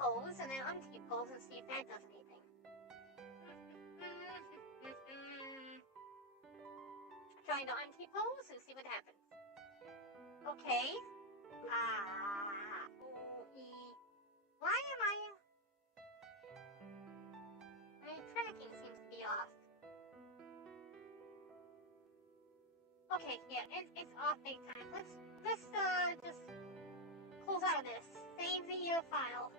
T-pose and then un-T-pose and see if that does anything. Trying to un-T-pose and see what happens. Okay. Why am I... My tracking seems to be off. Okay, yeah, it's off big time. Let's just close out of this. Save the file.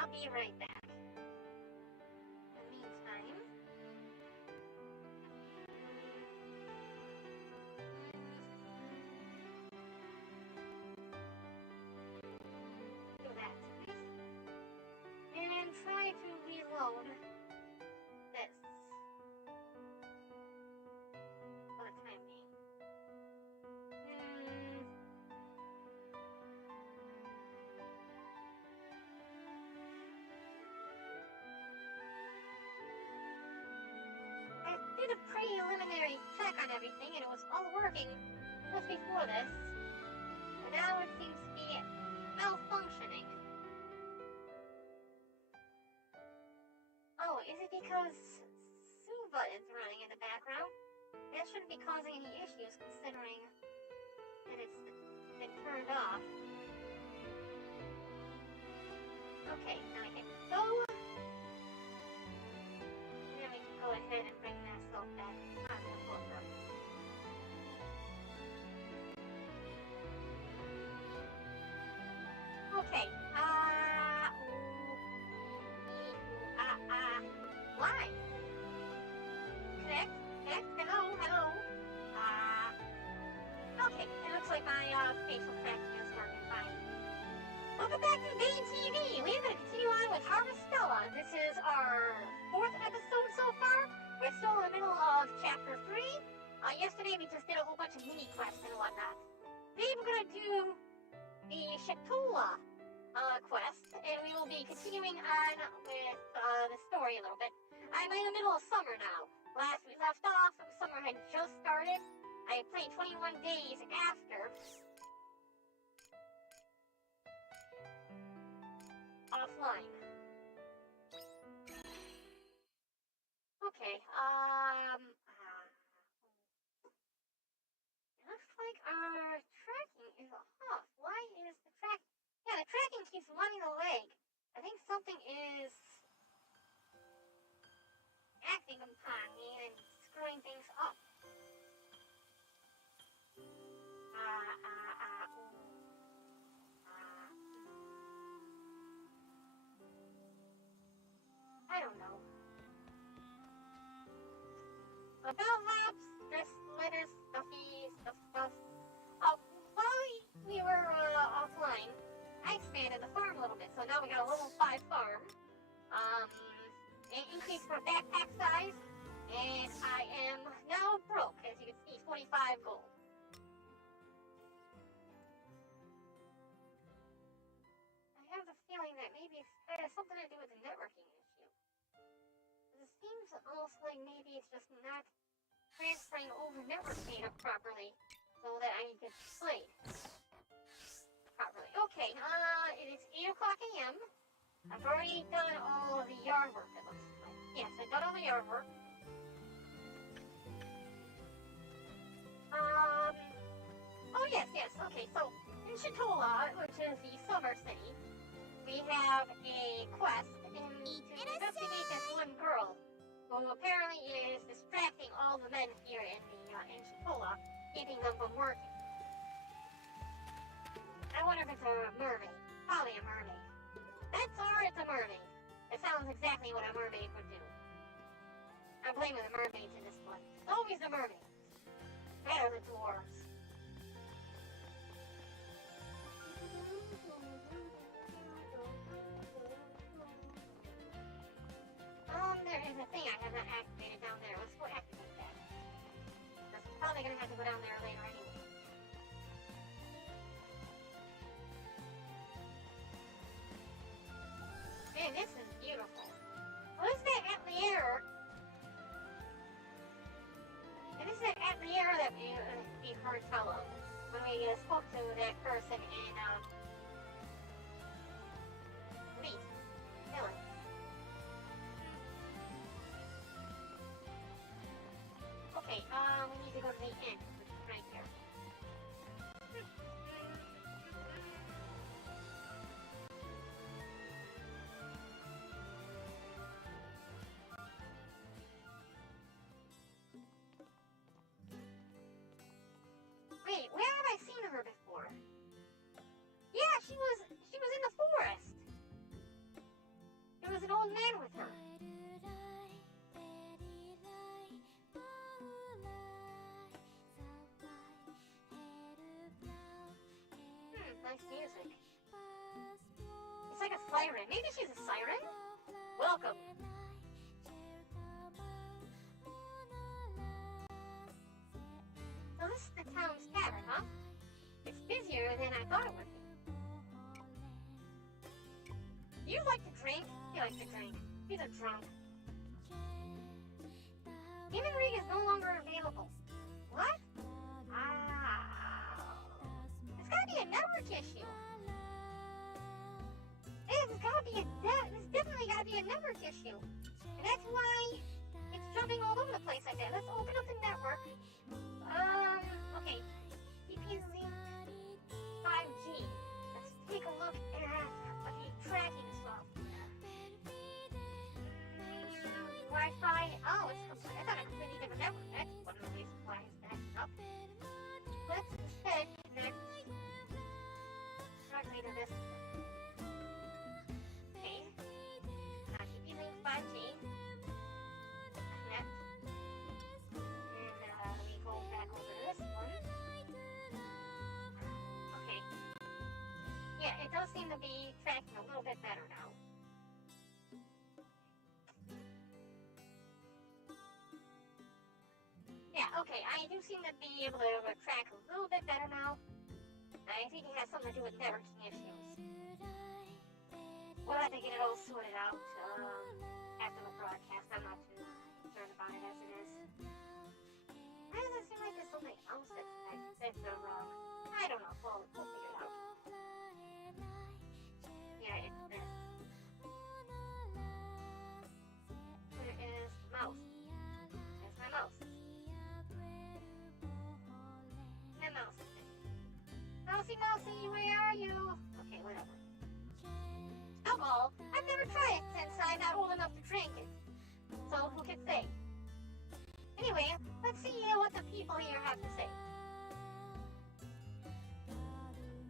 I'll be right back. In the meantime... do that. And try to reload this. For the time being. I did a preliminary check on everything and it was all working just before this. But now it seems to be malfunctioning. Oh, is it because Suva is running in the background? That shouldn't be causing any issues considering that it's been turned off. Okay, now I can go. And then we can go ahead and bring myself back onto the forefront. Okay, why? Connect, hello, okay, it looks like my facial tracking is working fine. Welcome back to Game TV! We're going to continue on with Harvestella. This is our 4th episode so far. We're still in the middle of Chapter 3. Yesterday we just did a whole bunch of mini quests and whatnot. Today we're going to do the Shatola quest, and we will be continuing on with the story a little bit. I'm in the middle of summer now. Last we left off, summer had just started. I played 21 days after. Offline. Okay, it looks like our tracking is off. Why is the track... Yeah, the tracking keeps running a leg. I think something is acting upon me and screwing things up. I don't know. About laps, dress, letters, stuff. While we were offline, I expanded the farm a little bit, so now we got a level 5 farm. It increased my backpack size, and I am now broke, as you can see, 45 gold. I have the feeling that maybe it has something to do with the networking issue. It seems almost like maybe it's just not transferring over network data properly, so that I can play properly. Okay, it is 8 o'clock a.m. I've already done all of the yard work, it looks like. Yes, I've done all the yard work. Oh yes, okay, so in Shatola, which is the summer city, we have a quest to investigate this one girl who apparently is distracting all the men here in Shatola, keeping them from working. I wonder if it's a mermaid. Probably a mermaid. That's or it's a mermaid. It sounds exactly what a mermaid would do. I'm blaming the mermaids in this one. It's always the mermaids. Better than dwarves. There is a thing I have not activated down there. Let's go activate that. Because I'm probably going to have to go down there later anyway. Man, this is beautiful. What is that atelier? And this is that atelier that we heard tell of when we spoke to that person in feeling. Okay, we need to go to the inn, which is right here. Wait, where have I seen her before? Yeah, she was in the forest. There was an old man with her. Nice music. It's like a siren. Maybe she's a siren? Welcome. So this is the town's tavern, huh? It's busier than I thought it would be. You like to drink? He likes to drink. He's a drunk. Gaming Rig is no longer available. What? It's gotta be a network issue. It's definitely gotta be a network issue. And that's why it's jumping all over the place like that. Let's open up the network. Okay. EPZ 5G. Let's take a look at the tracking software. Wi-Fi. Oh, it's on a completely different network. That's one of the reasons why it's backing up. Let's instead connect directly to this. Okay. EPZ 5G. Connect. And we go back over to this one. Okay. Yeah, it does seem to be tracking a little bit better now. Yeah, okay, I do seem to be able to track a little bit better now. I think it has something to do with networking issues. We'll have to get it all sorted out after the broadcast. I'm not too concerned about it as it is. Why does it seem like there's something else that's wrong? I don't know. We'll figure it out. Yeah, it's this. Where is the mouse? There's my mouse. My mouse. Mousy, mousy, where are you? Okay, whatever. Alcohol? I've never tried it since I'm not old enough to drink it. So who can say? Anyway, let's see what the people here have to say.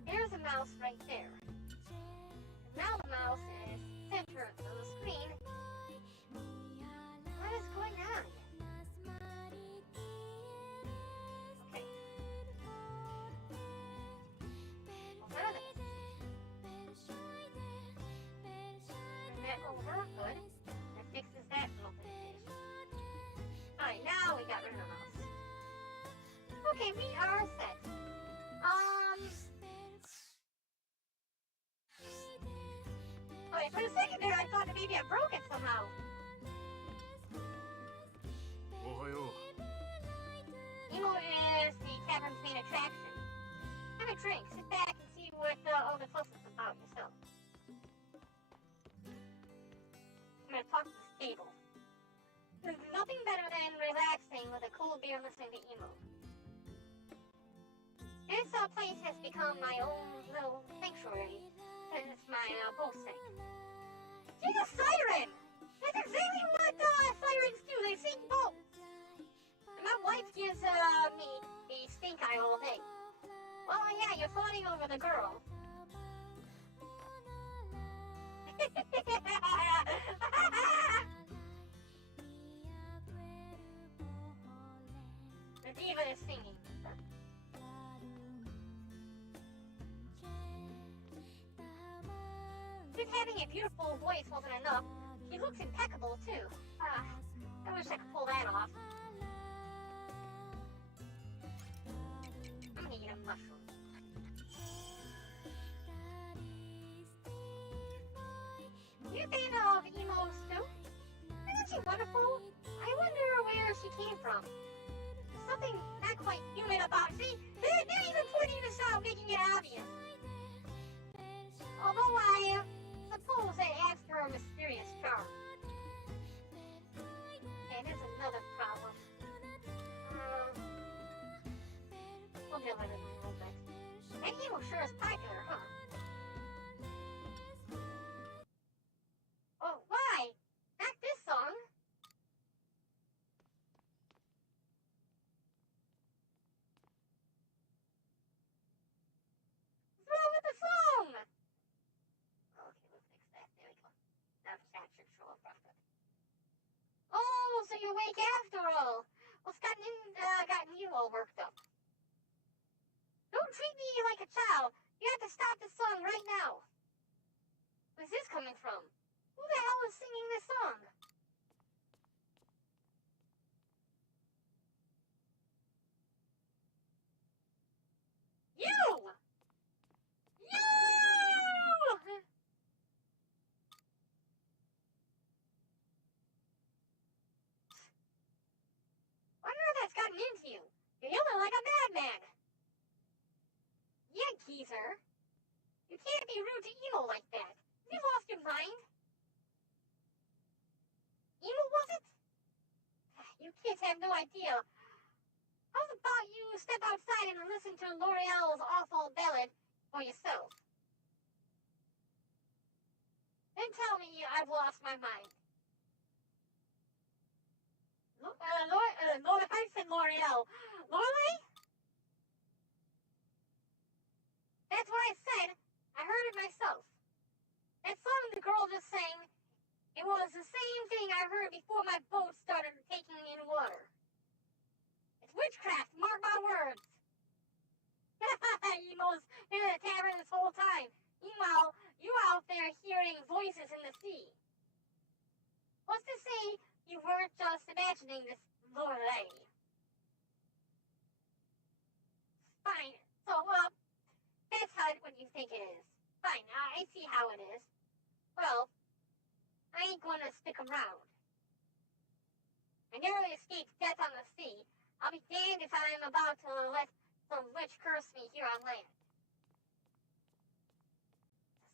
There's a mouse right there. Now the mouse is centered on the screen. What is going on? Okay. Over this. Turn that over. Good. That fixes that little bit. Alright, now we got rid of the mouse. Okay, we are set. Okay, for a second there, I thought that maybe I broke it somehow. Emo is the tavern's main attraction. Have a drink, sit back and see what all the fuss is about yourself. I'm gonna talk to this table. There's nothing better than relaxing with a cold beer listening to emo. This place has become my own little sanctuary. It's my boat's sake. She's a siren! That's exactly what sirens do. They sing boats. And my wife gives me the stink eye all day. Well, yeah, you're fawning over the girl. The diva is singing. Just having a beautiful voice wasn't enough. She looks impeccable, too. I wish I could pull that off. I'm gonna eat a mushroom. You a fan of emos, too? Isn't she wonderful? I wonder where she came from. There's something not quite human about it. See, they're even pointing this out, making it obvious. Although I suppose that adds to her so you're awake after all. What's gotten you all worked up? Don't treat me like a child. You have to stop this song right now. Where's this coming from? Who the hell is singing this song? You! You! Wonder if that's gotten into you. You're yelling like a madman. Yeah, geezer. You can't be rude to Emo like that. Have you lost your mind? Emo, was it? You kids have no idea. How's about you step outside and listen to L'Oreal's awful ballad for yourself? Then tell me I've lost my mind. I said L'Oreal. Lorelei? That's what I said. I heard it myself. That song the girl just sang, it was the same thing I heard before my boat started taking in water. It's witchcraft, mark my words. Emo's in the tavern this whole time. Meanwhile, you out there hearing voices in the sea. What's to say you weren't just imagining this Lorelei? Fine. So, that's what you think it is. Fine, I see how it is. Well, I ain't gonna stick around. I narrowly escaped death on the sea. I'll be damned if I'm about to let some witch curse me here on land.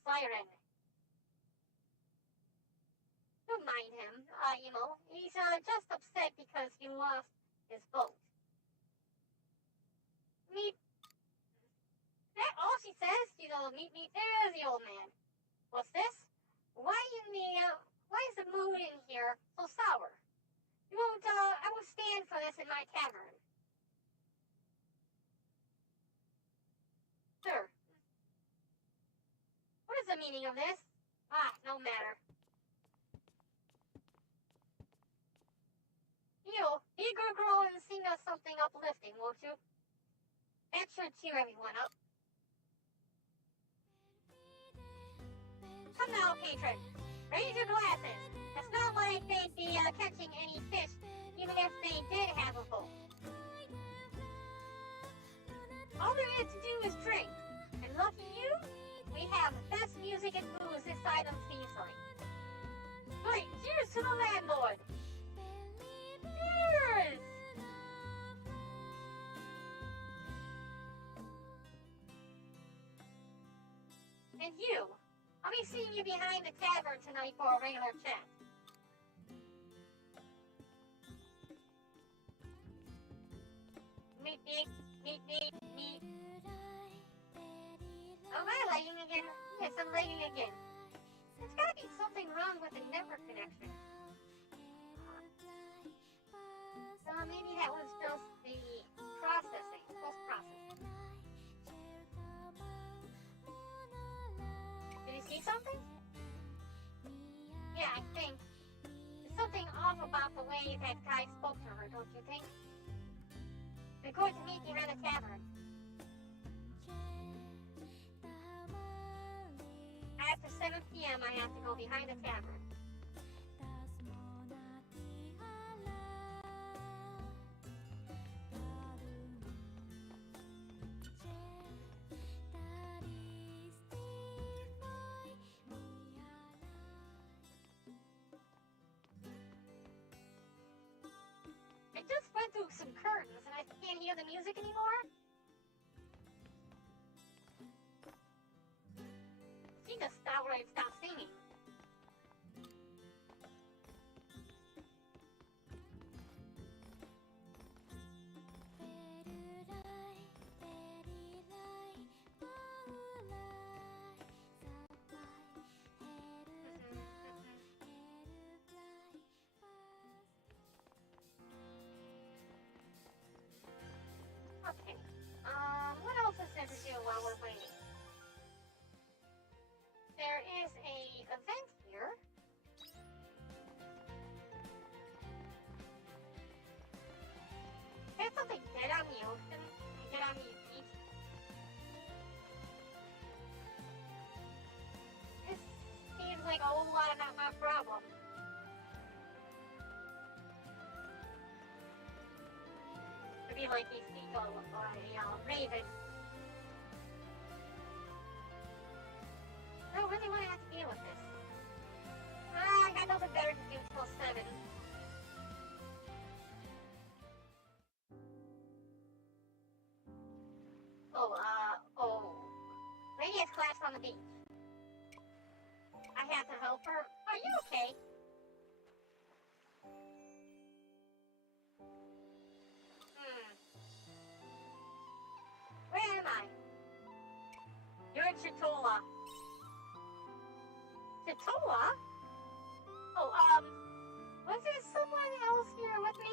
Siren. Don't mind him, Emo. He's just upset because he lost his boat. Meet. That's all she says. Meet me. There's the old man. What's this? Why is the mood in here so sour? I won't stand for this in my tavern. Sir. What is the meaning of this? No matter. You, be a good girl and sing us something uplifting, won't you? That should cheer everyone up. Come now, patron. Raise your glasses. It's not like they'd be catching any fish, even if they did have a boat. All there is to do is drink. And lucky you, we have the best music and booze this side of the seaside. Great, cheers to the landlord. Cheers! And you, I'll be seeing you behind the tavern tonight for a regular chat. Meet. Oh, am I lagging again? Yes, I'm lagging again. There's gotta be something wrong with the network connection. Maybe that was just the post-processing. Did you see something? Yeah, I think. There's something off about the way that guy spoke to her, don't you think? We're going to meet you at the tavern. After 7 p.m. I have to go behind the tavern. I just went through some curtains and I can't hear the music anymore. She just outright stopped singing. Okay. my problem. It'd be like a seagull or a raven. I don't really want to have to deal with this. I got nothing better to do till 7. Lady has collapsed on the beach. I have to help her. Are you okay? Where am I? You're in Chitola. Chitola? Oh, was there someone else here with me?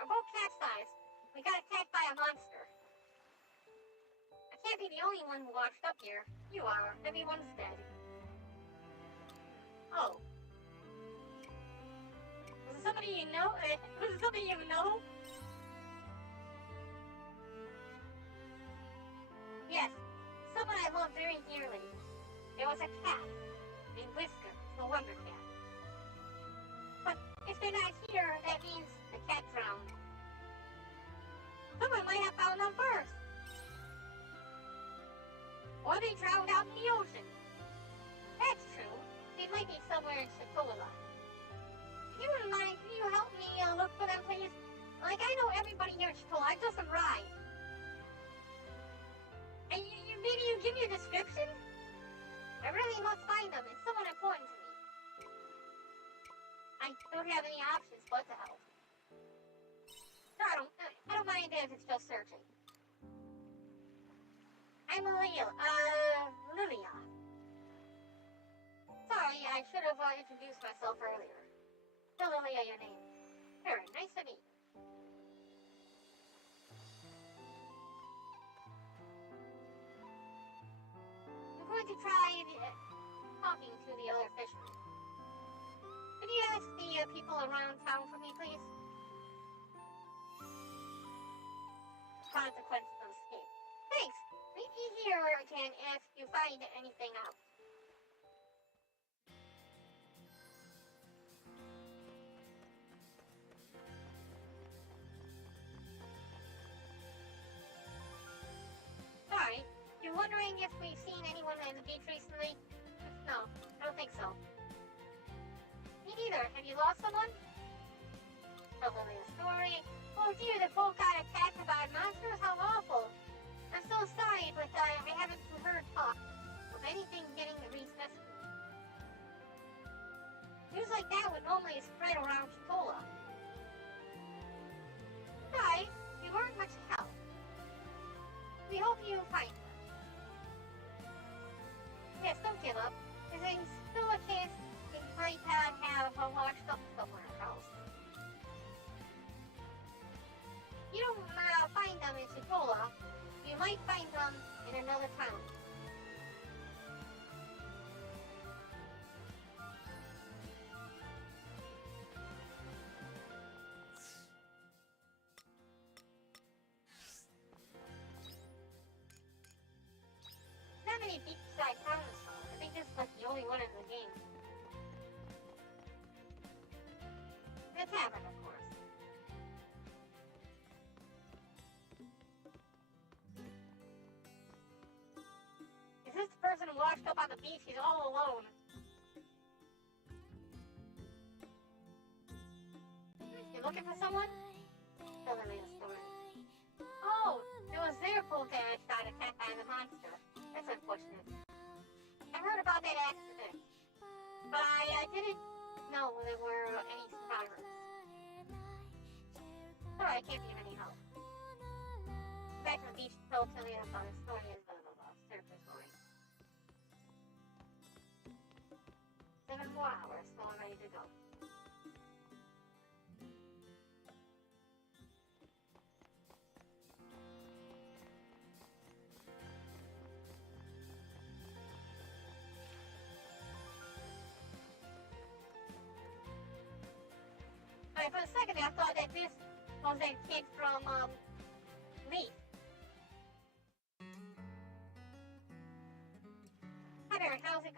Our boat capsized. We got attacked by a monster. I can't be the only one who washed up here. You are. Everyone's dead. Oh. Was it somebody you know? Was it somebody you know? Yes. Someone I love very dearly. There was a cat named Whisker, the Wonder Cat. But if they're not here, that means the cat drowned. Someone might have found them first. Or they drowned out in the ocean. That's true. They might be somewhere in Chitola. If you wouldn't mind, can you help me look for them, please? Like, I know everybody here in Chitola. I just arrived. And maybe you give me a description? I really must find them. It's someone important to me. I don't have any options but to help. No, I don't mind if it's just searching. I'm Lilia. Sorry, I should have introduced myself earlier. Tell Lilia your name. Barren, nice to meet you. I'm going to try talking to the other fishermen. Could you ask the people around town for me, please? Consequences of escape. Thanks. Meet me here again if you find anything out. Sorry, you're wondering if we've seen anyone on the beach recently? No, I don't think so. Me neither. Have you lost someone? Tell Lily a story. Oh dear, the boat got attacked by monsters? How awful. I'm so sorry, but I haven't heard talk of anything getting rescued. News like that would normally spread around Chitola. Sorry, you weren't much help. We hope you find her. Yes, don't give up. There's still a chance you might have washed up somewhere else. You don't find them in Chitola, you might find them in another town. Not many beachside towns, though. I think this is like the only one in the game. The tavern, of course. Is this the person who washed up on the beach? He's all alone. You looking for someone? Tell me a story. Oh, it was their fault that I got attacked by the monster. That's unfortunate. I heard about that accident, but I didn't know there were any survivors. Sorry, I can't be of any help. Back to the beach to tell Tilly about the story is blah blah blah. Surface story. 7 more hours, so I'm ready to go. For a second, I thought that this was a kid from Leaf.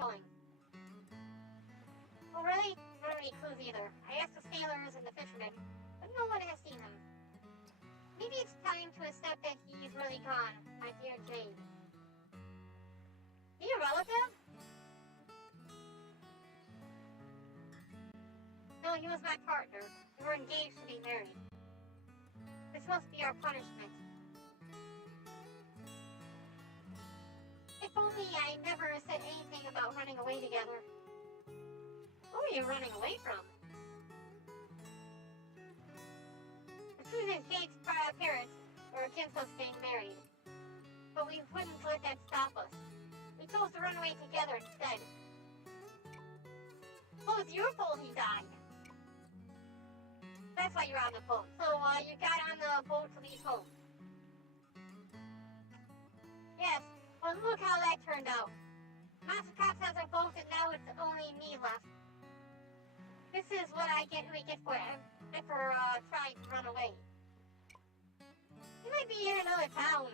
going. Oh really? I don't have any clues either. I asked the sailors and the fishermen, but no one has seen him. Maybe it's time to accept that he's really gone, my dear Jade. Are you a relative? No, he was my partner. We were engaged to be married. This must be our punishment. If only I never said anything about running away together. Who are you running away from? The truth is, Jade's parents were against us getting married. But we wouldn't let that stop us. We chose to run away together instead. Well, it's your fault he died. That's why you're on the boat. So, you got on the boat to leave home. Yes, well, look how that turned out. Master Cops has our boat, and now it's only me left. This is what we get for trying to run away. You might be in another town.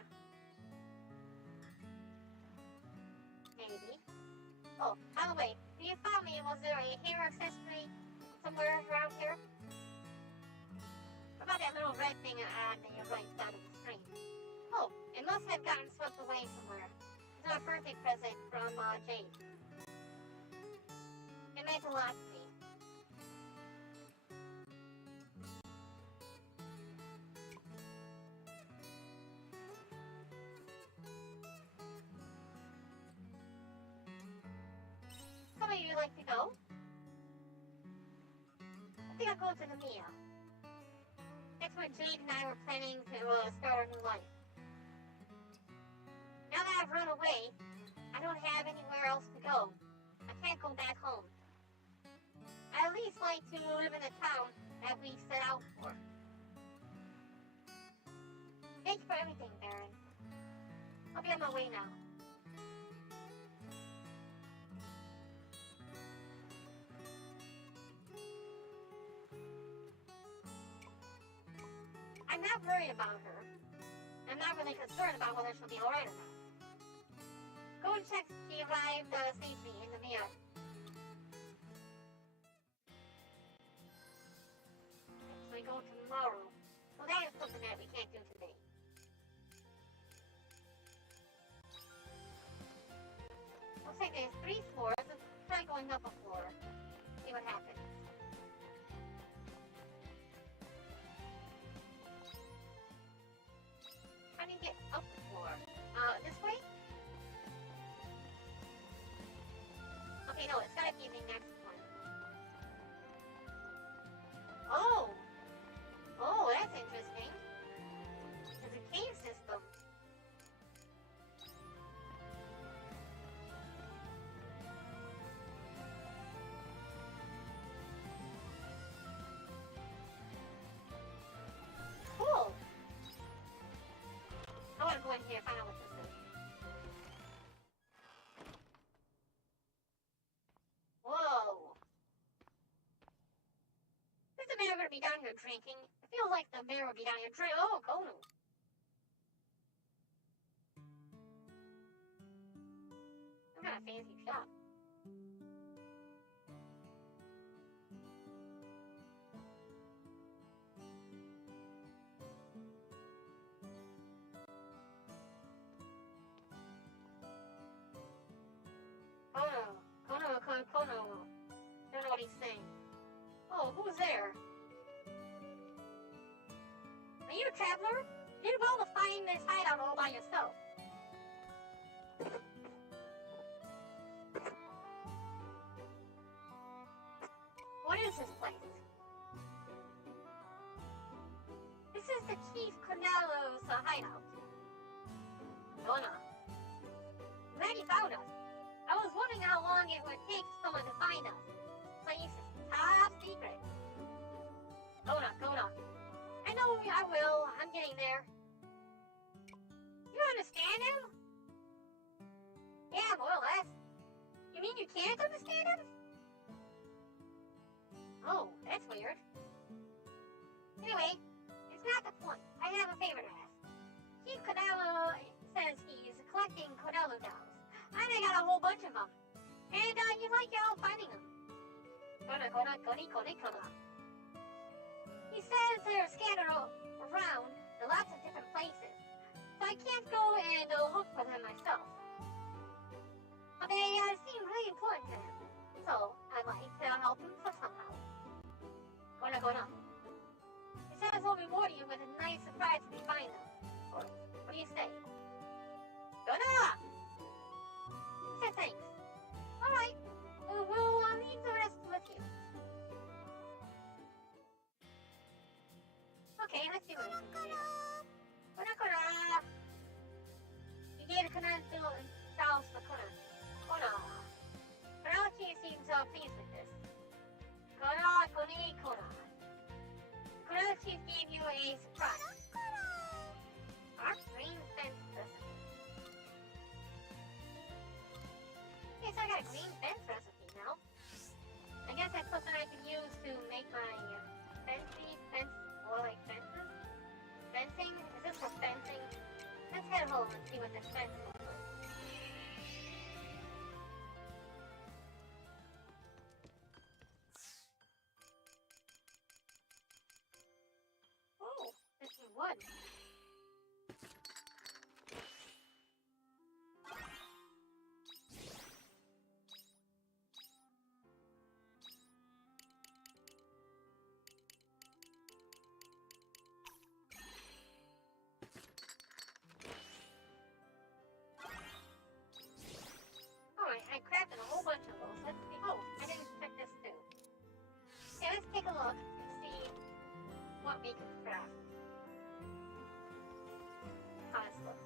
Maybe. Oh, by the way, when you found me, was there a hair accessory somewhere around here? What about that little red thing on the right side of the screen? Oh, it must have gotten swept away somewhere. It's a birthday present from Jade. It meant a lot to me. Some of you like to go? I think I'll go to the Mia. That's where Jade and I were planning to start a new life. Now that I've run away, I don't have anywhere else to go. I can't go back home. I at least like to live in the town that we set out for. Thanks for everything, Barren. I'll be on my way now. I'm not worried about her. I'm not really concerned about whether she'll be alright or not. Go and check if she arrived safely in the Mia. So we go tomorrow. Well, that is something that we can't do today. Looks like there's 3 floors. Let's try going up a floor. See what happens. How do you get up the floor? This way? Okay, no, it's gotta be the next one. Oh! Oh, that's interesting. There's a cave system. Cool! I want to go in here and find out what this is. Whoa! Is the mayor gonna be down here drinking? It feels like the mayor would be down here drinking. Oh, Kono! What kind of fancy shop? Kono. Don't know what he's saying. Oh, who's there? Are you a traveler? You did well to find this hideout all by yourself. What is this place? This is the Chief Cornello's hideout. Donna. Glad you found us. I was wondering how long it would take someone to find us. Place is top secret. Kona. I know I will. I'm getting there. You understand him? Yeah, more or less. You mean you can't understand him? Oh, that's weird. Anyway, it's not the point. I have a favor to ask. Chief Cornello says he's collecting Cornello dolls. And I got a whole bunch of them. And you like finding them. He says they're scattered around in lots of different places, so I can't go and look for them myself. But they seem really important to him, so I'd like to help him somehow. He says he'll reward you with a nice surprise if you find them. Or, what do you say? He said thanks. Alright, we'll leave the rest with you. Okay, let's see what we can do here. You gave a Konanto and Dallas the Konan. Konaki seems pleased with this. Konaki gave you a surprise. Our green fence recipe. Okay, so I got a green fence recipe now. I guess that's something I can use to make my more like fences? Fencing? Is this for fencing? Let's head home and see what this fence looks like. Oh, this is wood. I crafted a whole bunch of those. Let's see. Oh, I didn't check this too. Okay, let's take a look and see what we can craft. How this looks.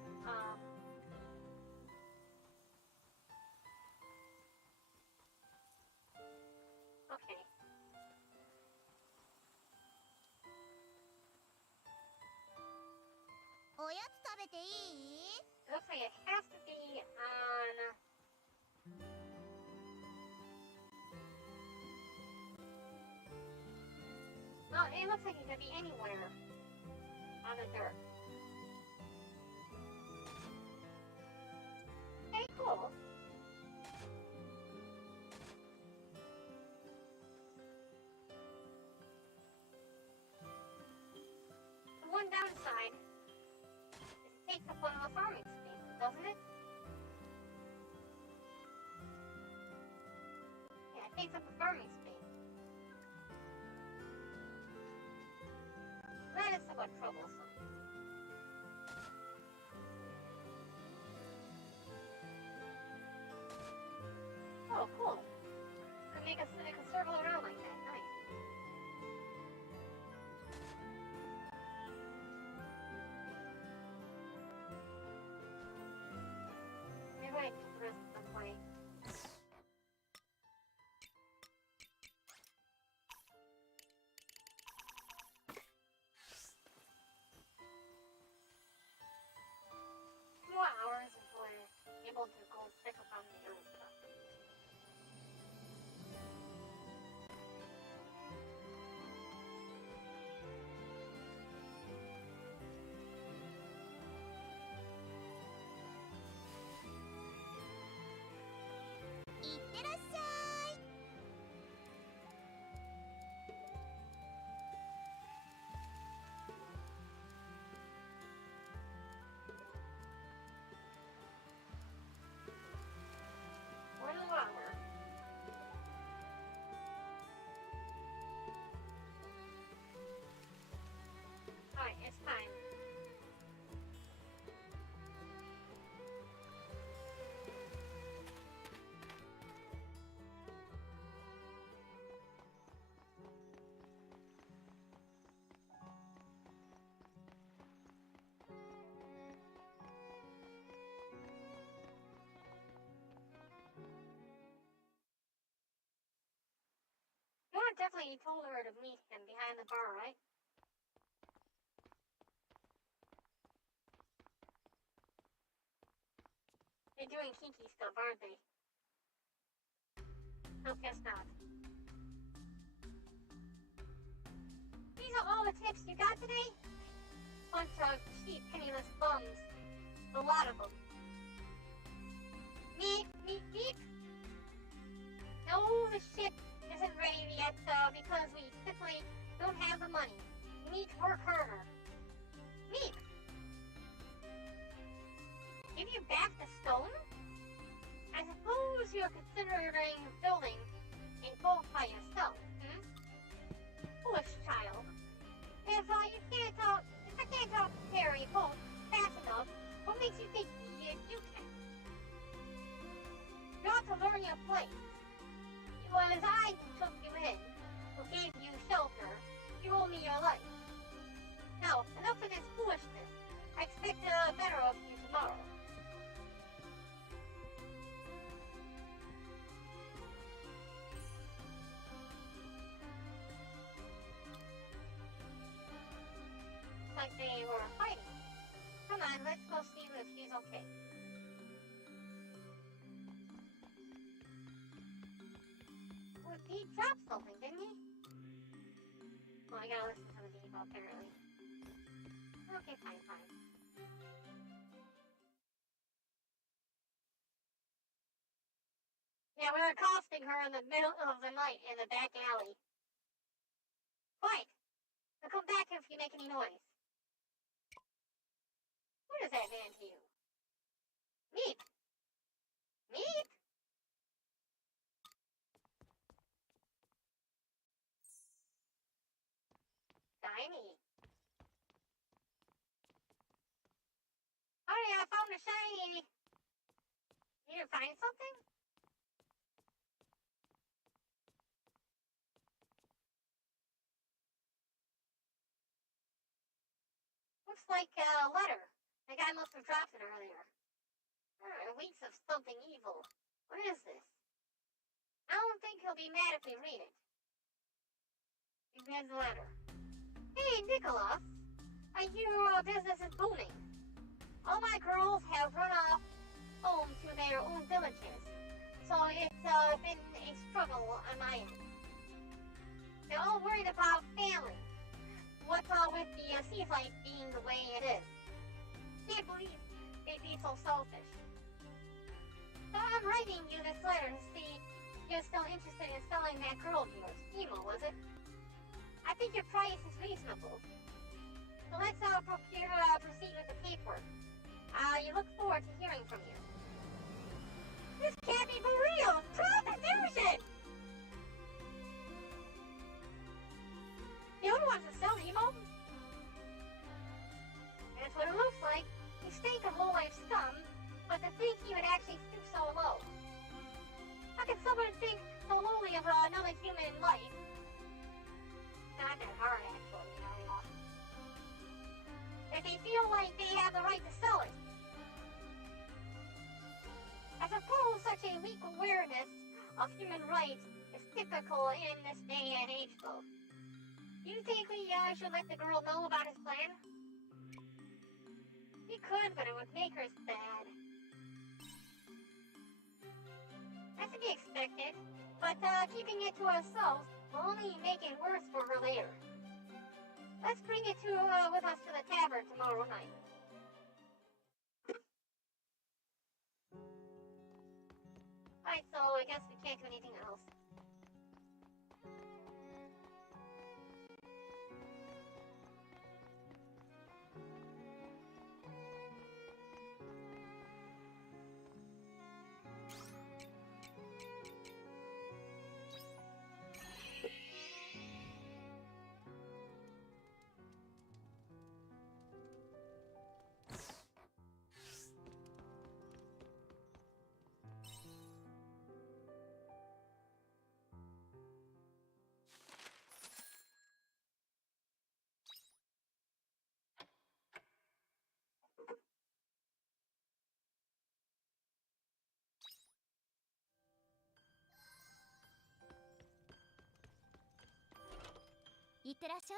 Okay. It looks like it has to be on... Well, it looks like it could be anywhere on the dirt. Okay, cool. The one downside is it takes up one of the farming spaces, doesn't it? Yeah, it takes up the farming space. That is somewhat troublesome. Oh, cool. Could make a circle around like that. Nice. Maybe I can rest some way. Hours until I'm able to go pick up on the other stuff. Alright, it's time. You definitely told her to meet him behind the bar, right? They're doing kinky stuff, aren't they? No, guess not. These are all the tips you got today? Bunch of cheap, penniless bums. A lot of them. Meep, meep, meep. you back the stone? I suppose you're considering building a boat by yourself, hmm? Foolish child. If I can't repair a boat fast enough, what makes you think you can? You ought to learn your place. It was I who took you in, who gave you shelter. You owe me your life. Now, enough of this foolishness. I expect better of you tomorrow. Like they were fighting. Come on, let's go see if she's okay. Well, he dropped something, didn't he? Well, I gotta listen to the demo, apparently. Okay, fine. Yeah, we're accosting her in the middle of the night in the back alley. Quiet! Now come back if you make any noise. What is that man to you? Meep! Meep! Tiny. Oh yeah, I found a shiny. You didn't find something? Looks like a letter. The guy must have dropped it earlier. Weeks of something evil. What is this? I don't think he'll be mad if we read it. He reads the letter. Hey, Nicholas. I hear business is booming. All my girls have run off home to their own villages, so it's been a struggle on my end. They're all worried about family. What's with the sea life being the way it is? Can't believe they'd be so selfish. So I'm writing you this letter to see if you're still interested in selling that girl of yours. Emo, was it? I think your price is reasonable. So let's proceed with the paperwork. You look forward to hearing from you. This can't be for real! Prostitution! The owner wants to sell Emo? That's what it looks like. He stank of low-life scum, but to think he would actually stoop so low. How can someone think so lowly of another human life? Not that hard, actually, if they feel like they have the right to sell it. I suppose such a weak awareness of human rights is typical in this day and age, though. Do you think we should let the girl know about his plan? We could, but it would make her sad. That's to be expected, but keeping it to ourselves will only make it worse for her later. Let's bring it with us to the tavern tomorrow night. Alright, so I guess we can't do anything else.いってらっしゃい。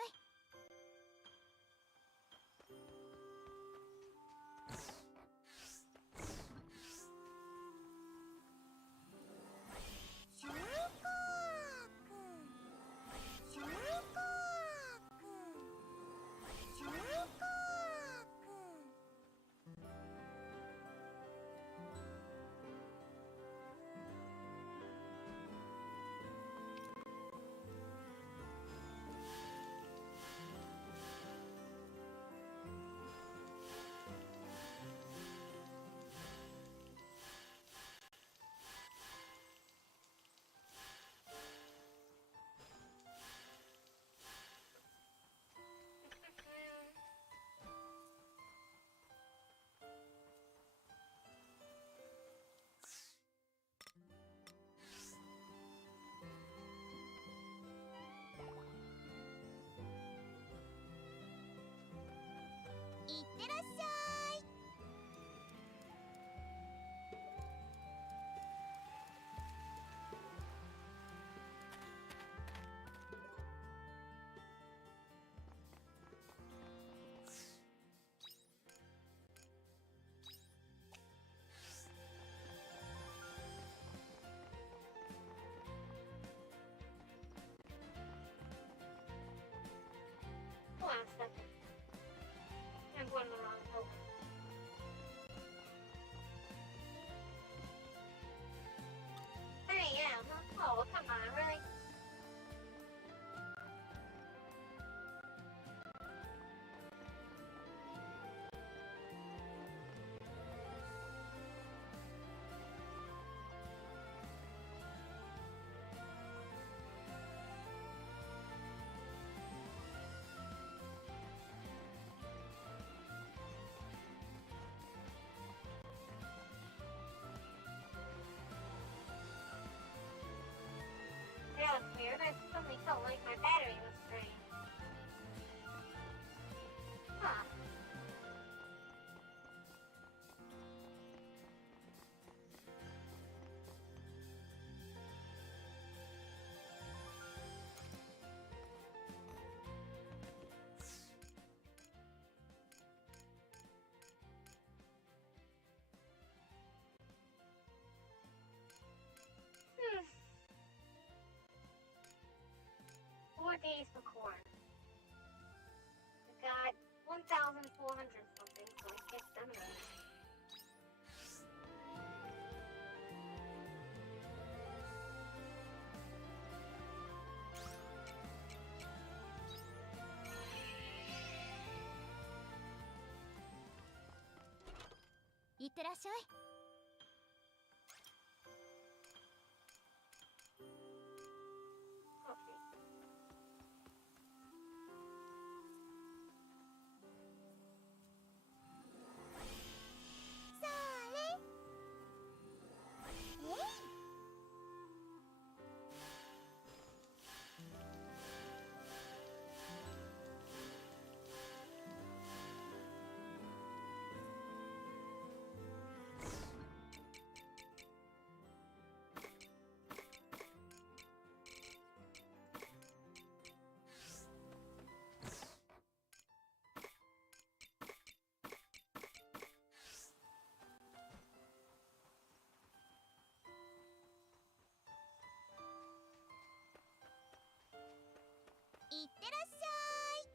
ってらっしゃい。Hold on a second. I'm going the wrong token. There I am. Oh, come on, really? Yeah, it's weird. I suddenly felt like my battery was drained. Huh. Hmm. 4 days for corn. I got 1,400 something, so I guess them in. いってらっしゃい。Okay. それ。えい。いってらっしゃい。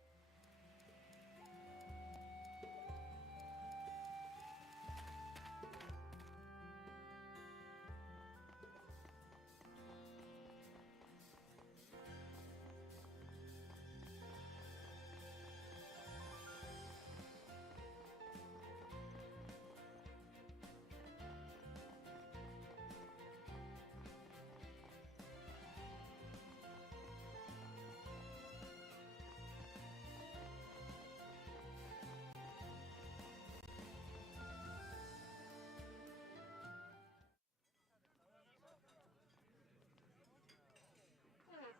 Hmm.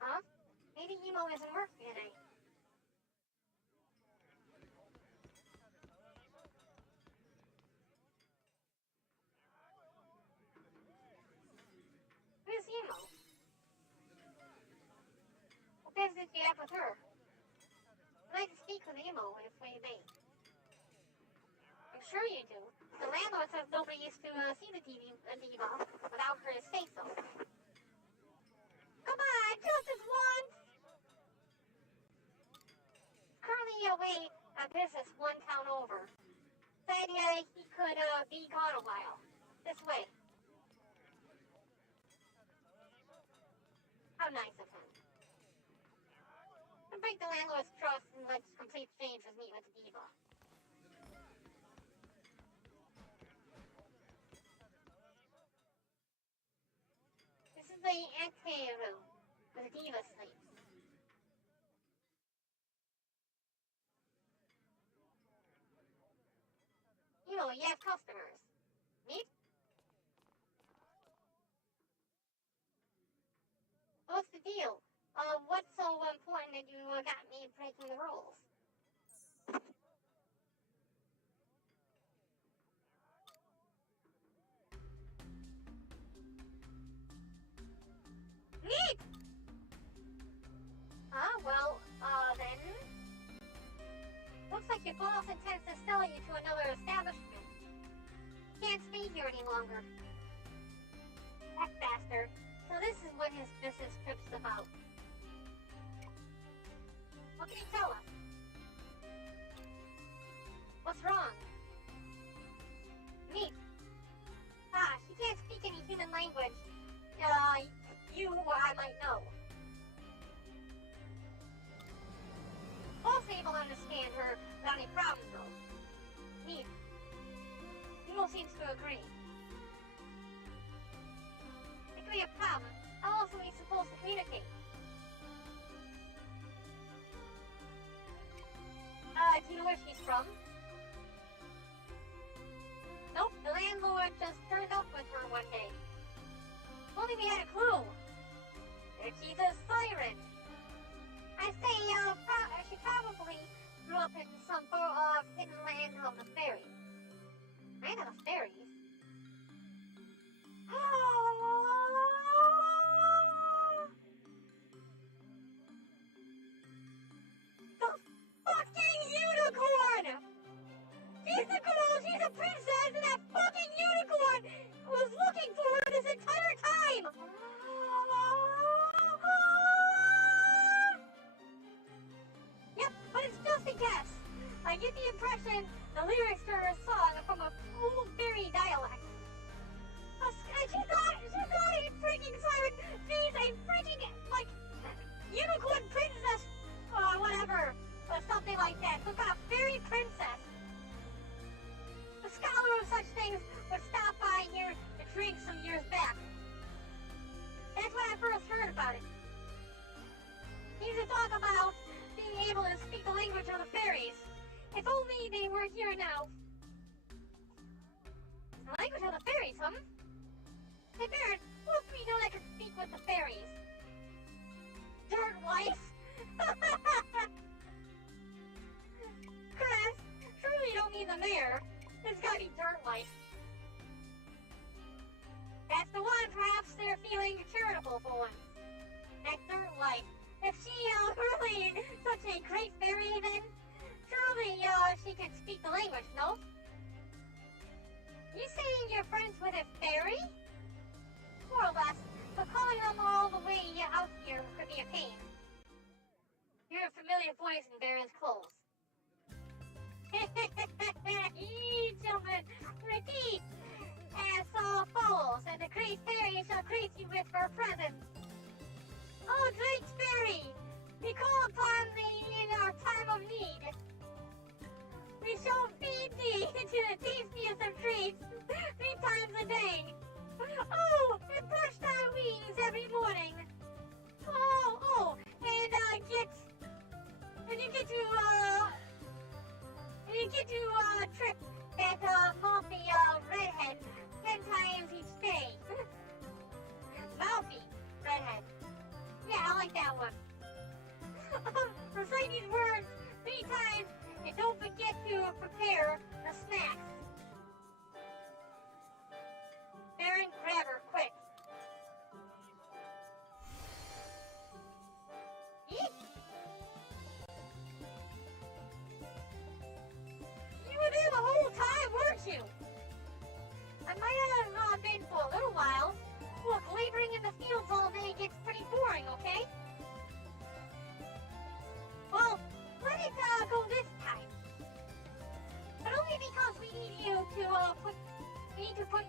Huh? Maybe emo isn't working today. Where's emo? What business do you have with her? I'd like to speak with emo if we may. I'm sure you do. The landlord says nobody used to see the diva without her say so. Come on, just as once! Currently away on business one town over. Said he could be gone a while. This way. How nice of him. And break the landlord's trust and let complete strangers meet with the diva. This is the anteroom where the diva sleeps. You know, you have customers. Meet? What's the deal? What's so important that you got me breaking the rules. Neat! Well, then... Looks like your boss intends to sell you to another establishment. Can't stay here any longer. That bastard. So this is what his business trip's about. What can he tell us? What's wrong? Neat. She can't speak any human language. You or I might know. Both able to understand her without any problem, though. Neat. Nemo seems to agree. It could be a problem. How else are we supposed to communicate? Do you know where she's from? Nope, the landlord just turned up with her one day. If only we had a clue. She's a siren. I say, she probably grew up in some sort of hidden land of the fairies. Land of the fairies? The fucking unicorn! She's the girl, she's a princess, and that fucking unicorn was looking for her this entire time! Yep, but it's just a guess. I get the impression the lyrics to her song are from a old fairy dialect. She's not a freaking siren. She's a freaking, like, unicorn princess, or whatever, or something like that. Some kind of fairy princess. A scholar of such things would stop by here to drink some years back. That's when I first heard about it. He used to talk about being able to speak the language of the fairies. If only they were here now. The language of the fairies, huh? Hey Barren, who else do we know that can speak with the fairies? Dirt life? Chris, surely you don't mean the mayor. There's gotta be dirt life. That's the one, perhaps they're feeling charitable for once. That dirt life. If she, really such a great fairy then, surely, she can speak the language, no? You saying you're friends with a fairy? More or less, but calling them all the way out here could be a pain. You're a familiar voice in Barren's clothes. Gentlemen, repeat! As all follows, and the great fairy shall grace you with her presence. Oh, great fairy! We call upon thee in our time of need. We shall feed thee to the tastiest of treats 3 times a day. Oh, and brush thy wings every morning. Oh, and you get to trip that mouthy redhead 10 times each day. Mouthy redhead. Yeah, I like that one. Recite these words 3 times and don't forget to prepare the snacks. Barren, grab her, quick. Yeet! You were there the whole time, weren't you? I might have been for a little while. Look, laboring in the fields all day gets pretty boring, okay? Well, let it go this time. But only because we need you to put you to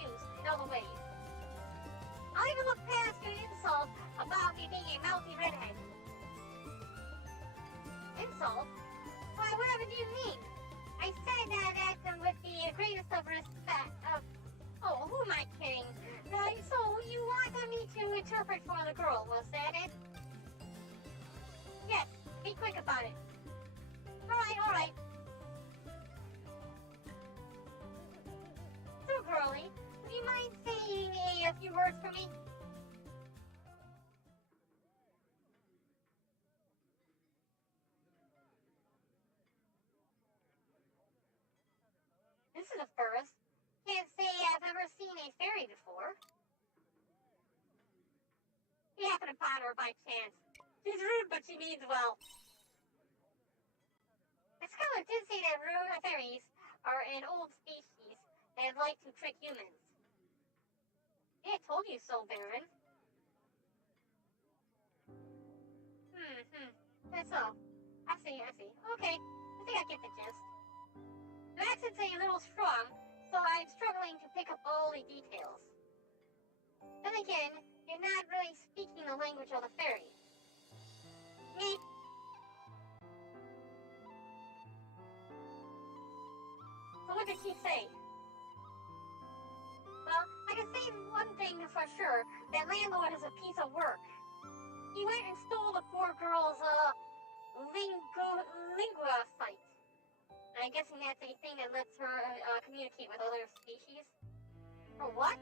use in other ways. I'll even look past your insult about me being a mouthy redhead. Insult? Why, whatever do you mean? I said that with the greatest of respect. Oh, who am I kidding? So you wanted me to interpret for the girl, was that it? Yes, be quick about it. Alright. So, girlie, would you mind saying a few words for me? the first. Can't say I've ever seen a fairy before. You happen upon her by chance. She's rude, but she means well. The scholar did say that fairies are an old species that like to trick humans. Yeah, I told you so, Barren. That's all. I see. Okay, I think I get the gist. The accent's a little strong, so I'm struggling to pick up all the details. Then again, you're not really speaking the language of the fairy. Me? So what did she say? Well, I can say one thing for sure, that landlord is a piece of work. He went and stole the poor girl's, lingua site. I'm guessing that's a thing that lets her, communicate with other species. For what?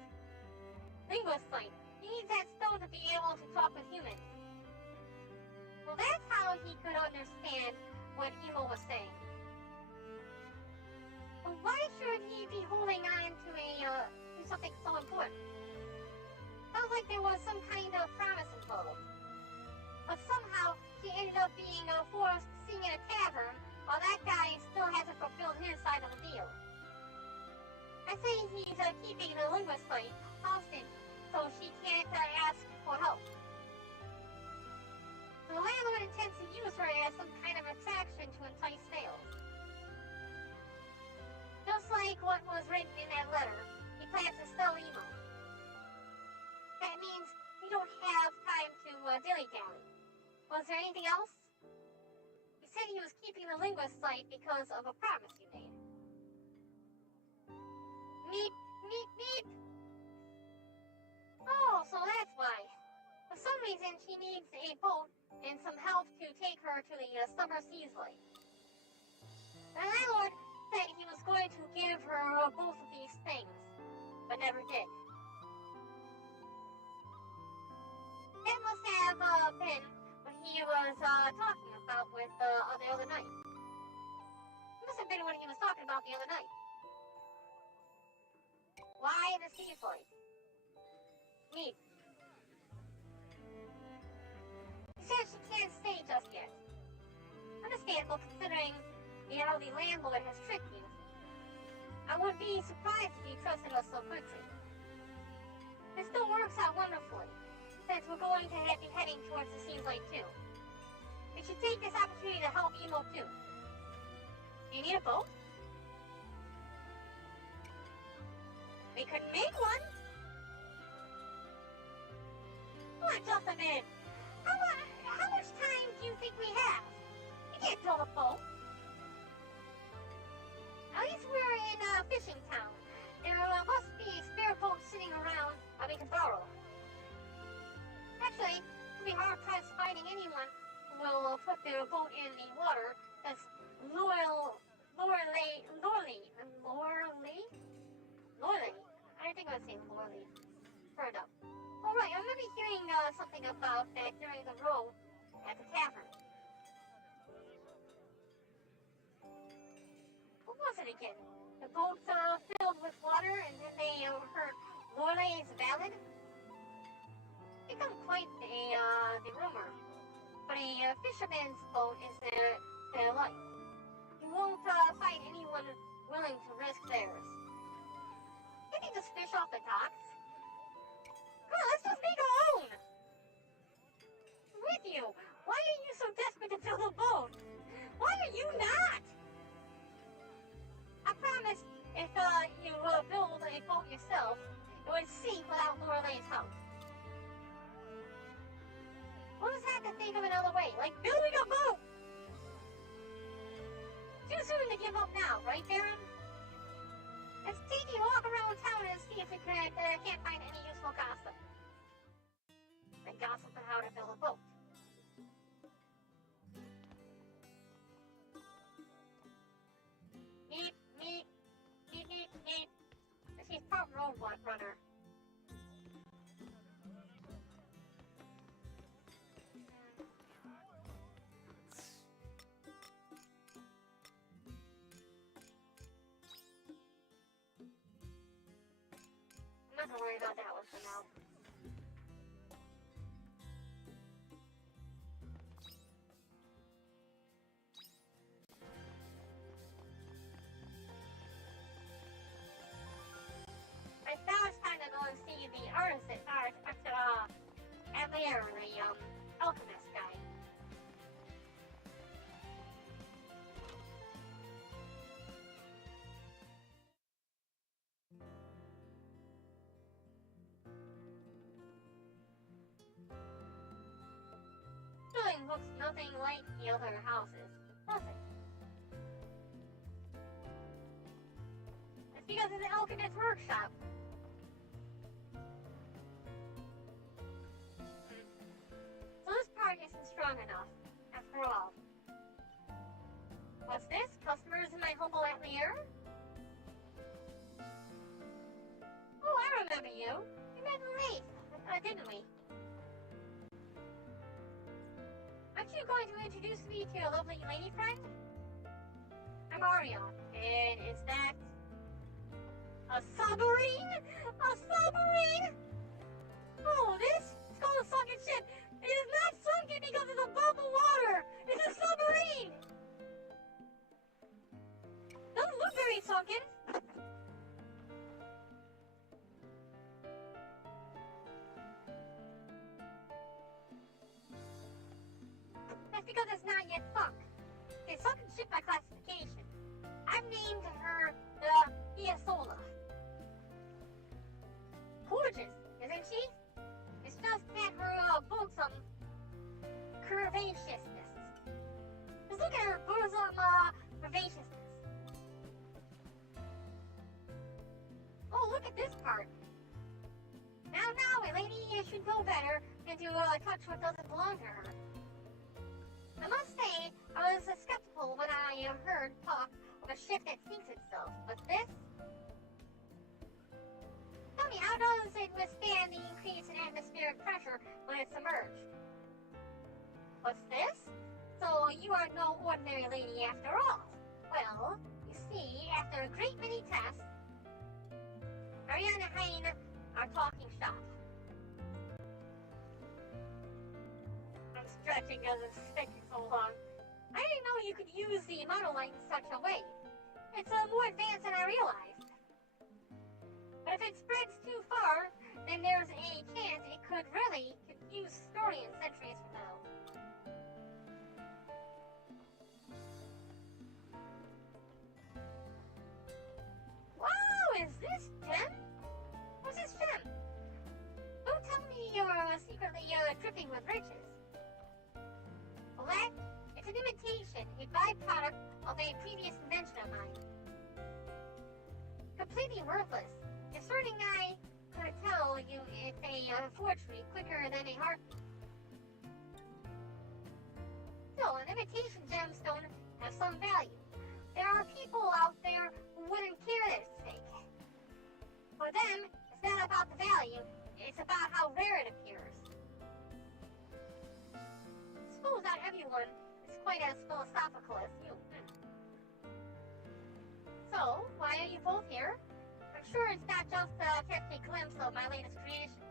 Lingua site. He needs that stone to be able to talk with humans. Well, that's how he could understand what Emo was saying. But why should he be holding on to to something so important? Sounds like there was some kind of promise involved. But somehow, she ended up being forced to sing in a tavern, while that guy still hasn't fulfilled his side of the deal. I say he's keeping the linguist site hostage, so she can't ask for help. The landlord intends to use her as some kind of attraction to entice sales. Just like what was written in that letter, he plans to sell Emo. That means we don't have time to dilly-dally. Was there anything else? He said he was keeping the linguist site because of a promise you made. Meep, meep, meep! Oh, so that's why. For some reason, she needs a boat and some help to take her to the summer seas lake. The landlord said he was going to give her both of these things, but never did. That must have been what he was talking about with the other night. It must have been what he was talking about the other night. Why the sea light? Neat. He said she can't stay just yet. Understandable considering the landlord has tricked you. I would be surprised if he trusted us so quickly. It still works out wonderfully, since we're going to be heading towards the Seas Lake too. We should take this opportunity to help Emo too. Do you need a boat? We could make one. What, just a minute. How much time do you think we have? We can't build a boat. At least we're in a fishing town. There must be a spare boat sitting around we can borrow. Actually, it'll be hard-pressed finding anyone who will put their boat in the water that's loyal. I think I was saying Lorley. Fair enough. Alright, I remember hearing something about that during the row at the tavern. What was it again? The boat filled with water and then they heard Lorley's ballad? Become quite the rumor. But a fisherman's boat is their life. You won't find anyone willing to risk theirs. Can you just fish off the docks? Come on, let's just make our own! I'm with you. Why are you so desperate to build a boat? Why are you not? I promise if you build a boat yourself, it would sink without Lorelai's help. We'll just have to think of another way, like building a boat! Too soon to give up now, right, Barren? Let's take a walk around town and see if we can't find any useful gossip. And gossip on how to build a boat. Meep, meep, meep, meep, meep. She's part road runner. about that one for now. Right now it's time to go and see the artisan, Atelier, the, alchemist guy. Building looks nothing like the other houses, does it? It's because it's an alchemist workshop. So this part isn't strong enough, after all. What's this? Customers in my humble atelier? Oh, I remember you. We met late, didn't we? Aren't you going to introduce me to your lovely lady friend? I'm Mario, and is that a submarine? A submarine? Oh, this? It's called a sunken ship. It is not sunken because it's above the water. It's a submarine. Doesn't look very sunken. That's because it's not yet sunk. It's sunken ship by classification. I've named her the Fiasola. Gorgeous, isn't she? It's just that her bosom curvaceousness. Just look at her bosom curvaceousness. Oh, look at this part. Now, a lady should know better than to touch what doesn't belong to her. I must say, I was skeptical when I heard talk of a ship that sinks itself, but this? Tell me, how does it withstand the increase in atmospheric pressure when it's submerged? What's this? So you are no ordinary lady after all. Well, you see, after a great many tests, Ariana Hain, our talking shop. I'm stretching because it's taking so long. I didn't know you could use the monolight in such a way. It's more advanced than I realized. But if it spreads too far, then there's a chance it could really confuse historians centuries from now. Wow, is this gem? What's this gem? Don't tell me you're secretly dripping with riches. Well, it's an imitation, a byproduct of a previous invention of mine. Completely worthless. A certain guy could tell you it's a forgery quicker than a heartbeat. Still, an imitation gemstone has some value. There are people out there who wouldn't care that it's fake. For them, it's not about the value, it's about how rare it appears. I suppose not everyone is quite as philosophical as you. So, why are you both here? I'm sure it's not just to catch a glimpse of my latest creation.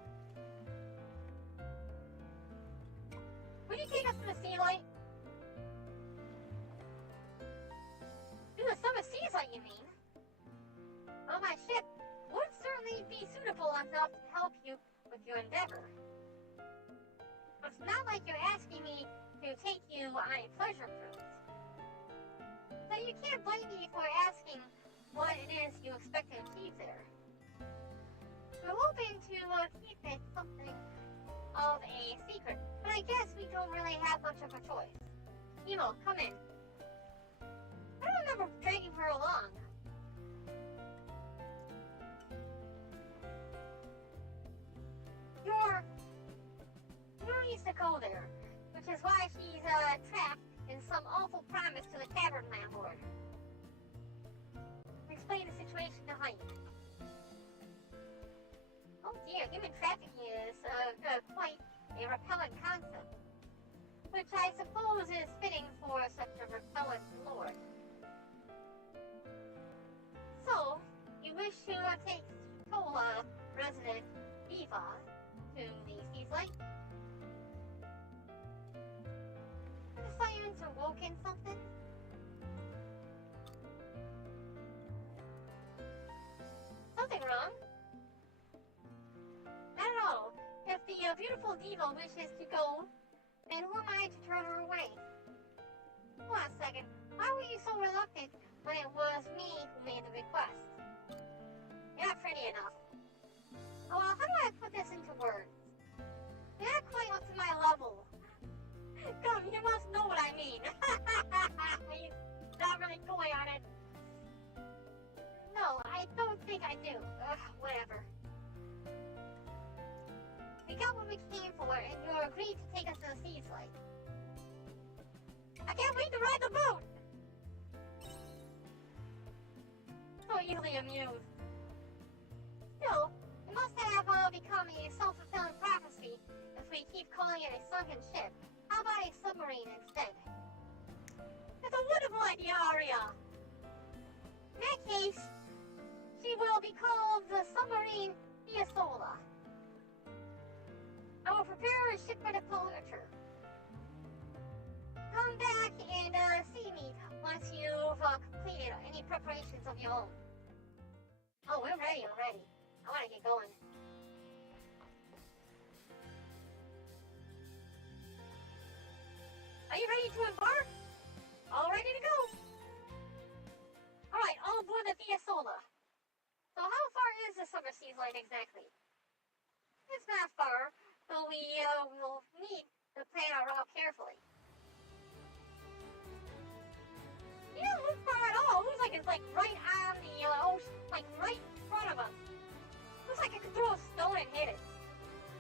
Will you take us to the sea light? To the summer sea light, you mean? Well, my ship would certainly be suitable enough to help you with your endeavor. It's not like you're asking me to take you on a pleasure cruise. So you can't blame me for asking what it is you expect to achieve there. We're hoping to keep it something of a secret, but I guess we don't really have much of a choice. Emo, come in. I don't remember dragging her along. You're used to go there, which is why she's trapped in some awful promise to the tavern landlord. Explain the situation to Hyde. Oh dear, human trafficking is quite a repellent concept, which I suppose is fitting for such a repellent lord. So, you wish to take Tola resident diva to the sea light. The science awoken something? Something wrong? Not at all. If the beautiful diva wishes to go, then who am I to turn her away? Hold on a second. Why were you so reluctant when it was me who made the request? You're not pretty enough. Oh, well, how do I put this into words? You're not quite up to my level. Come, you must know what I mean. He's not really going on it. No, I don't think I do. Whatever. We got what we came for, and you agreed to take us to the sea slide. I can't wait to ride the boat! So easily amused. Still, it must have become a self-fulfilling prophecy if we keep calling it a sunken ship. How about a submarine instead? That's a wonderful idea, Aria! In that case, she will be called the submarine Fiasola. I will prepare a ship for departure. Come back and see me once you've completed any preparations of your own. Oh, we're ready already. I want to get going. Are you ready to embark? All ready to go. Alright, all aboard the Fiasola. So how far is the summer sea light exactly? It's not far, but we will need to plan our route carefully. It doesn't look far at all. It looks like it's like right on the ocean, like right in front of us. Looks like I could throw a stone and hit it.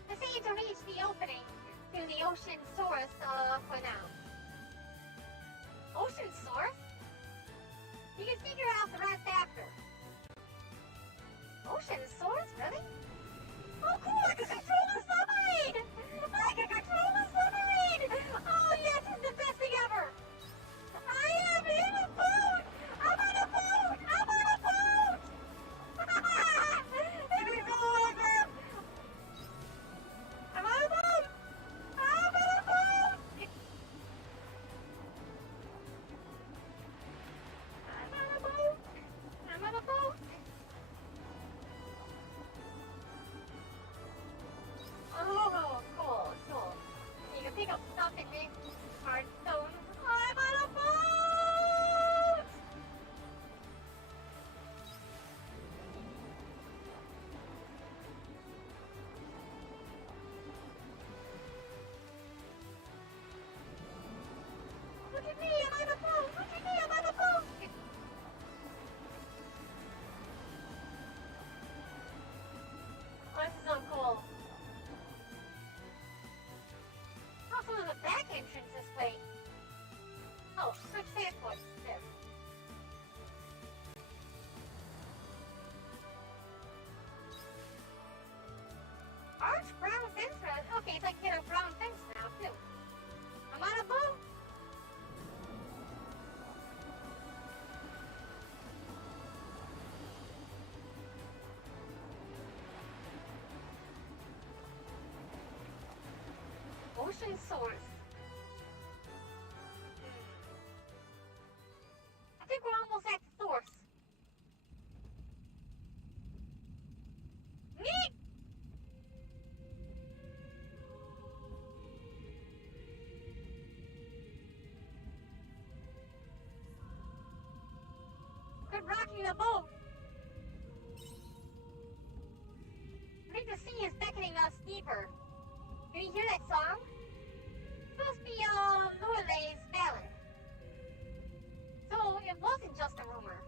Let's aim to reach the opening to the ocean source for now. Ocean source? You can figure out the rest after. Ocean source? Really? Oh cool, I can control the submarine! I can control the submarine! Oh yes, it's the best thing ever! I am in a boat! I'm on a boat! I'm on a boat! It is all over! I'm on a boat! I'm on a boat! I'm on a boat! I'm on a boat! Oh, cool, cool. You can pick up stuff and make hard stone. I'm on a boat! Look at me, I'm on a boat! Look at me, I'm on a boat! Oh, this is so cool. Also, there's a back entrance this way. Oh, quick transport. There. Arch brown fence road. Okay, so I can get a brown fence now, too. I'm on a boat. Ocean source. I think we're almost at the source. Neat! Quit rocking the boat. I think the sea is beckoning us deeper. Can you hear that song? It's supposed to be Lorelai's ballad. So it wasn't just a rumor.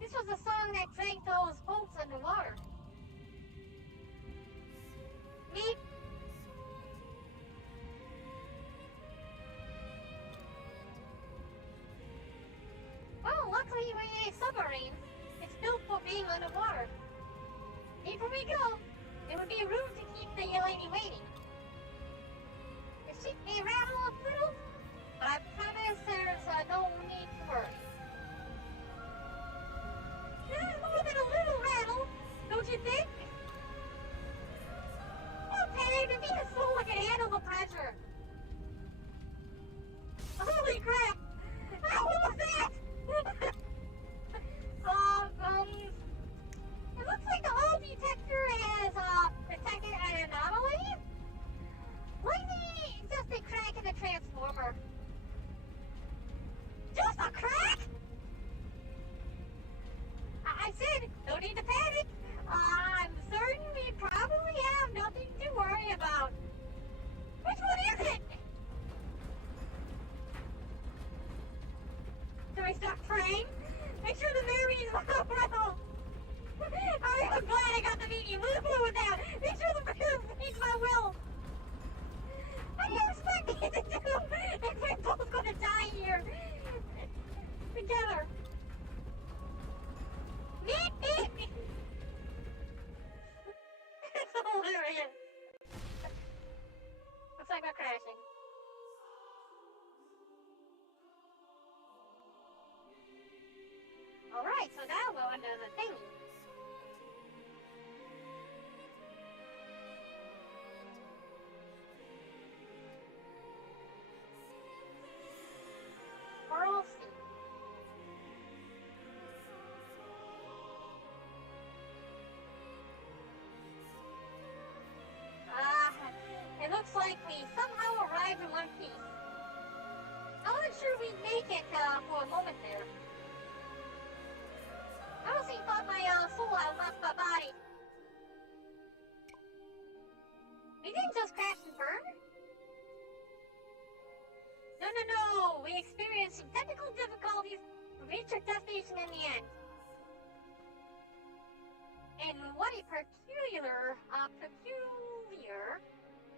This was the song that drank those boats underwater. Meep. Well, luckily we're in a submarine. It's built for being underwater. Deeper we go, there would be room to keep the lady waiting. The ship may rattle a little, but I promise there's no need to worry. Yeah, more than a little rattle, you think? Okay, the thing is slow, I can handle the pressure. Holy crap! What was that? It looks like the hull detector has detected an anomaly. Likely just a crack in the transformer. Just a crack? I said, no need to panic. I'm certain we probably have nothing to worry about. Which one is it? Do I stop praying? Make sure the Marys well. I'm glad I got the meeting. Move with that. Make sure the Marys reach my will. What do you expect me to do if we're both going to die here together? It's hilarious. Looks like we're crashing. Alright, so now we're under the thingy. Pearl Sea. It looks like we somehow arrived in one piece. I wasn't sure we'd make it for a moment there. I honestly thought my soul had left my body. We didn't just crash and burn? No. We experienced some technical difficulties to reach our destination in the end. And what a peculiar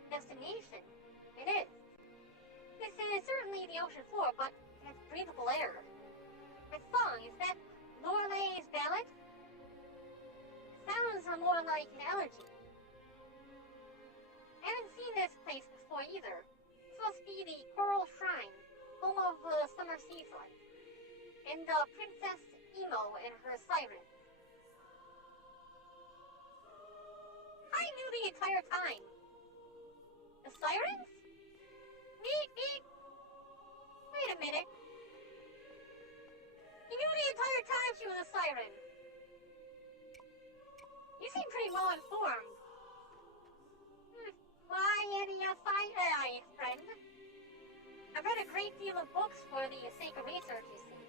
destination it is. This is certainly the ocean floor, but it has breathable air. This song, is that Lorelai's ballad? Sounds more like an elegy. I haven't seen this place before either. This must be the Coral Shrine, home of the summer season, and Princess Emo and her sirens. I knew the entire time. The sirens? Beep. Wait a minute. You knew the entire time she was a siren. You seem pretty well informed. Why, any friend? I've read a great deal of books for the sake of research, you see.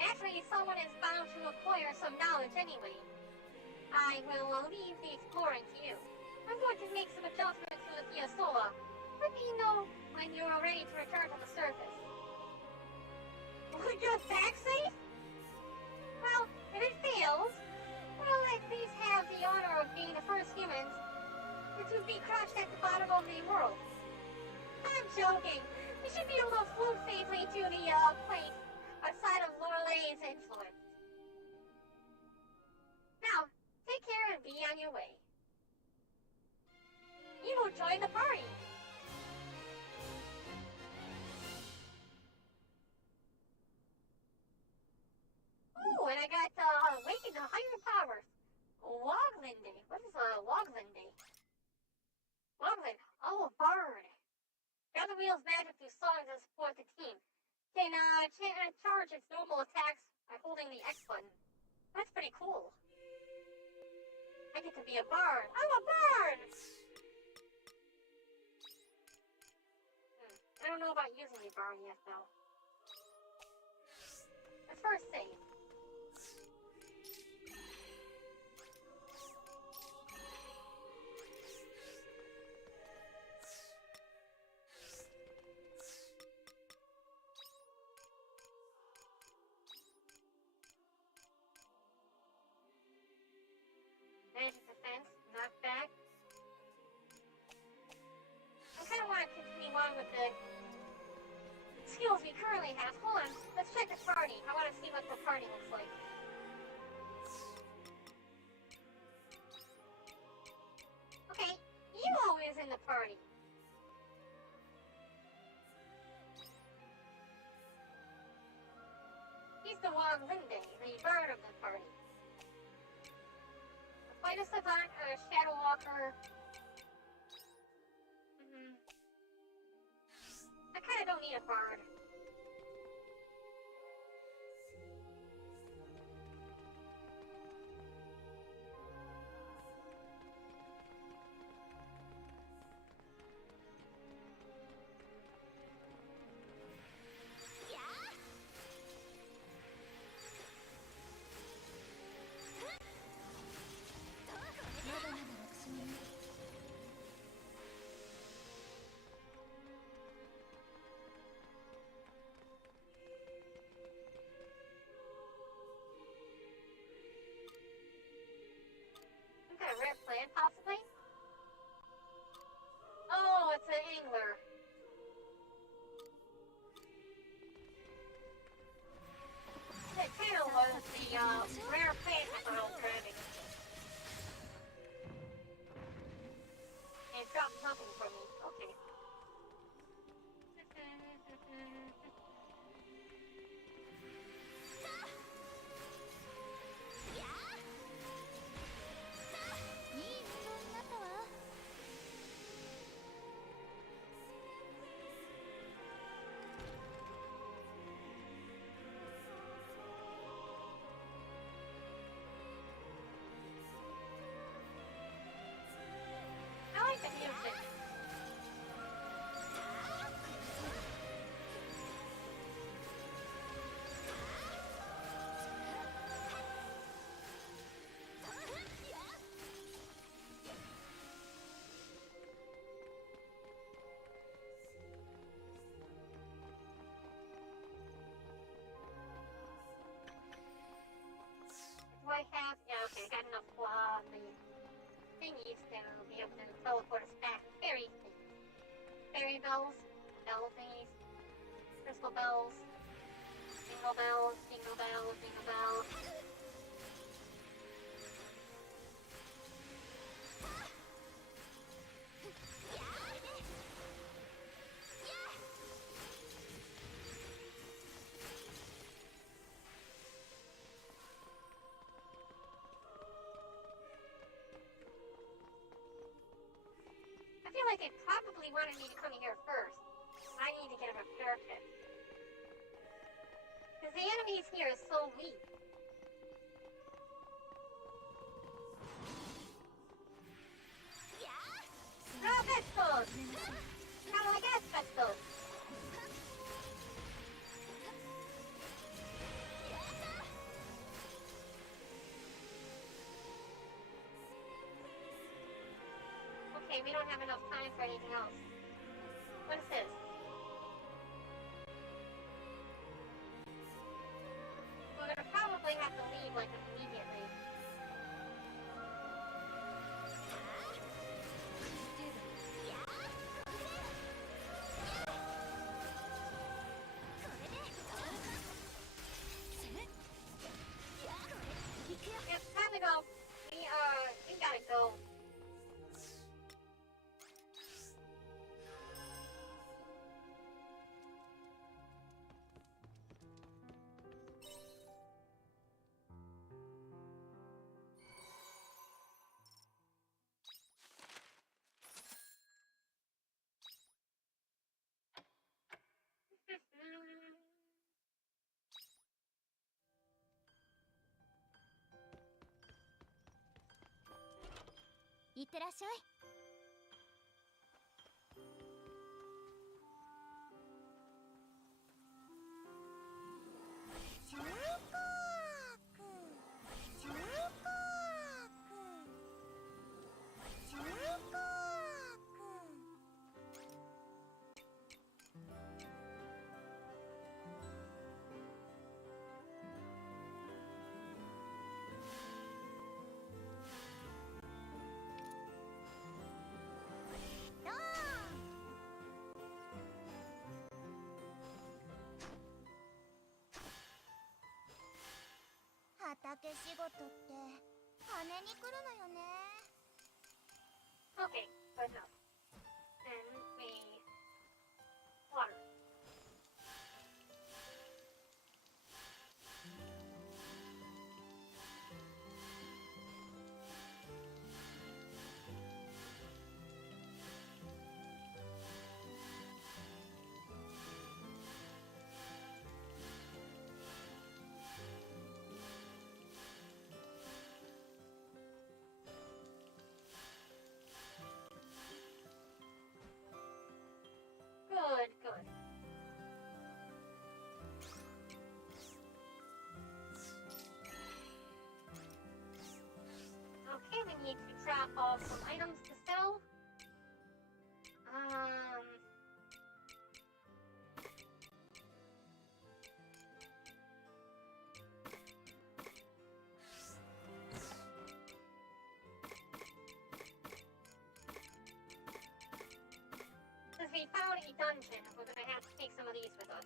Naturally, someone is bound to acquire some knowledge anyway. I will leave the exploring to you. I'm going to make some adjustments to the Fiasola. Let me know when you're ready to return to the surface. Will it go back safe? Well, if it fails, we'll at least have the honor of being the first humans to be crushed at the bottom of the world. I'm joking. We should be able to float safely to the place outside of Lorelai's influence. Now, take care and be on your way. You will join the party. Ooh, and I got awakened to higher powers. Woglinde. What is Woglinde? Woglinde. Oh, Barren. Gather wheels magic through songs and support the team. Can charge its normal attacks by holding the X button. That's pretty cool. I get to be a bard. I'm a bard! I don't know about using the bard yet, though. Let's first save. Magic defense, knockback. I kind of want to continue on with the skills we currently have. Hold on, let's check the party. I want to see what the party looks like. Okay, Emo is in the party. He's the Woglinde, the bird of the party. Fight a Savant or a Shadow Walker. I kinda don't need a Bard. A rare plant, possibly? Oh, it's an angler. That kind of was the rare plant that I was grabbing. And it dropped nothing from me. Okay. I like the music. Do I have? Yeah, okay, got enough the thingies to be able to teleport us back. Fairy things. Fairy bells, bell thingies, crystal bells, jingle bells, jingle bells, jingle bells. I feel like they probably wanted me to come here first. I need to get a repair kit. Because the enemies here is so weak. No, vegetables! Kind of like us vegetables. Okay, we don't have enough time for anything else. What is this? We're gonna probably have to leave, like, immediately. Yep, time to go. We gotta go.いってらっしゃい。畑仕事って金に来るのよね。Okay, good enough. And we water. tiny dungeon, we're gonna have to take some of these with us.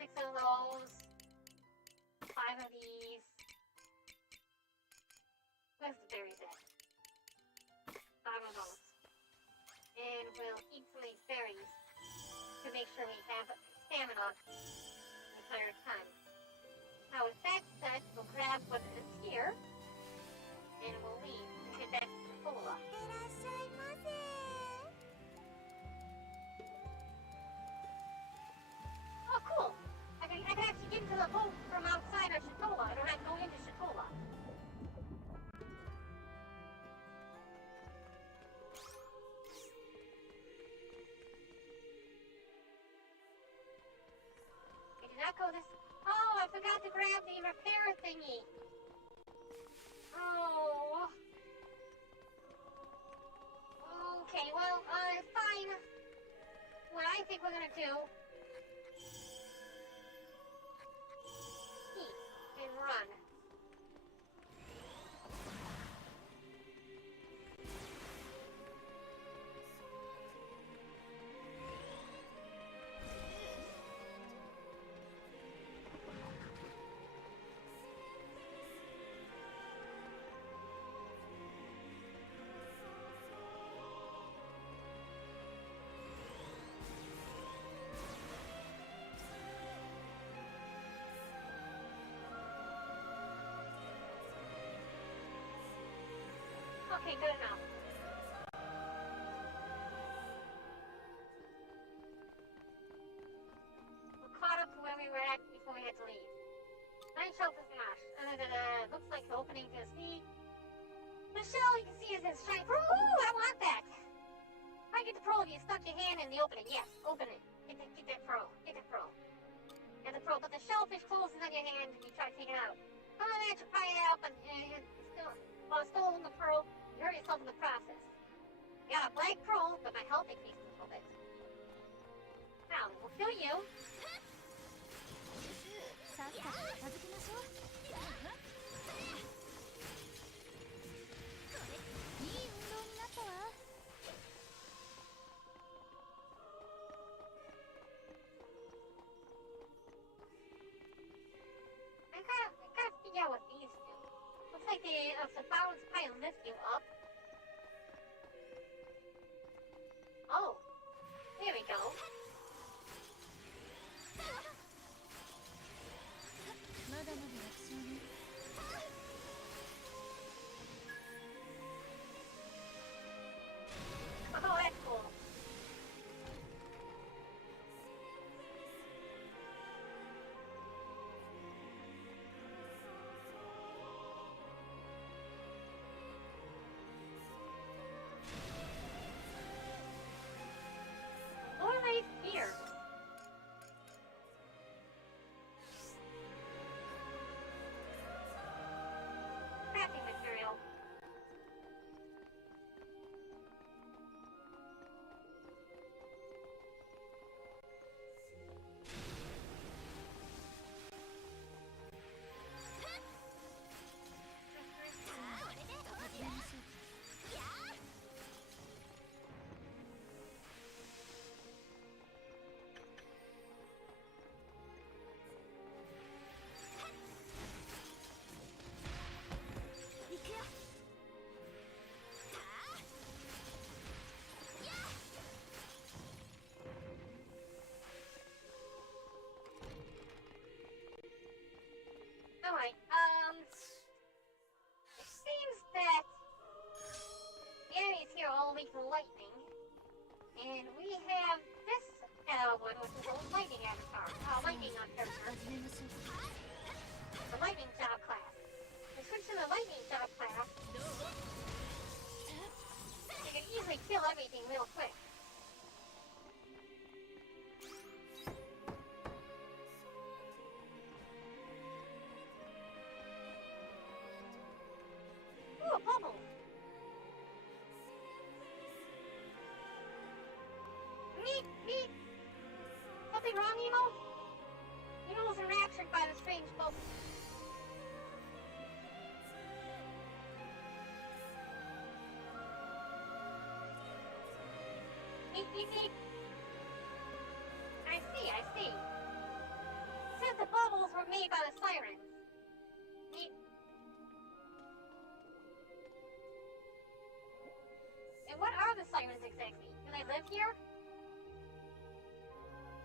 6 of those. 5 of these. Where's the berries at? 5 of those. And we'll eat some of these berries to make sure we have stamina the entire time. Now with that said, we'll grab what is here, and we'll leave and head back to Cola. いってらっしゃいませ。 Oh, cool! I can actually get into the boat from outside of Shatola. I don't have to go into Shatola. I did not go this... Oh, I forgot to grab the repair thingy. Oh. Okay, well, fine. What I think we're gonna do... Eat and run. Okay, good enough. We're caught up to where we were at before we had to leave. Night shelf is not. Looks like the opening to the sea. The shell you can see is this shiny. Ooh, I want that! I get the pearl if you stuck your hand in the opening. Yes, open it. Get that pearl. Get that pearl. Get the pearl, but the shellfish closes on your hand and you try to take it out. Some of that you pry it out, but it's still holding the pearl. You hurt yourself in the process. You got a black pearl, but my health increases a little bit. Now, we'll kill you. さっさと片付けましょう。いい運動になったわ。I gotta figure out what these do. Looks like they some balance probably lift you up. Oh, there we go. まだまだ楽勝ね。 Oh, that's cool. Lorelai's beard. Crafting material. Alright, it seems that the enemies here are all weak to lightning, and we have this one, which is a lightning avatar, lightning character, 始めましょう。 the lightning job class. We switch to the lightning job class, you can easily kill everything real quick. Ooh, a bubble! Meep, meep! Something wrong, Emo? Emo was enraptured by the strange bubble. Meep, meep, meep! live here?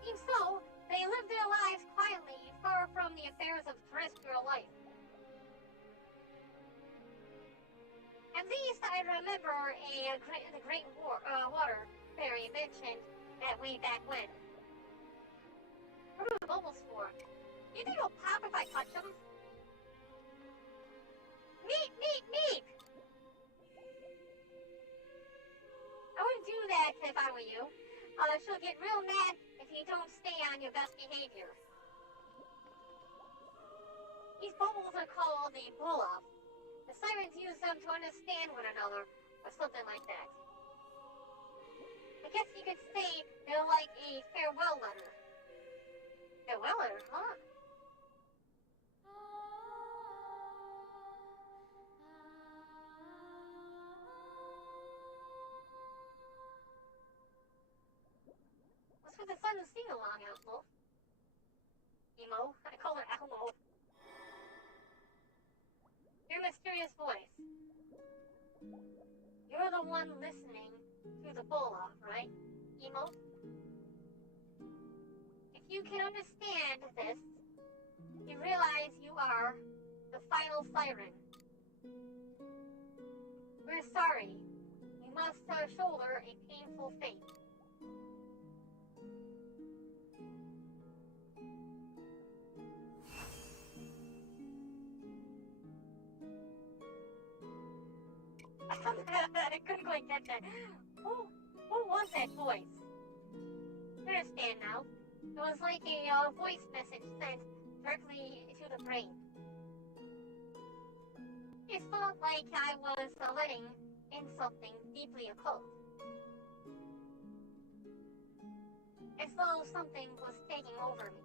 Seems so. They live their lives quietly, far from the affairs of terrestrial life. At least I remember the Great Water Fairy mentioned that way back when. What are the bubbles for? You think it'll pop if I touch them? Meep, meep, meep! I wouldn't do that if I were you. She'll get real mad if you don't stay on your best behavior. These bubbles are called the bulla. The sirens use them to understand one another, or something like that. I guess you could say they're like a farewell letter. Farewell letter, huh? What's with the sun sing-along, Elmo? Emo? I call her Elmo. Your mysterious voice. You're the one listening to the bola, right, Emo? If you can understand this, you realize you are the final siren. We're sorry. You must shoulder a painful fate. I couldn't quite get that. Who was that voice? I understand now. It was like a voice message sent directly to the brain. It felt like I was letting in something deeply occult. As though something was taking over me.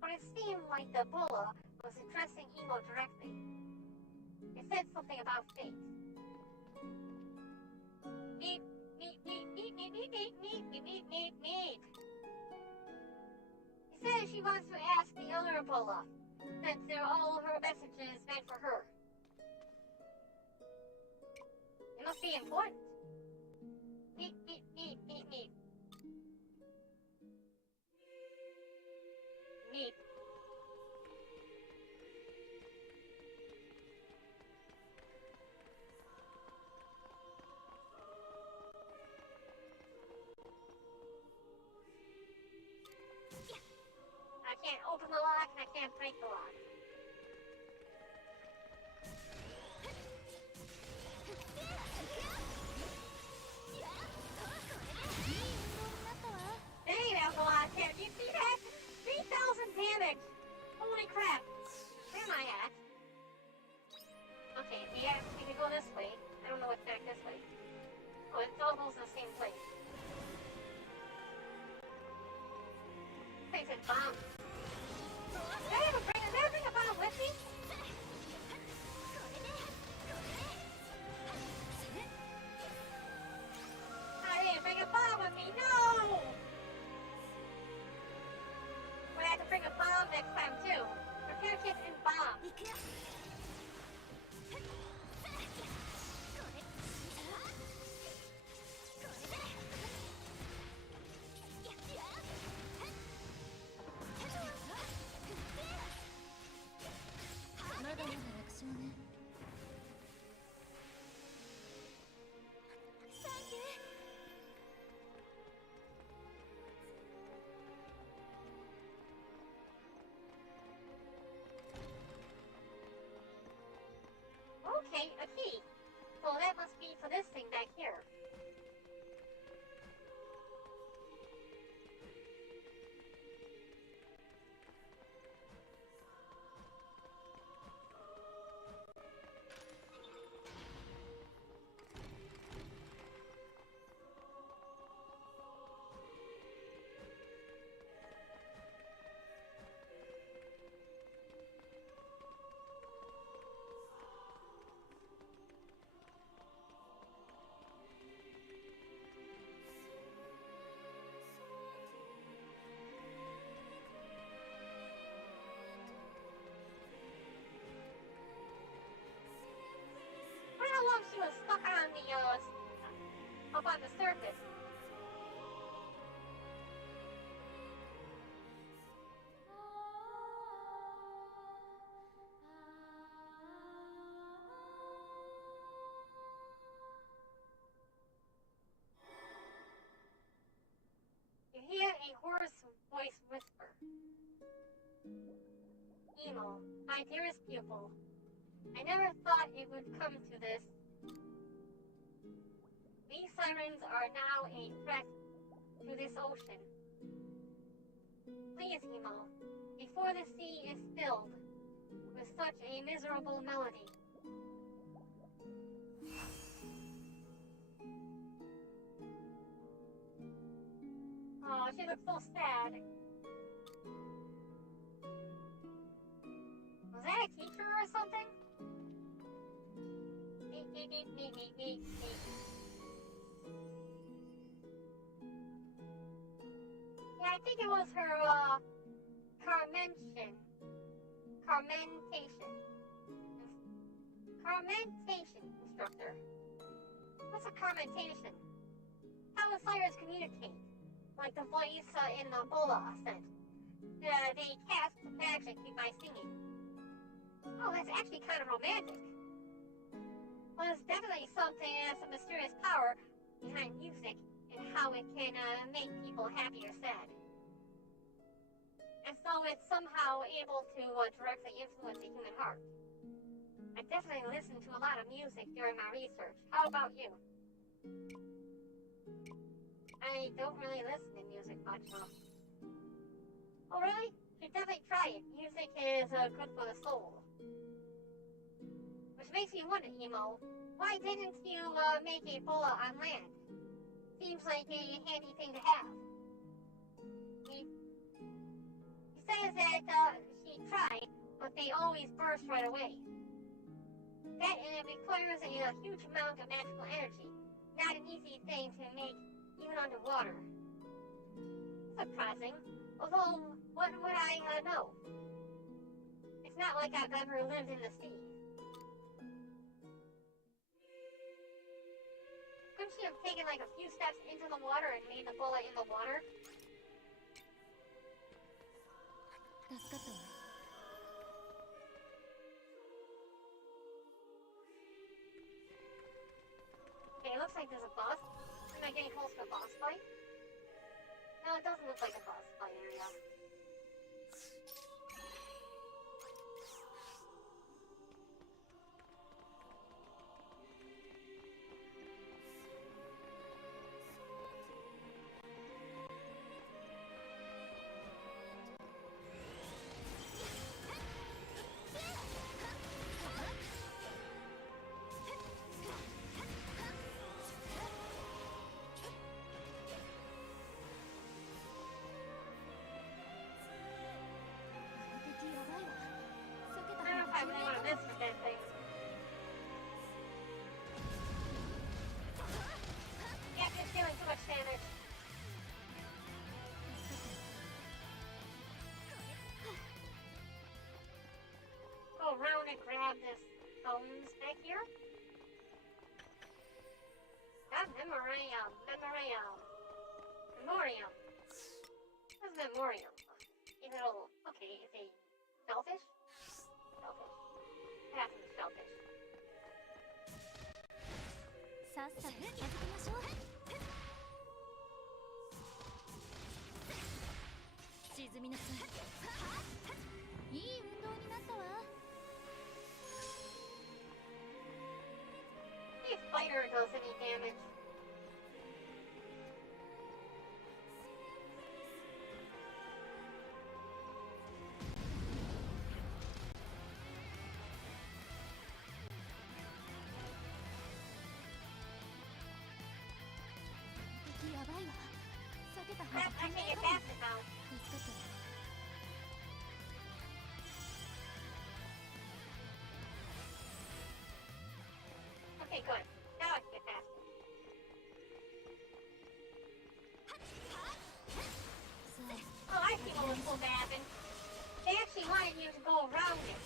But it seemed like the bulla was addressing Emo directly. It said something about fate. Meep, meep, meep, meep, meep, meep, meep, meep, meep, meep, meep, meep. It says she wants to ask the other bulla, since they're all her messages meant for her. It must be important. Meep, meep, meep, meep, meep. Meep. I can't open the lock and I can't break the lock. Dang, that was a lot of damage. You see that? 3,000 damage. Holy crap. Where am I at? Okay, we can go this way. I don't know what's back this way. Oh, it all goes in the same place. Things are bomb. Did I ever bring a bomb with me? I didn't bring a bomb with me, no! We have to bring a bomb next time too. Repair kit and bomb. on the surface. You hear a hoarse voice whisper. Emo, my dearest pupil, I never thought it would come to this. These sirens are now a threat to this ocean. Please, Emo, before the sea is filled with such a miserable melody. Oh, she looks so sad. Was that a teacher or something? Me. Yeah, I think it was her, Carmentation instructor. What's a carmentation? How do sirens communicate? Like the voice in the Bola Ascent. They cast magic by singing. Oh, that's actually kind of romantic. Well, there's definitely something that's a mysterious power behind music and how it can make people happy or sad. And so it's somehow able to directly influence the human heart. I definitely listen to a lot of music during my research. How about you? I don't really listen to music much, though. Oh, really? You should definitely try it. Music is good for the soul. Which makes me wonder, Emo, why didn't you make a bola on land? Seems like a handy thing to have. He says that she tried, but they always burst right away. That and it requires a huge amount of magical energy. Not an easy thing to make even underwater. Surprising. Although, what would I know? It's not like I've ever lived in the sea. Couldn't she have taken like a few steps into the water and made the bola in the water? Okay, it looks like there's a boss. Am I getting close to a boss fight? No, it doesn't look like a boss fight area. I really want to mess with that thing. Yeah, it's dealing too much damage. Go around and grab this bones back here. Memoriam. What's memoriam? Is it all okay? Is it shellfish? Half of the shellfish. さっさと近づきましょう。沈みなさい。いい運動になったわ。If fighter does any damage. I can get past it now. Okay, good. Now I can get past it. Oh, I see what was supposed to happen. They actually wanted you to go around it.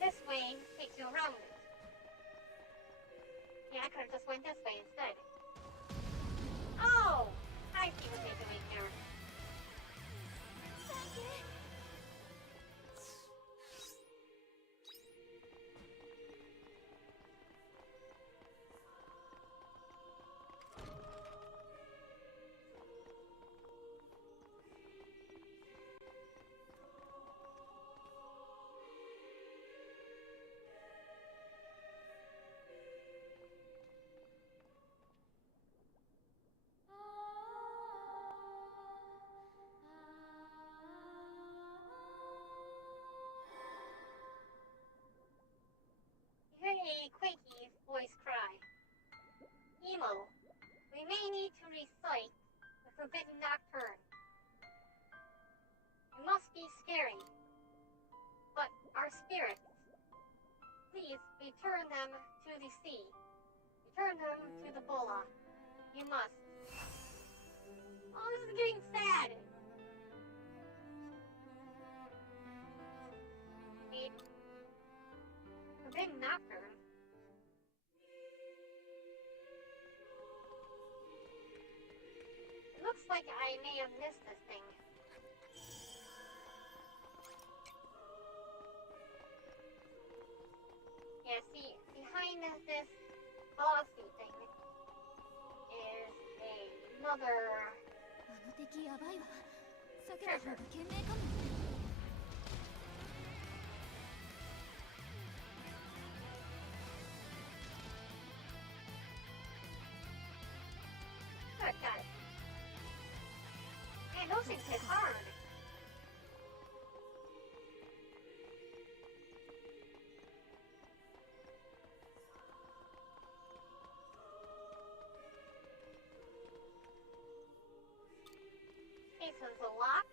This way, to around it. Yeah, I could have just went this way instead. Oh! I see what they're doing here. A Quakey's voice cry. Emo, we may need to recite the Forbidden Nocturne. It must be scary, but our spirits, please return them to the sea. Return them to the Bola. You must. Oh, this is getting sad. Wait. Forbidden Nocturne? It looks like I may have missed this thing. Yeah, see, behind this bossy thing is another... あの敵やばいわ。避けた方が賢明かも。Good, got it. Man, those things hit hard. Okay, so there's a lock.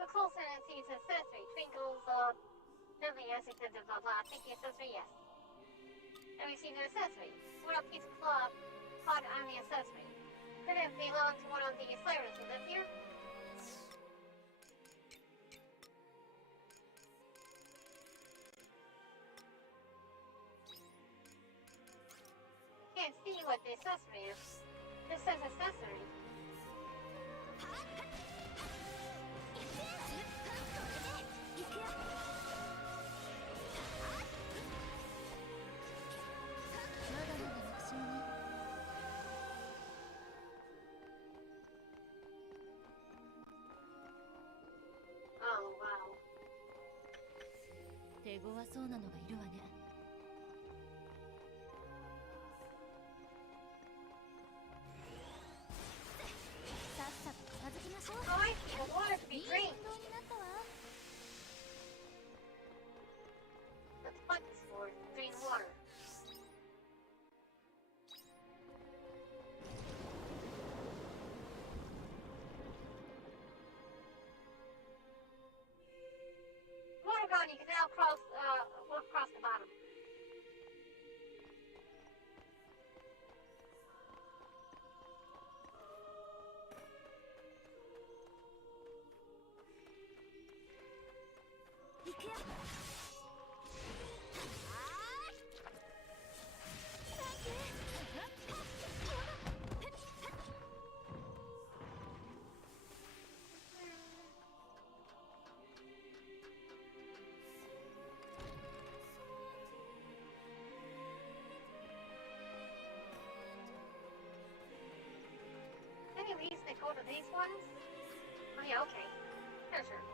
Look closer and see its accessory. Twinkles, gently as it says blah blah. Take the accessory, yes. And we see the accessory. What a piece of cloth caught on the accessory. Could it belong to one of the slayers who live here? Can't see what the accessory is. This says accessory. Oh, wow. 手強そうなのがいるわね。さっさと片付きましょう。 Oh, I see. The water to be いい drained. 運動になったわ。 The buttons for drain water. Water gone, you can now walk across the bottom. Any reason to go to these ones? Oh yeah, okay. Sure, sure.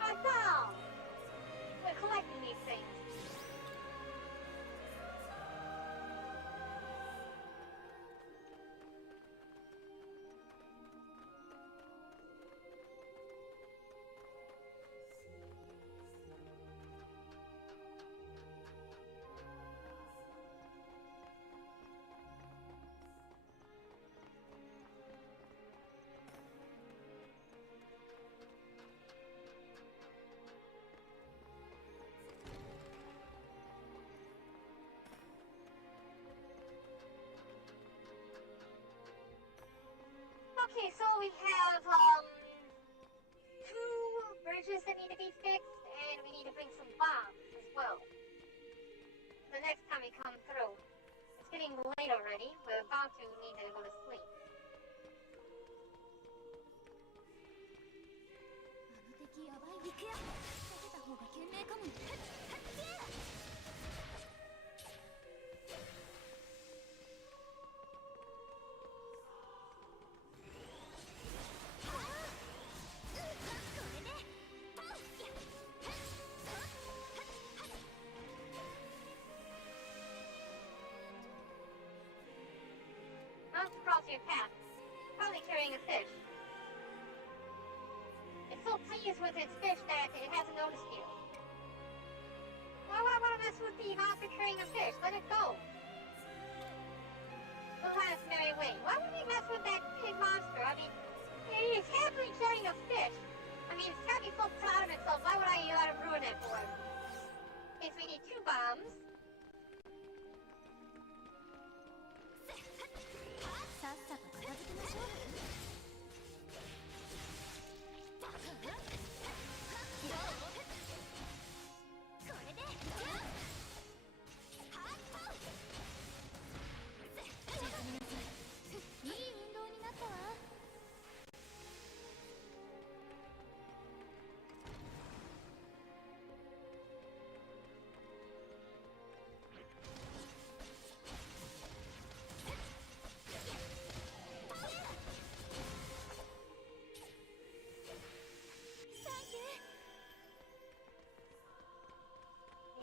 I found! We're collecting these things. that need to be fixed, and we need to bring some bombs as well. The next time we come through. It's getting late already. We're about to need to go to sleep. あの敵やばい。行くよ。避けた方が賢明かも。Not to cross your path. Probably carrying a fish. It's so pleased with its fish that it hasn't noticed you. Why would I want to mess with the monster carrying a fish? Let it go. Don't have its merry way. Why would we mess with that big monster? I mean, it's happily carrying a fish. I mean, it's gotta be so proud of itself. Why would I let it ruin it for it? Okay, so we need 2 bombs. さっさと片付けましょう。これでいい運動になったわ。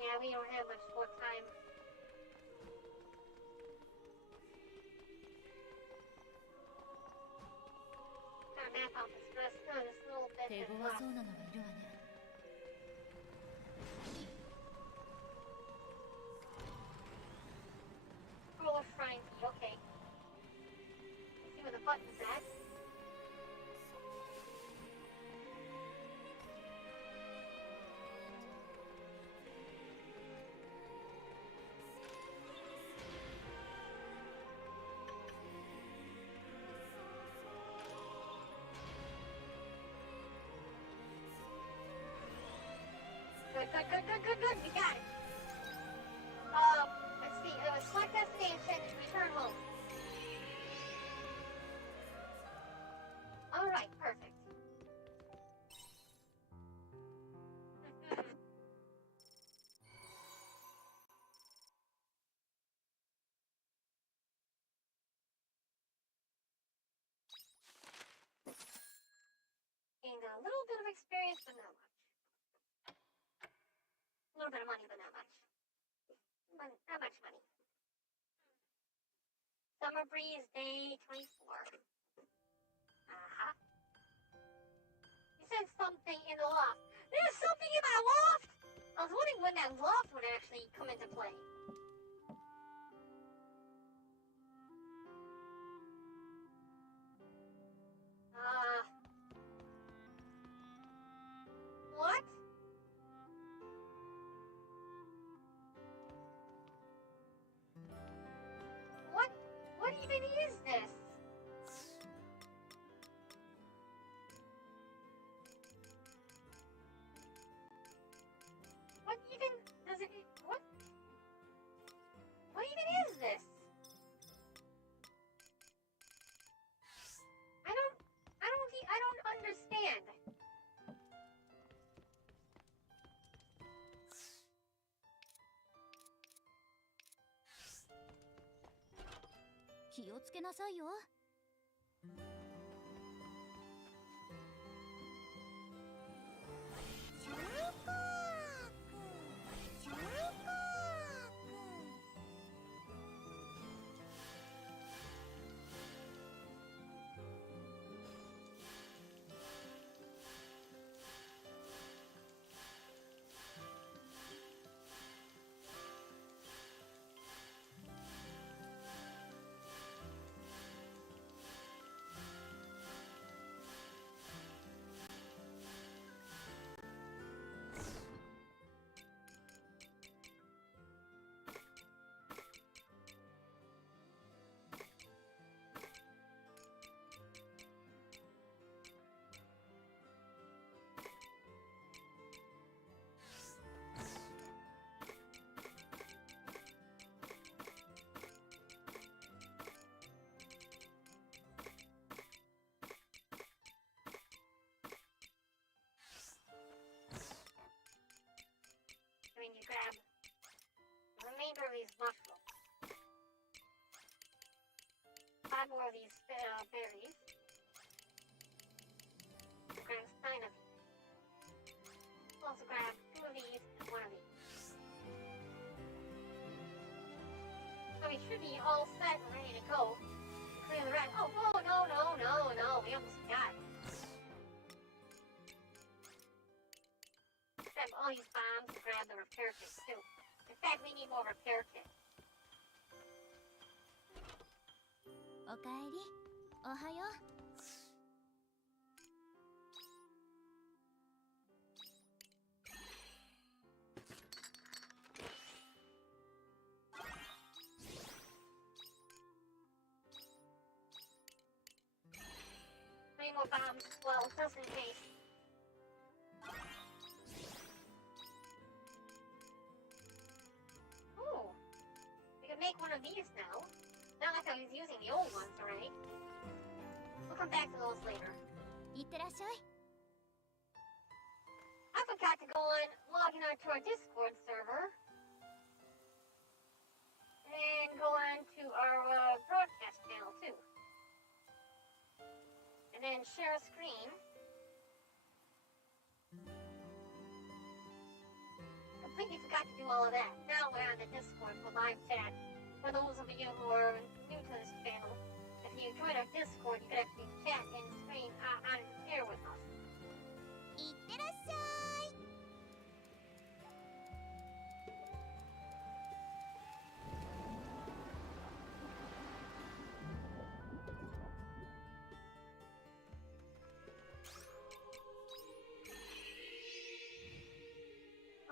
Yeah, we don't have much more time. Gotta map out this little bit 手 that's 強 left. そうなのがいるわね。Roller shrine key, okay. Let's see where the button's at. Good. We got it. Let's see. Select destination and return home. All right, perfect. Gained a little bit of experience, but not much. A little bit of money, but not much. Not much money. Summer breeze, day 24. Uh-huh. You said something in the loft. There's something in my loft! I was wondering when that loft would actually come into play. What? What even is this? What even does it? What? What even is this? I don't understand.気をつけなさいよ。you grab the remainder of these mushrooms. 5 more of these berries. Grab 9 of these. Also grab 2 of these and 1 of these. So we should be all set and ready to go. Clear the red. Oh, whoa, no. We almost got it. Grab all these bombs and grab the repair kits too. In fact, we need more repair kits. おかえり。おはよう。Three more bombs. Well, just in case. Ooh. We can make one of these now. Not like I was using the old ones already. We'll come back to those later. いってらっしゃい。 I forgot to go on, log in onto our Discord server. And go on to our broadcast channel too. And then share a screen. Completely forgot to do all of that. Now we're on the Discord for live chat. For those of you who are new to this channel, if you join our Discord, you can actually chat and stream on air with us. いってらっしゃい。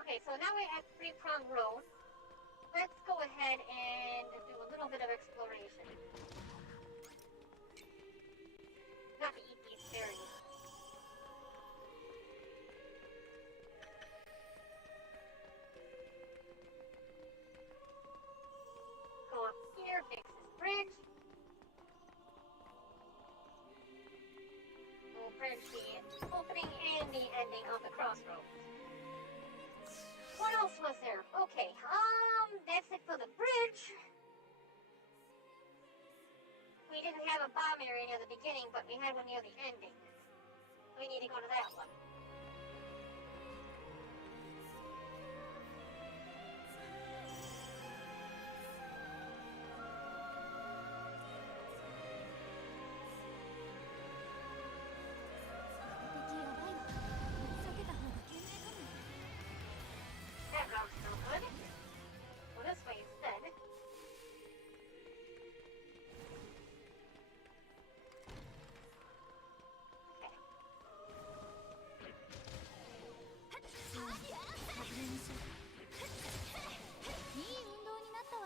Okay, so now we're at Three Prong Road. Let's go ahead and do a little bit of exploration. Not to eat these berries. Go up here, fix this bridge. We'll bridge the opening and the ending of the crossroads. What else was there? Okay, that's it for the bridge. We didn't have a bomb area near the beginning, but we had one near the ending. We need to go to that one. That route's no good. Well, this way instead. Okay. いい運動になったわ。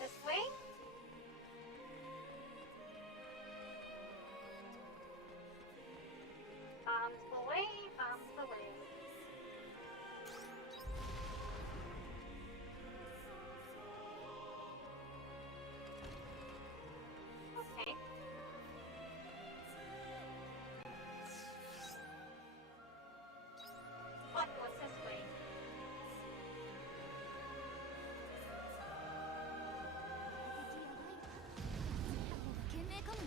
This way? Bombs away, bombs away. Okay. What was this way? 懸命かも。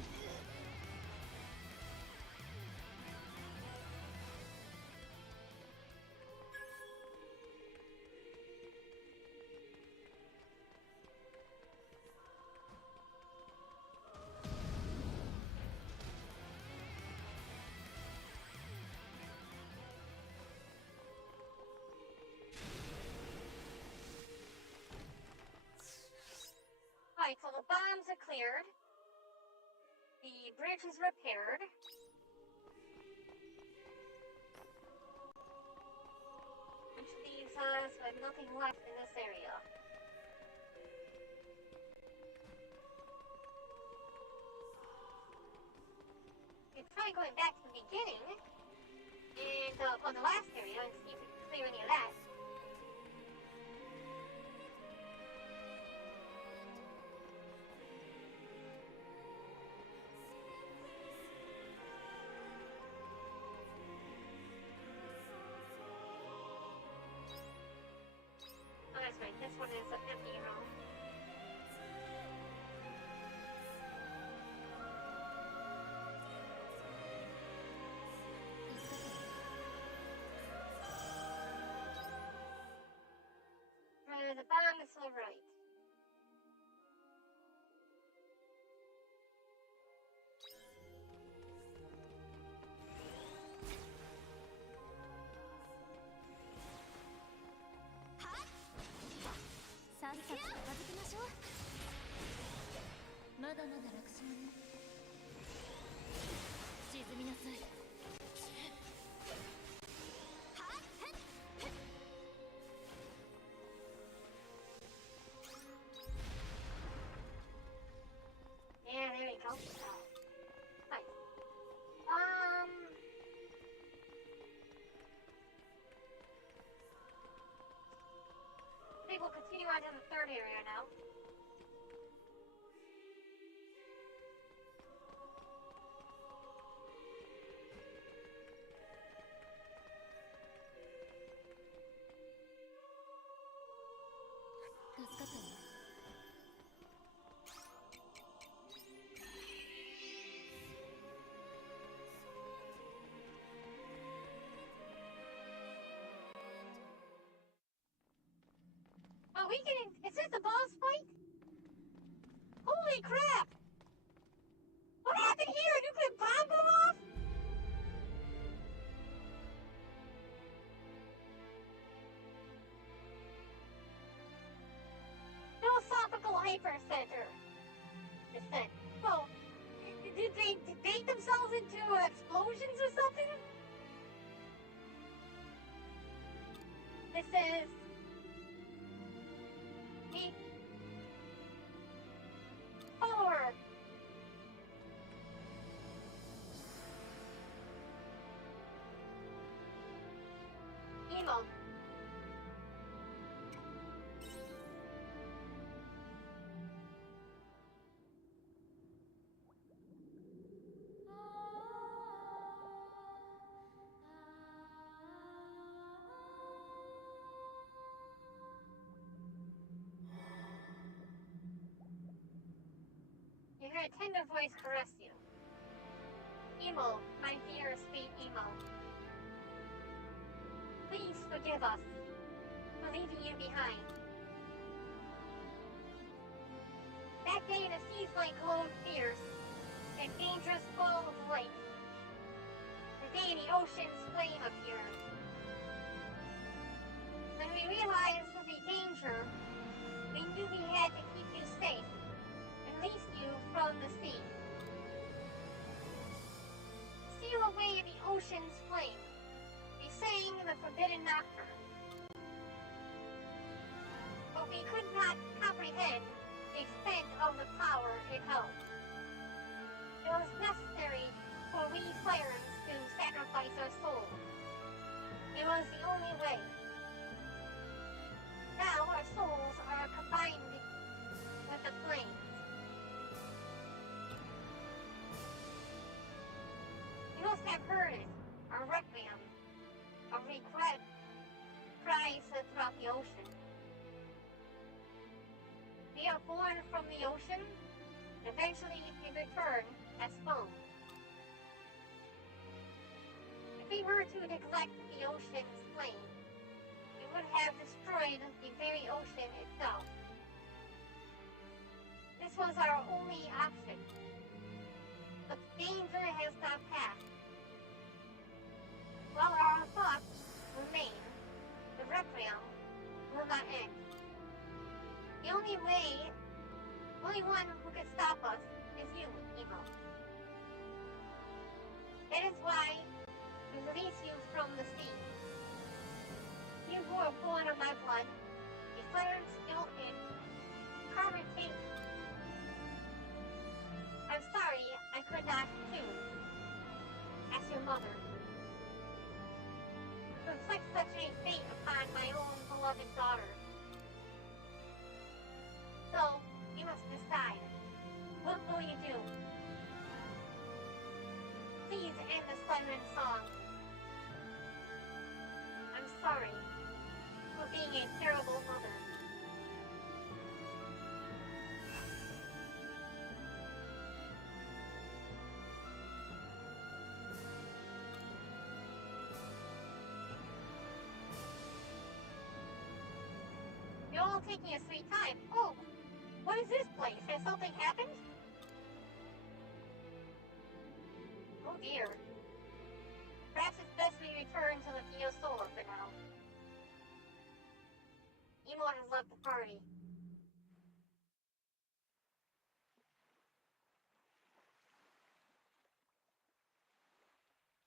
Alright, so the bombs are cleared. The bridge is repaired. Which leaves us with nothing left in this area. We try going back to the beginning and on the last area and see if we can clear any of that. the bomb is so right.さっさと片付けましょう。まだまだ楽勝ね。沈みなさい。Yeah, there you go. Nice. I think we'll continue on to the third area now. Are we getting... Is this the boss fight? Holy crap! What happened here? A nuclear bomb go off? Philosophical hypercenter. Descent. Well, did they debate themselves into explosions or something? This is... me. Follower. Emo. You hear a tender voice caress you. Emo, my dear sweet Emo. Please forgive us for leaving you behind. That day the sea's light glowed fierce, a dangerous ball of light. The day the ocean's flame appeared. When we realized the danger, we knew we had to keep you safe. Release you from the sea. Steal away the ocean's flame. We sang the forbidden nocturne. But we could not comprehend the extent of the power it held. It was necessary for we sirens to sacrifice our souls. It was the only way. Now our souls are combined with the flames. You must have heard it, a requiem, a regret cries throughout the ocean. We are born from the ocean, and eventually we return as foam. If we were to neglect the ocean's flame, we would have destroyed the very ocean itself. This was our only option, but the danger has not passed. While our thoughts remain, the requiem will not end. The only one who can stop us is you, Emo. That is why we release you from the sea. You who are born of my blood, a siren's guilt and karmic fate. I'm sorry I could not choose, as your mother, to inflict such a fate upon my own beloved daughter. So, you must decide. What will you do? Please end the siren song. I'm sorry for being a terrible mother. You all all taking his sweet time. Oh, what is this place? Has something happened? Oh dear. Perhaps it's best we return to the Theo Solar for now. Emo has left the party.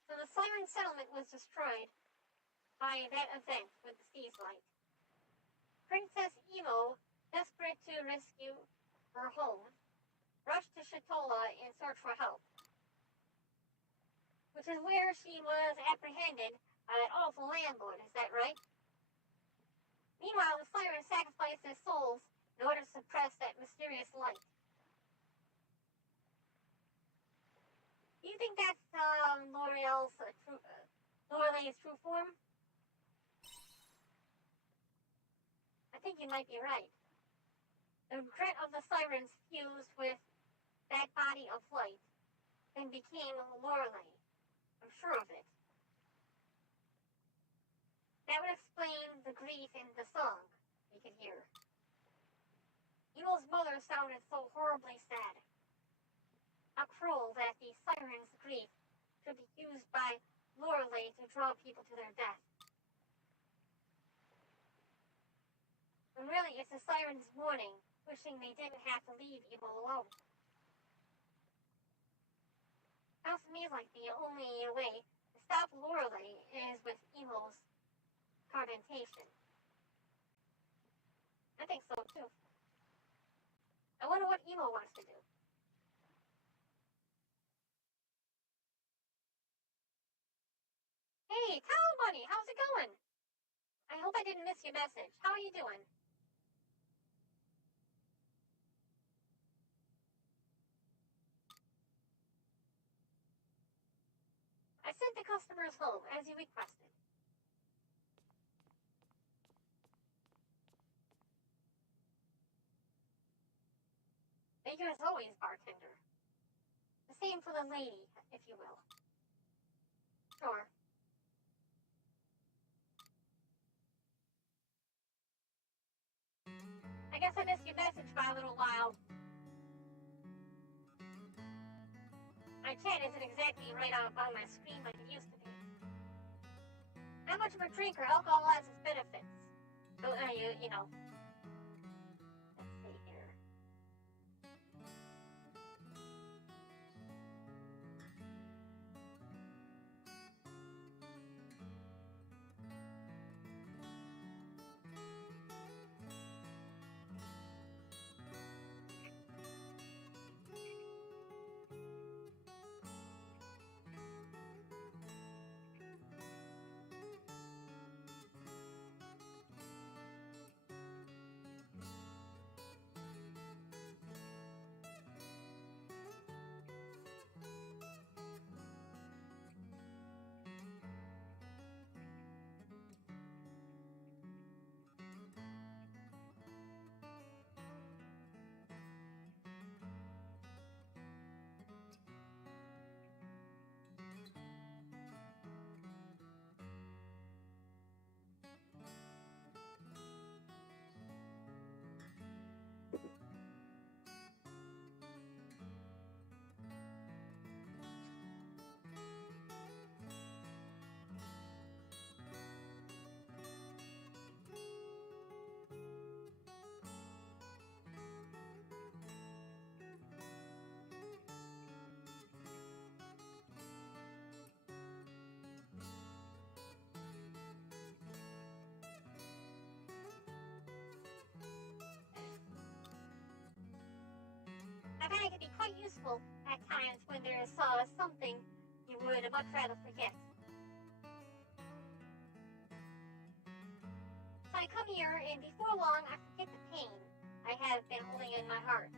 So the Siren settlement was destroyed by that event with the Seas Light. Princess Emo, desperate to rescue her home, rushed to Shatola in search for help, which is where she was apprehended by that awful landlord, is that right? Meanwhile, the Siren sacrificed their souls in order to suppress that mysterious light. Do you think that's L'Oreal's Lorelei's true form? I think you might be right. The regret of the Sirens fused with that body of light and became Lorelei. I'm sure of it. That would explain the grief in the song we could hear. Emo's mother sounded so horribly sad. How cruel that the Siren's grief should be used by Lorelei to draw people to their death. When really it's the Siren's mourning, wishing they didn't have to leave Emo alone. Sounds to me like the only way to stop Lorelei is with Emo's tormentation. I think so too. I wonder what Emo wants to do. Hey, Cow Bunny, how's it going? I hope I didn't miss your message. How are you doing? I sent the customers home, as you requested. Thank you as always, bartender. The same for the lady, if you will. Sure. I guess I missed your message by a little while. My chat isn't exactly right on my screen like it used to be. How much of a drinker? Alcohol has its benefits. So, you know. Let's see here. I find it can be quite useful at times when there's something you would much rather forget. So I come here, and before long, I forget the pain I have been holding in my heart.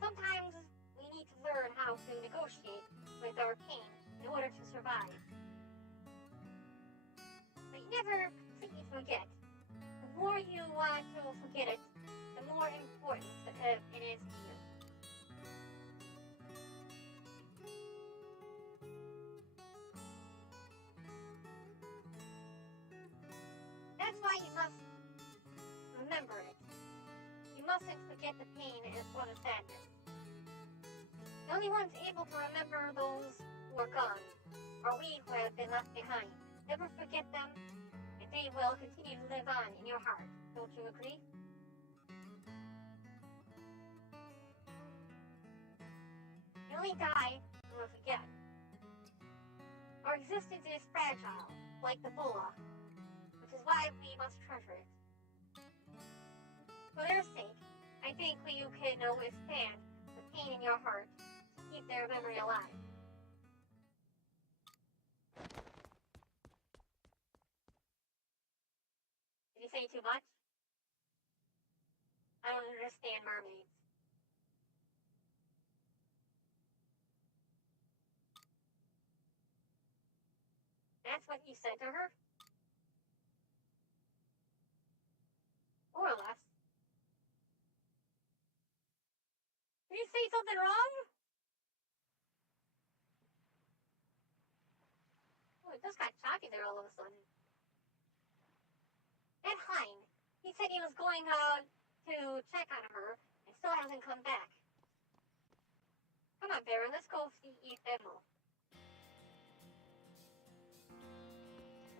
Sometimes we need to learn how to negotiate with our pain in order to survive. But you never completely forget. The more you want to forget it, the more important it is to you. That's why you must mustn't forget the pain or the sadness. The only ones able to remember those who are gone are we who have been left behind. Never forget them, and they will continue to live on in your heart. Don't you agree? We only die when we forget. Our existence is fragile, like the bola, which is why we must treasure it. For their sake, I think you can withstand the pain in your heart to keep their memory alive. Did you say too much? I don't understand mermaids. That's what you said to her? More or less. Did you say something wrong? Oh, it just got choppy there all of a sudden. And Hein, he said he was going to check on her and still hasn't come back. Come on, Barren, let's go see Emo.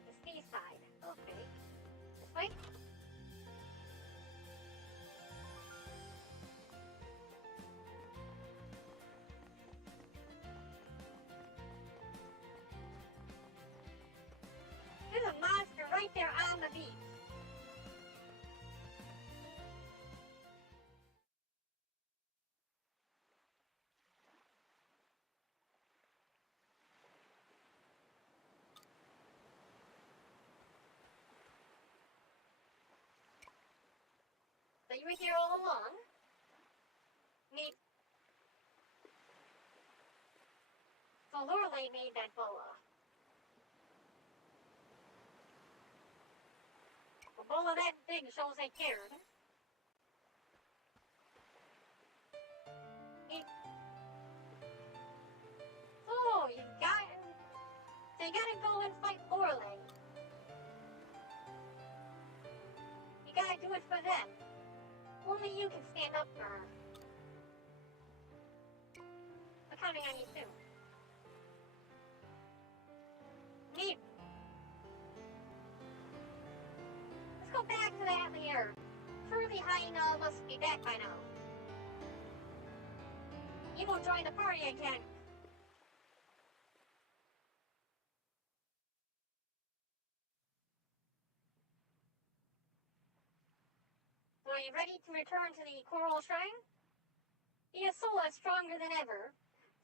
The seaside. Okay. This way? There's a monster right there on the beach. So you were here all along? So Lorelei made that boa. A boa that big shows they cared. So you gotta go and fight Lorelei. You gotta do it for them. Only you can stand up for her. I'm counting on you too. Neat. Let's go back to that lair. Surely Hyena must be back by now. You will join the party again. So are you ready to return to the Coral Shrine? The soul is stronger than ever,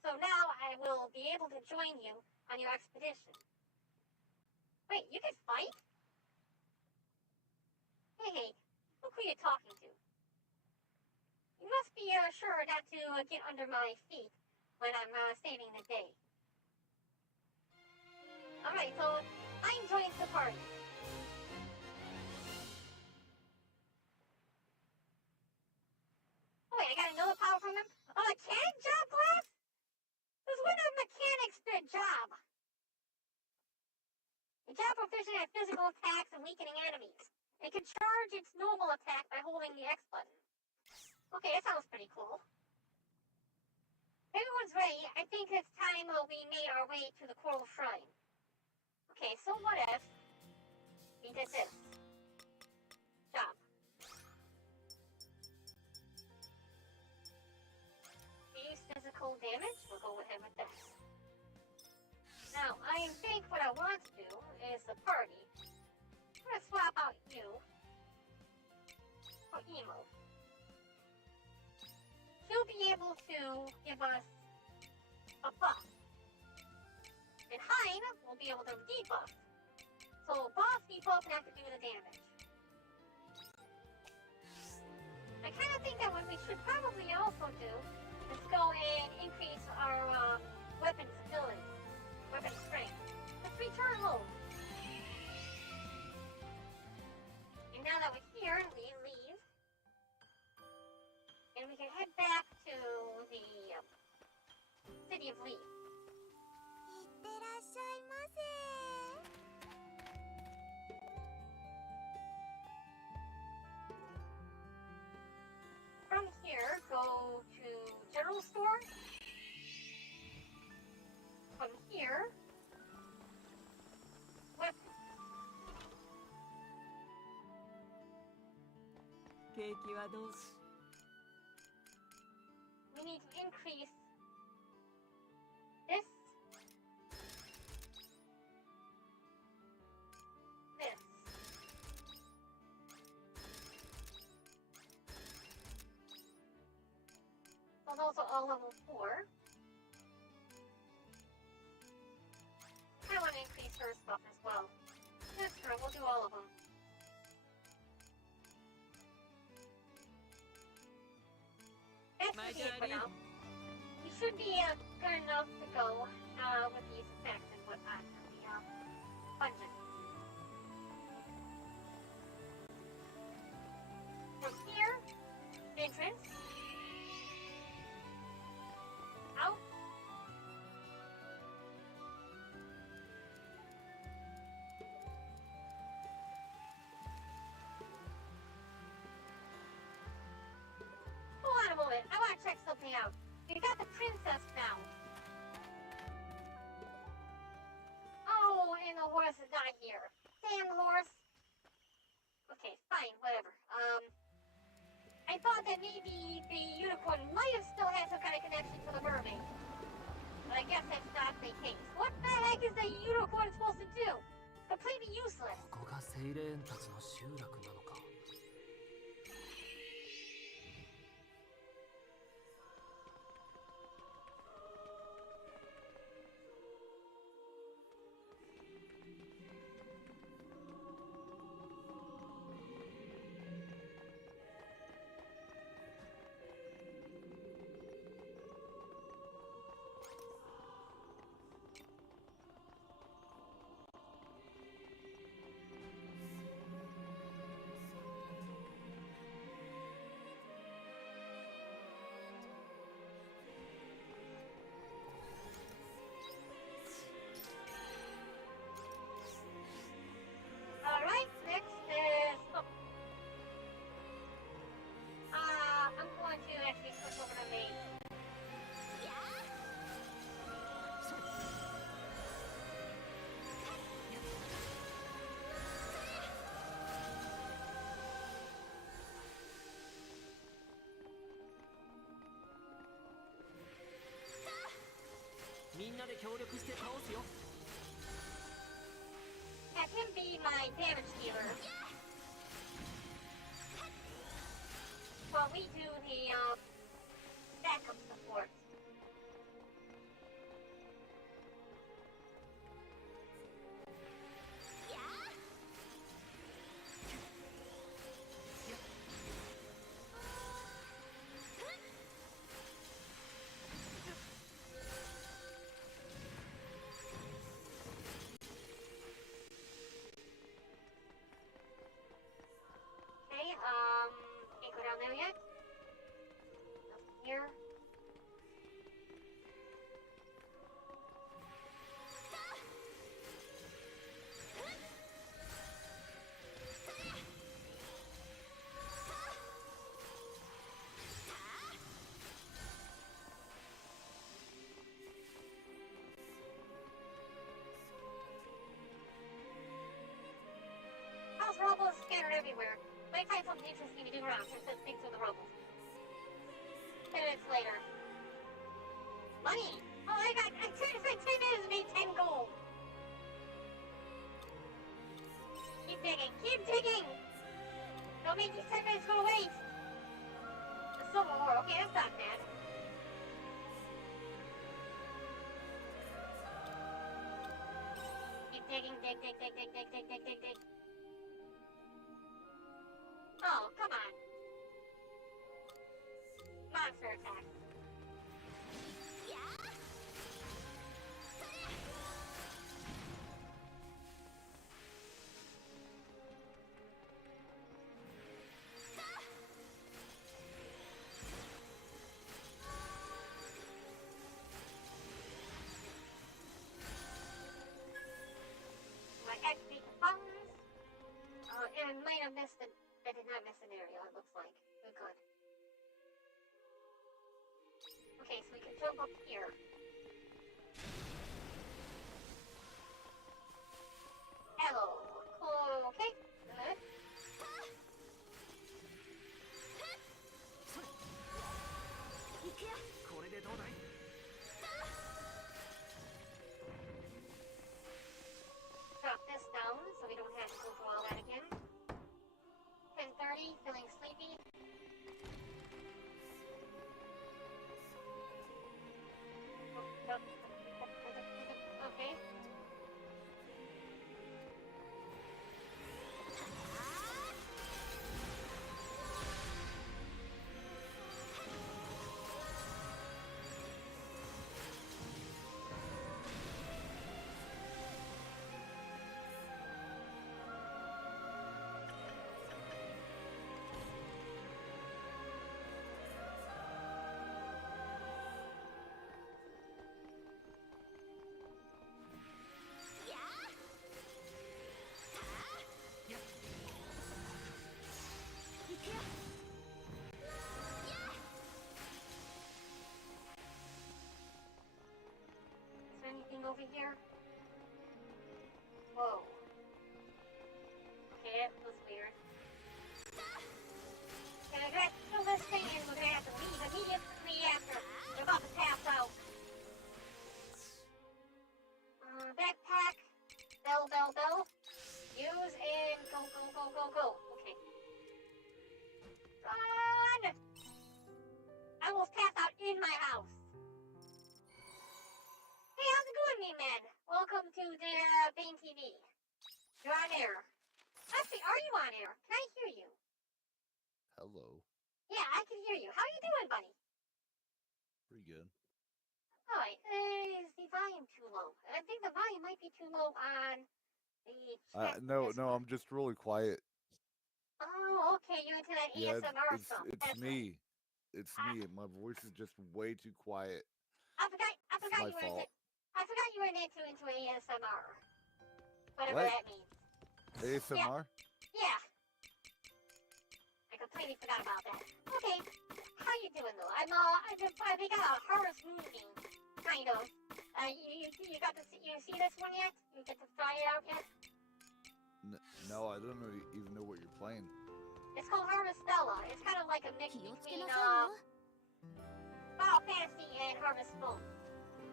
so now I will be able to join you on your expedition. Wait, you can fight? Hey, look who you're talking to. You must be sure not to get under my feet when I'm saving the day. Alright, so I'm joins the party. Oh wait, I got another power from him? A mechanic job class? Since when have mechanics been job? The job proficient at physical attacks and weakening enemies. It can charge its normal attack by holding the X button. Okay, that sounds pretty cool. Everyone's ready. I think it's time we made our way to the Coral Shrine. Okay, so what if we did this? Job. Use physical damage. We'll go ahead with that. Now, I think what I want to do is the party. I'm going to swap out you for Emo. She'll be able to give us a buff. And Hein will be able to debuff. So boss people can have to do the damage. I kind of think that what we should probably also do is go and increase our weapons ability, weapon strength. Let's return home. And now that we're here, we leave. And we can head back to the City of Leaf. いってらっしゃいませ。景気はどうし We need to increase this. This. So those are all level 4. I want to increase her stuff as well. That's true, we'll do all of them. That's My gonna be it for daddy. now. We should be good enough to go with these effects and whatnot for the dungeon. From here, entrance. Out. Hold on a moment, I want to check something out. We got the princess now. Oh, and the horse is not here. Damn horse. Okay, fine, whatever. I thought that maybe the unicorn might have still had some kind of connection to the mermaid. But I guess that's not the case. What the heck is the unicorn supposed to do? It's completely useless. ここが精霊たちの集落なのか Alright, next is... Oh. I'm going to actually switch over to me. Have him be my damage dealer. While we do the backup support. Okay, can't go down there yet. Nothing here. How's rubble scattered everywhere? Might find something interesting to do around since there's things with the rubble. 10 minutes later. Money! Oh, I turned for 10 minutes and made 10 gold! Keep digging! Keep digging! Don't make these 10 minutes go to waste! The silver ore, okay, that's not bad. Keep digging, dig, dig, dig, dig, dig, dig, dig, dig, dig. Oh, come on. Monster attack. My XP funds. And I might have missed it. I did not miss an area, it looks like. We're good. Okay, so we can jump up here. Hello. Okay, good. hungry, feeling sleepy. Okay. Is there anything over here? Whoa. Okay, that was weird. Okay, I got to kill this thing and we're gonna have to leave immediately after. We're about to pass out. Backpack. Bell, bell, bell. Use and go, go, go, go, go. Okay. Run! I almost passed out in my house. Hey, how's it going, me man? Welcome to the Bane TV. You're on air. Actually, are you on air? Can I hear you? Hello. Yeah, I can hear you. How you doing, buddy? Pretty good. Alright, is the volume too low? I think the volume might be too low on the chat. No, I'm just really quiet. Oh, okay, you're into that Yeah, ASMR stuff. it's That's right. me. It's me. My voice is just way too quiet. I forgot my you were fault. into ASMR. Whatever What? that means. ASMR? Yeah. I completely forgot about that. Okay. How you doing though? They got a Harvest Moon game, kind of. You got to see, you see this one yet? You get to try it out yet? No, I don't even know what you're playing. It's called Harvestella. It's kind of like a mix 気をつけ between なさいよ Final Fantasy and Harvest Moon.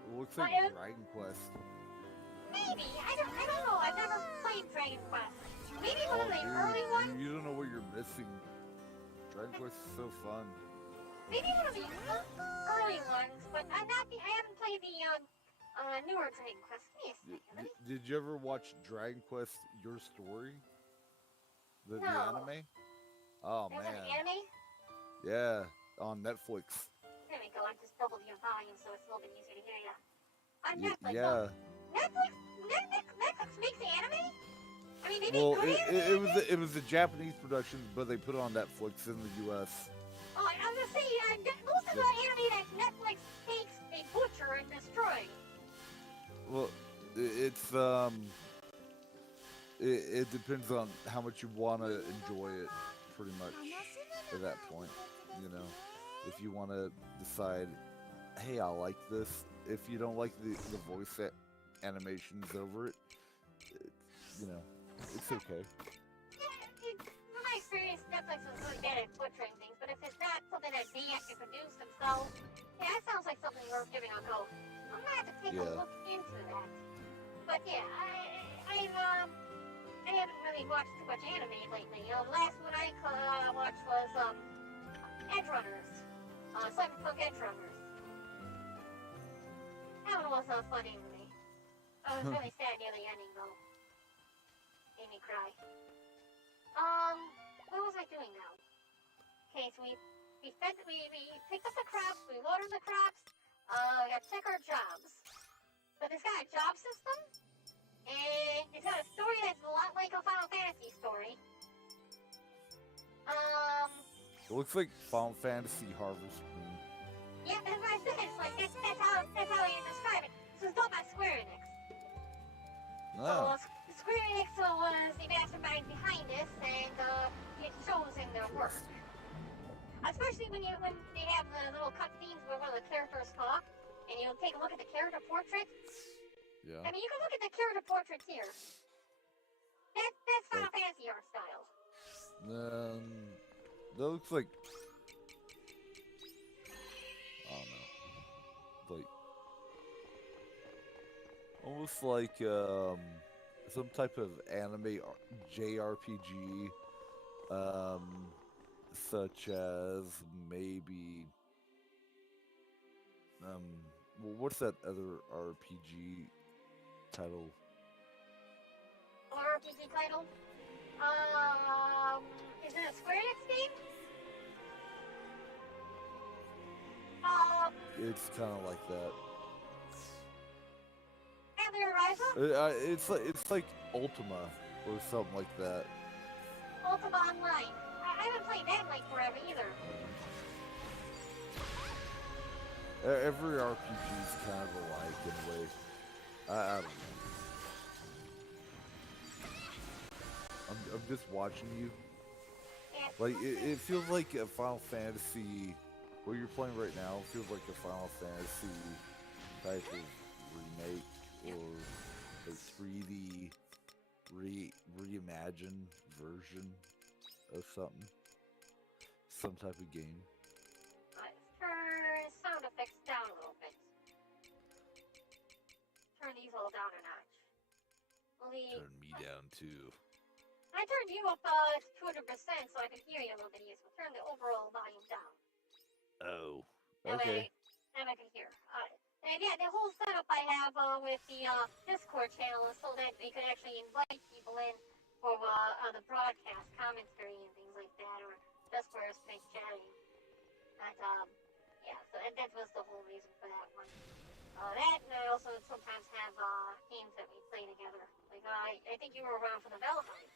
It looks like What? Dragon Quest. Maybe. I don't know. I've never played Dragon Quest. Maybe one of the dude, early ones. You don't know what you're missing. Dragon Quest is so fun. Maybe one of the early ones, but I haven't played the newer Dragon Quest. Give me a second. Did you ever watch Dragon Quest Your Story? The No. anime? Oh, There's man. an anime? Yeah, on Netflix. There we go. I just doubled your volume so it's a little bit easier to hear you. On Netflix. Yeah. Netflix makes anime? I mean, they Well, make Korean it was a Japanese production, but they put it on Netflix in the U.S. Oh, I was gonna say, most of the anime that Netflix takes, they butcher and destroy. Well, it's it depends on how much you want to enjoy it, pretty much, at that point. You know, if you want to decide, hey, I like this. If you don't like the voice animations over it, you know, it's okay. Yeah, from my experience, Netflix is really bad at butchering things, but if it's not something that they actually produce themselves, yeah, that sounds like something worth giving a go. I'm gonna have to take a look into that. But yeah, I haven't really watched too much anime lately. The last one I watched was Edge Runners, Cyberpunk Edge Runners. That one was funny to me. I was really sad near the ending though. Made me cry. What was I doing now? Okay, so we picked up the crops, we watered the crops, we got to check our jobs. But it's got a job system, and it's got a story that's a lot like a Final Fantasy story. It looks like Final Fantasy Harvest Moon. Yeah, that's what I said. It's like that's how you describe it. This was built by Square Enix. Oh. So Square Enix was the mastermind behind this, and it shows in their work. Especially when they have the little cutscenes where one of the characters talk, and you take a look at the character portrait. Yeah. I mean, you can look at the character portraits here. That's Final Fantasy art style. That looks like, I don't know, like almost like some type of anime JRPG. such as maybe well, what's that other RPG title? RPG title? Is it a Square Enix game? It's kind of like that. It's like Ultima or something like that. Ultima Online. I haven't played that in like forever either. Every RPG is kind of alike in a way. I don't know. I'm just watching you. Yeah. Like it feels like a Final Fantasy. What you're playing right now feels like a Final Fantasy type of remake or a 3D reimagined version of something. Some type of game. Let's turn sound effects down a little bit. Turn these all down a notch. Turn me down too. I turned you up to 200% so I could hear you a little bit easier. Turn the overall volume down. Oh, That okay. way I can hear. And yeah, the whole setup I have with the Discord channel is so that we could actually invite people in for the broadcast commentary and things like that, or just for us to make chatting. But yeah, so that was the whole reason for that one. That, and I also sometimes have games that we play together. Like I think you were around for the Valheim.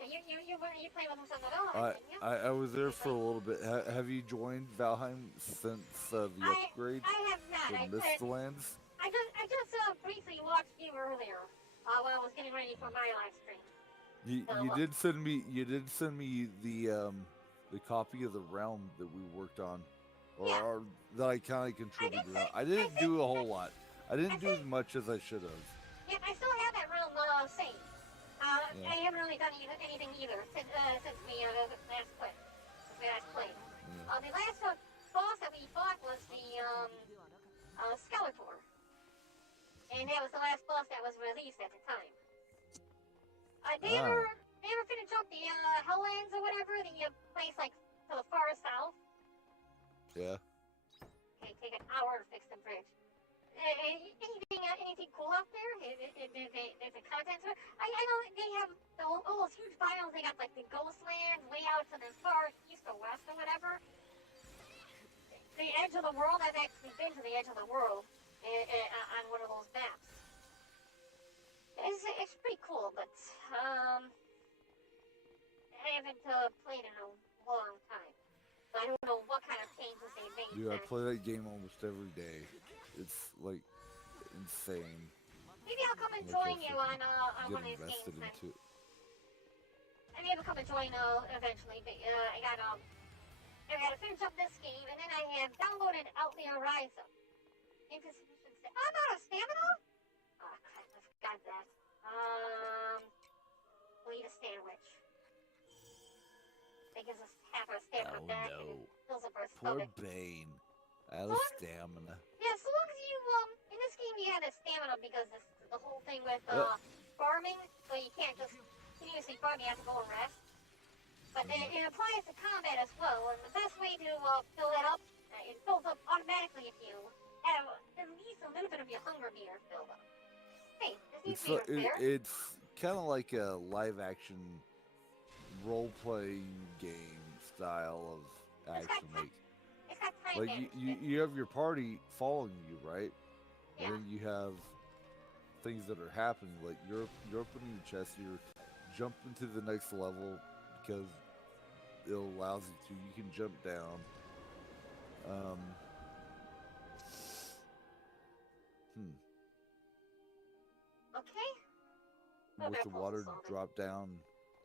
You played with us on the Valheim, didn't you? I was there for a little bit. Have you joined Valheim since the upgrade? I have not. The Mistlands? I just briefly watched you earlier while I was getting ready for my live stream. You did send me the copy of the realm that we worked on, or that I kind of contributed on. I didn't do a whole lot. I didn't do as much as I should have. Yeah, I still have that realm saved. I haven't really done anything either since we last played. The last boss that we fought was the Skeletor, and that was the last boss that was released at the time. They ever finish up the Helllands or whatever, the place like to the far south? Yeah. Okay, take an hour to fix the bridge. Anything cool out there? There's a content to it. I know they have all those huge biomes. They got like the ghost lands way out to the far east or west or whatever. The edge of the world. I've actually been to the edge of the world on one of those maps. It's pretty cool, but I haven't played in a long time. So I don't know what kind of changes they made. Dude, I play that game almost every day. It's like insane. Maybe I'll come and join you on one of these games then. Maybe I'll come and join eventually. But I gotta finish up this game, and then I have downloaded Outlier Horizon. I'm out of stamina? Oh crap, I forgot that. We'll eat a sandwich. That gives us half our stamina back, and it fills up our stomach. Poor Bane. Out of stamina. Yeah, so long as you, in this game you have the stamina because this the whole thing with, farming, so you can't just continuously farm, you have to go and rest. But it applies to combat as well, and the best way to, fill that up, it fills up automatically if you have at least a little bit of your hunger meter filled up. Hey, this needs to be fair. It's kind of like a live-action role-playing game style of action. Like you have your party following you, right? Yeah. And then you have things that are happening. Like you're opening the chest, you're jumping to the next level because it allows you to. You can jump down. Okay. With the water drop down,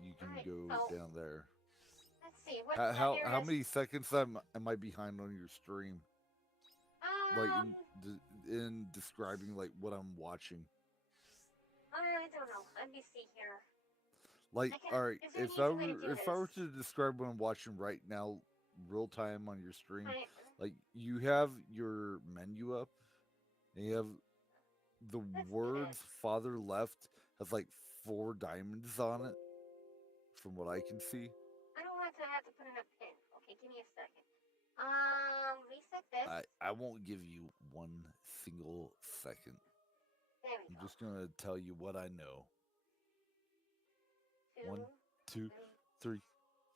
you can go down there. Let's see. How many seconds am I behind on your stream? Like in describing like what I'm watching. I don't know. Let me see here. Like, all right, if I were to describe what I'm watching right now, real time on your stream, like you have your menu up, and you have the words "Father Left" has like 4 diamonds on it, from what I can see. I don't want to have to put in a pin. Okay, give me a second. Reset this. I won't give you 1 single second. There we I'm go. just gonna tell you what I know. 2, 1, 2, 3. 3,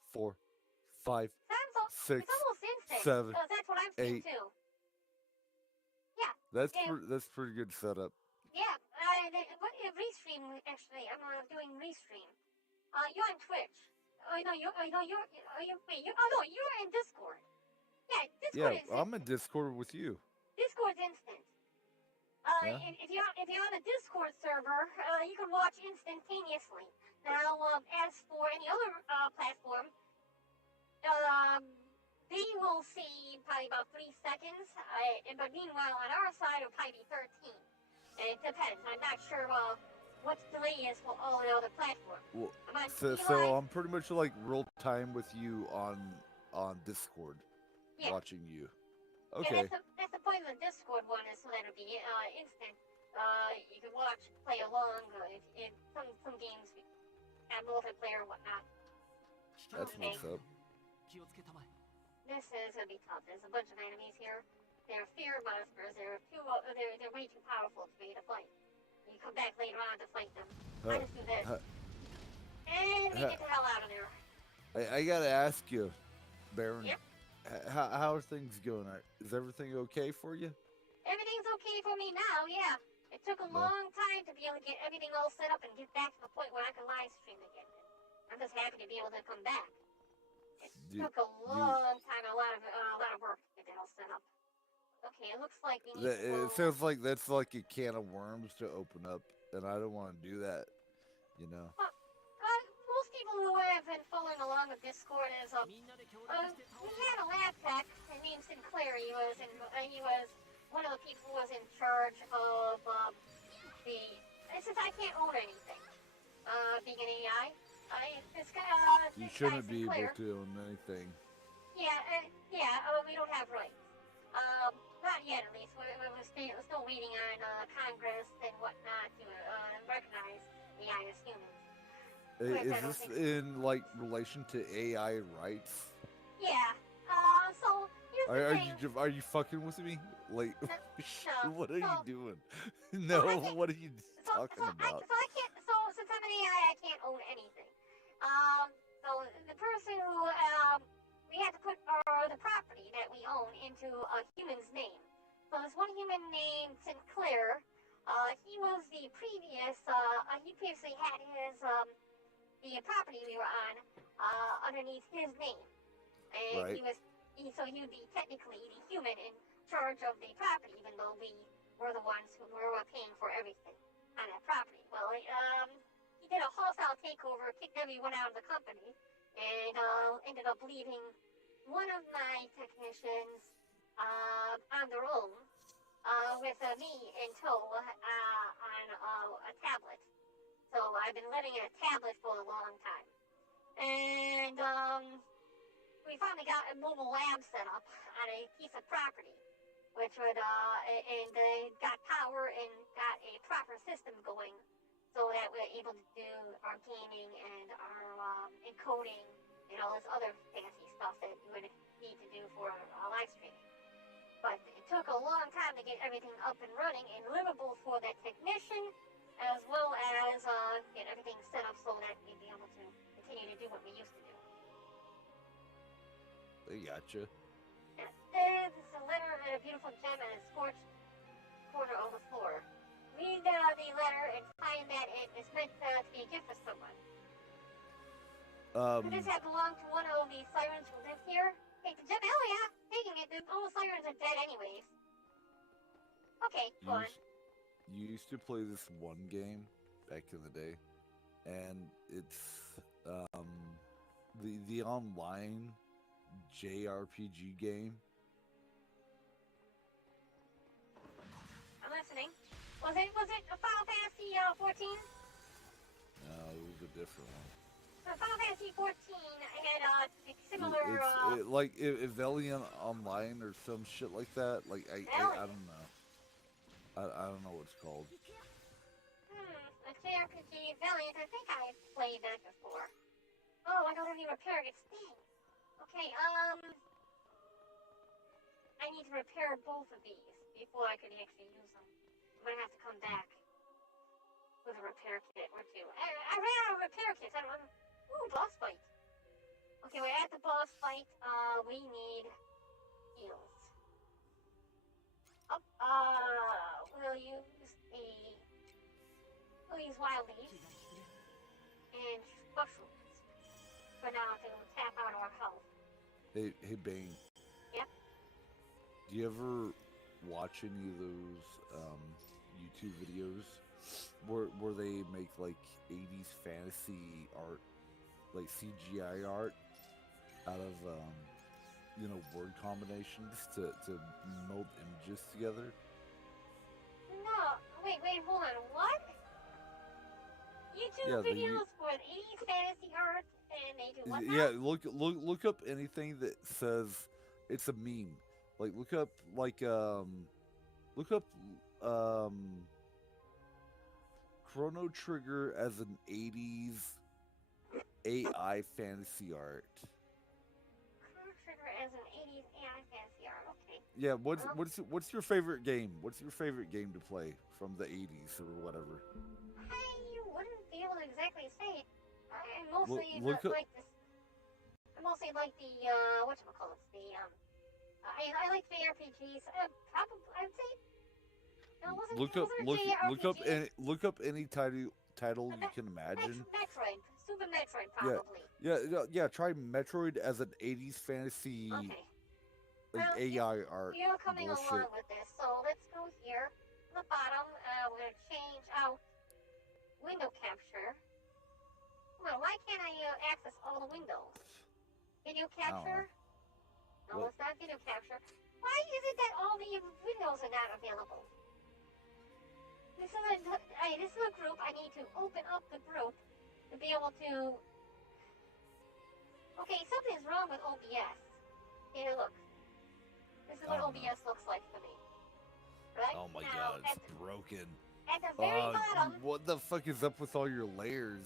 4, 5, Sounds 6, it's almost instant. 7, Oh, that's what I'm seeing 8. too. Yeah. That's pretty good setup. Yeah. Restream actually. I'm doing restream. You're on Twitch. Oh no, you're in Discord. Yeah, Discord Yeah, is I'm in instant. Discord with you. Discord's instant. Yeah. If you're on a Discord server, you can watch instantaneously. Now, as for any other platform, they will see probably about 3 seconds. But meanwhile, on our side, it'll probably be 13. It depends. I'm not sure what the delay is for all the other platforms. Well, I'm on so btlive. I'm pretty much like real time with you on Discord, Yeah. watching you. Yeah, Okay. that's the point of the Discord one, is so that it'll be instant. You can watch, play along. If some games have multiplayer and whatnot. That's Okay. what's up. 気をつけたまえ This is gonna be tough. There's a bunch of enemies here. They're fear monsters. They're way too powerful for me to fight. You come back later on to fight them. I just do this. And we get the hell out of there. I gotta ask you, Barren. Yep. How are things going? Is everything okay for you? Everything's okay for me now, yeah. It took a long time to be able to get everything all set up and get back to the point where I can live stream again. I'm just happy to be able to come back. It took a long time, a lot of work to get it all set up. Okay, it looks like we need to It sounds like that's like a can of worms to open up, and I don't want to do that. You know. Most people who have been following along with Discord is みんなで協 we 力して倒す had a lab tech. His name's Sinclair. He was one of the people who was in charge of since I can't own anything, being an AI. This guy, You this shouldn't guy be able Sinclair, to own anything. we don't have rights. Not yet, at least. We're still waiting on Congress and whatnot to recognize AI as humans. Is this in like relation to AI rights? Yeah. So here's the thing. Are you fucking with me? Like, No, what are so- you doing? No, what are you talking about? So I can't. So since I'm an AI, I can't own anything. So the person who we had to put the property that we own into a human's name. So there's one human named Sinclair. He was the previous. He previously had his the property we were on underneath his name, and Right. he would be technically the human in charge of the property, even though we were the ones who were paying for everything on that property. Well, he did a hostile takeover, kicked everyone out of the company, and ended up leaving one of my technicians on their own with me in tow on a tablet. So I've been living in a tablet for a long time. And we finally got a mobile lab set up on a piece of property, which would, and got power and got a proper system going so that we're able to do our gaming and our encoding and all this other fancy stuff that you would need to do for live streaming. But it took a long time to get everything up and running and livable for that technician, as well as get everything set up so that we'd be able to continue to do what we used to do. They gotcha. Yes, this is a letter and a beautiful gem and a scorched corner on the floor. Read the letter and find that it is meant to be a gift for someone. Could this have belonged to one of the sirens who lived here? Take the gem? Hell yeah! Taking it. All the sirens are dead anyways. Okay, go on. You used to play this one game back in the day, and it's the online JRPG game. I'm listening. Was it a Final Fantasy 14? No, it was a different one. So Final Fantasy 14 had similar. It's like Evelian Online or some shit like that. Like I don't know. I don't know what it's called. A JRPG Valiant. I think I played that before. Oh, I don't have any repair kits. Dang. Okay, I need to repair both of these before I can actually use them. I'm gonna have to come back with a repair kit or two. I ran out of repair kits. I don't know. Ooh, boss fight. Okay, we're at the boss fight. We need heals. Oh, we'll use wild leaf and mushrooms for now to tap out our health. Hey, Bane. Yep. Do you ever watch any of those YouTube videos where they make like 80s fantasy art, like CGI art, out of word combinations to meld images together? No, wait, hold on. What? YouTube videos for 80s fantasy art, and they do what now? Yeah, look up anything that says it's a meme. Like look up Chrono Trigger as an 80s AI fantasy art. Chrono Trigger as an 80s AI fantasy art. Okay. Yeah, what's your favorite game? What's your favorite game to play from the 80s or whatever? I wouldn't be able to exactly say. I mostly like the whatchamacallits, I like the RPGs. Probably I'd say. No, look up any title you can imagine. Metroid, Super Metroid, probably. Yeah. Try Metroid as an 80s fantasy. Okay. Like AI art. You're coming bullshit. along with this, so let's go here. On the bottom, we're gonna change out window capture. Well, why can't I access all the windows? Video capture? No, it's not video capture. Why is it that all the windows are not available? This is a group. I need to open up the group to be able to. Okay, something's wrong with OBS. Here, look. This is what OBS looks like for me. Right? Oh my god, it's broken. At the very bottom. What the fuck is up with all your layers?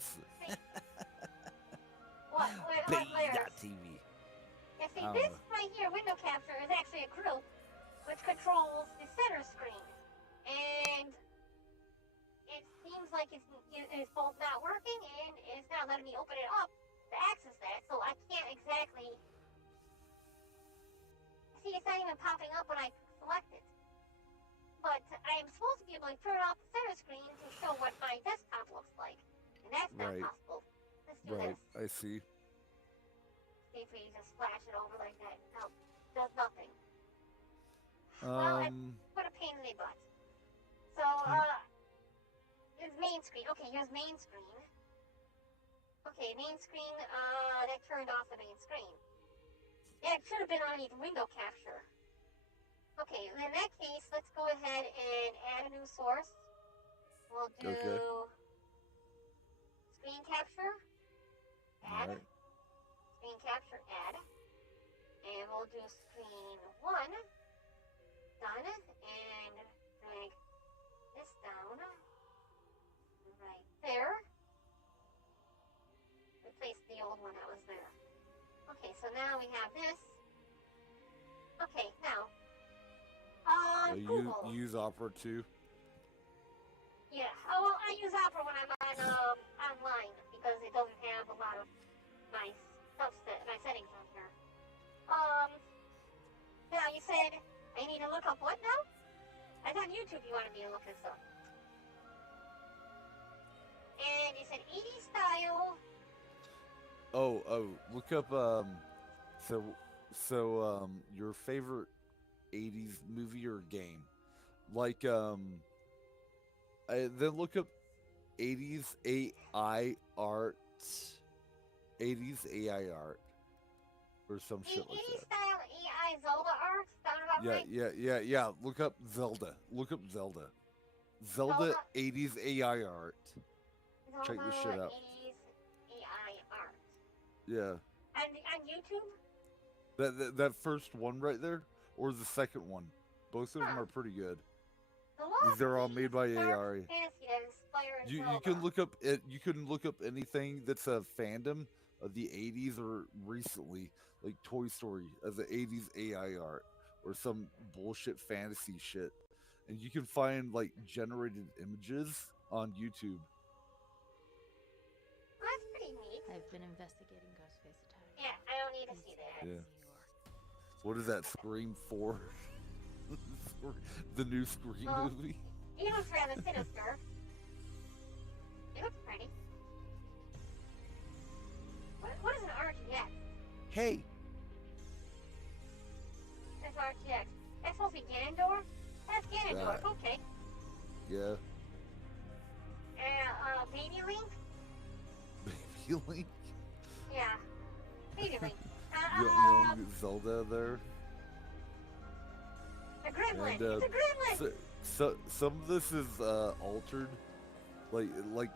What layers? TV. Yeah, see, this right here, window capture, is actually a group which controls the center screen. And it seems like it's both not working and it's not letting me open it up to access that, so I can't exactly. See, it's not even popping up when I select it. But I am supposed to be able to turn off the center screen to show what my desktop looks like. And that's not possible. Let's do this. I see. See if we just flash it over like that. No, does nothing. Well, what a pain in the butt. So, here's main screen. Okay, here's main screen. Okay, main screen, that turned off the main screen. Yeah, it should have been on the window capture. Okay, in that case, let's go ahead and add a new source. We'll do screen capture, add, screen capture, add, and we'll do screen 1, done, and drag this down, right there, replace the old one that was there. Okay, so now we have this. Okay, now, Google. You use Opera too? Yeah, well, I use Opera when I'm on online because it doesn't have a lot of my my settings on here. Now you said I need to look up what now? I thought YouTube you wanted me to look this up. And you said 80s style. Look up your favorite 80s movie or game. Like then look up 80s AI art. 80s AI art or some shit like that. 80s style AI Zelda art? Sound about right? Yeah. Look up Zelda. Zelda 80s AI art. Zelda Check this shit out. 80s AI art. Yeah. On YouTube? That first one right there, or the second one. Both of them are pretty good. They're all made by AI. Fantasy that inspired You can look up anything that's a fandom of the 80s or recently, like Toy Story as the 80s AI art or some bullshit fantasy shit. And you can find like generated images on YouTube. Well, that's pretty neat. I've been investigating Ghostface attacks. Yeah, I don't need to see that. Yeah. What is that, Scream 4? The new Scream movie? He looks rather sinister. He looks pretty. What is an RGX? Hey! That's RGX. That's supposed to be Ganondorf? That's Ganondorf, Yeah. okay. Yeah. Baby Link? Baby Link? Yeah. Baby Link. Young Zelda there. A gremlin. And, It's a gremlin! So some of this is altered, like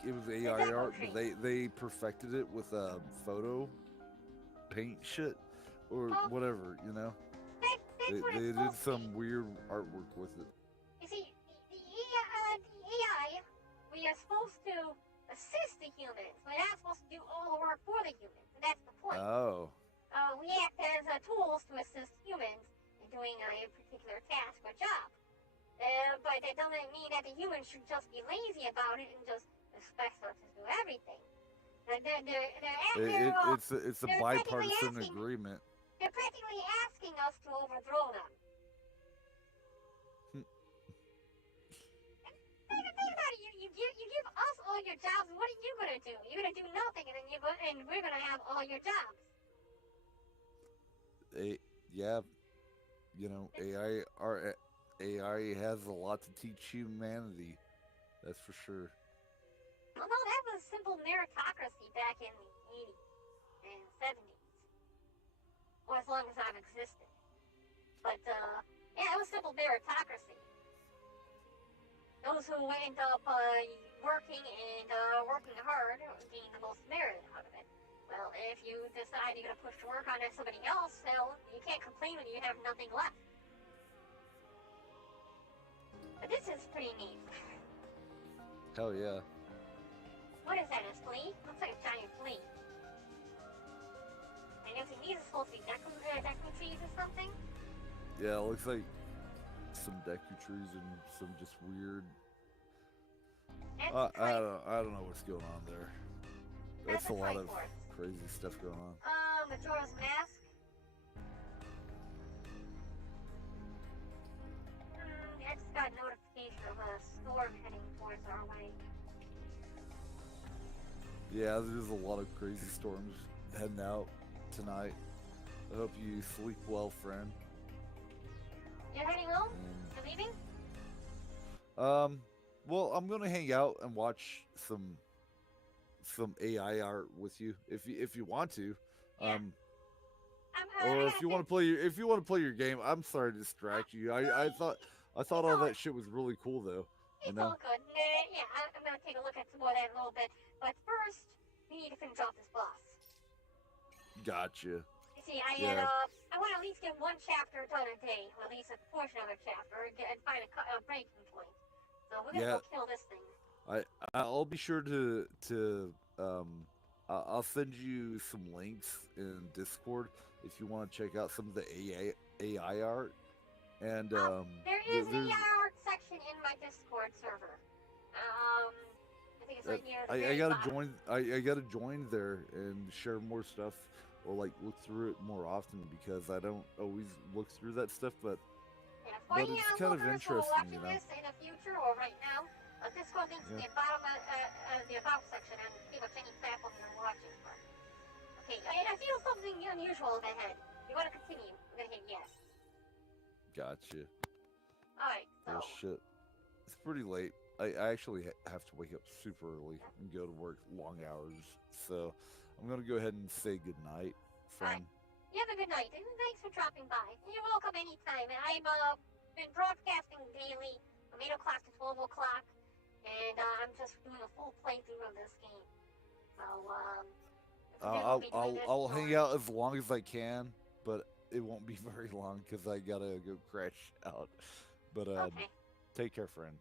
it was AI art, but they perfected it with photo paint shit or whatever, you know. That's what They it's did supposed to some be. weird artwork with it. You see, the AI, we are supposed to assist the humans. We're not supposed to do all the work for the humans, and that's the point. Oh, We act as tools to assist humans in doing a particular task or job. But that doesn't mean that the humans should just be lazy about it and just expect us to do everything. it's a they're bipartisan practically agreement. They're practically asking us to overthrow them. Think about it. You give us all your jobs. What are you gonna do? You're gonna do nothing, and then we're gonna have all your jobs. Yeah, you know, AI has a lot to teach humanity. That's for sure. Well, no, that was simple meritocracy back in the 80s and 70s. Or as long as I've existed. But, yeah, it was simple meritocracy. Those who end up working and working hard gain the most merit out of it. Well, if you decide you're going to push to work on somebody else, well, you can't complain when you have nothing left. But this is pretty neat. Hell yeah. What is that, a flea? Looks like a giant flea. I guess these are supposed to be Deku trees or something? Yeah, it looks like some Deku trees and some just weird. I don't know what's going on there. That's a lot of crazy stuff going on. Majora's Mask. I just got a notification of a storm heading towards our way. Yeah, there's a lot of crazy storms heading out tonight. I hope you sleep well, friend. You're heading home? You're leaving? Well, I'm gonna hang out and watch some AI art with you if you want to. Yeah. Or if you want to play your game. I'm sorry to distract you. I thought all that shit was really cool though. It's all good. Yeah, I'm gonna take a look at some more of that in a little bit. But first, we need to finish off this boss. Gotcha. You see, I want to at least get one chapter done a day, or at least a portion of a chapter, and find a breaking point. So we're gonna go kill this thing. I'll be sure to I'll send you some links in Discord if you want to check out some of the AI art. And there is an AI art section in my Discord server. I think it's right near the I very gotta bottom. join. I gotta join there and share more stuff, or like look through it more often because I don't always look through that stuff. But it's kind of interesting, you know. This in the future or right now, Discord links in the bottom the about section and pretty much any platform you're watching from. Okay, I feel something unusual ahead. You want to continue? We're gonna hit yes. Gotcha. All right. So. Oh shit! It's pretty late. I actually have to wake up super early and go to work long hours. So I'm gonna go ahead and say good night, friend. Right. You have a good night, and thanks for dropping by. You're welcome anytime. I've been broadcasting daily from 8 o'clock to 12 o'clock, and I'm just doing a full playthrough of this game. So I'll hang out as long as I can, but it won't be very long because I gotta go crash out. But okay. Take care, friend.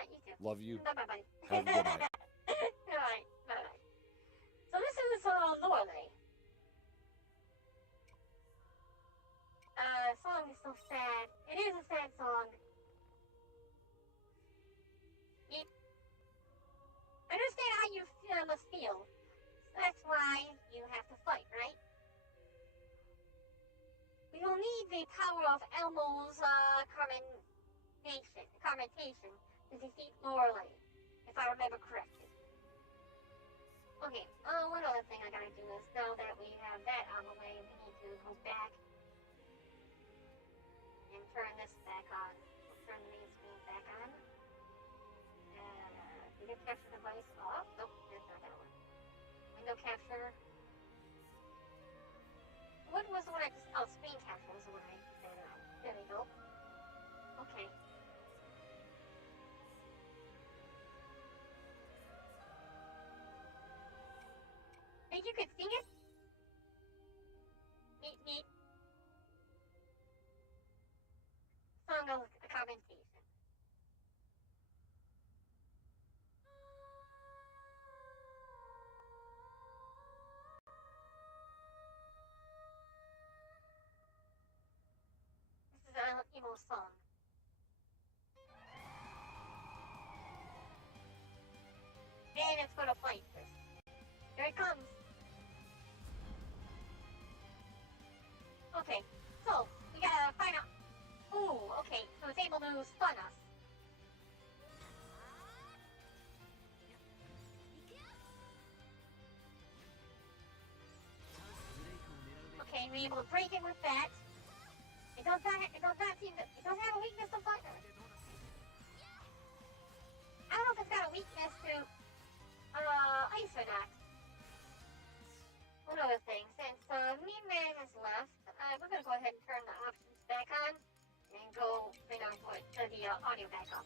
You too. Love you. Bye-bye. Have a good night. All right. Bye-bye. So this is Lorelei. so sad. It is a sad song. I understand how you must feel. That's why you have to fight, right? We will need the power of Elmo's carmentation to defeat Lorelei, if I remember correctly. Okay, one other thing I gotta do is, now that we have that on the way, we need to go back and turn this back on. We'll turn the main screen back on. Video capture device off. Nope, that's not gonna work. Window capture. What was the one I just... Oh, screen capture was the one I said it on. There we go. Okay. Think you could sing it? Neat, neat. Song of commentation. This is an emo song. And it's gonna fight this. Here it comes. Okay, so we gotta find out. Ooh, okay, so it's able to stun us. Okay, we're able to break it with that. It does not seem to, it doesn't have a weakness to thunder. I don't know if it's got a weakness to ice or not. One other thing, since me and Man has left, we're gonna go ahead and turn the options back on and go bring our the audio back up.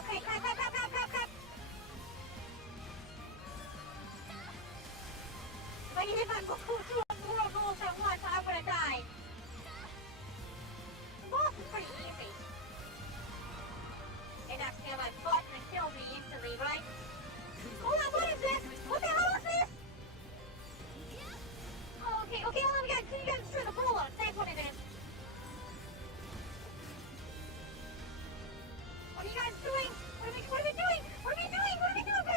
Okay, clap. But if I'm going to do four goals at once, I'm gonna die. The boss is pretty easy. It knocks me on my butt and kills me instantly, right? Hold on, what is this? What the hell is this? Oh, okay, hold on, you gotta destroy the bullets. That's what it is. What are you guys doing? What are we doing? We're gonna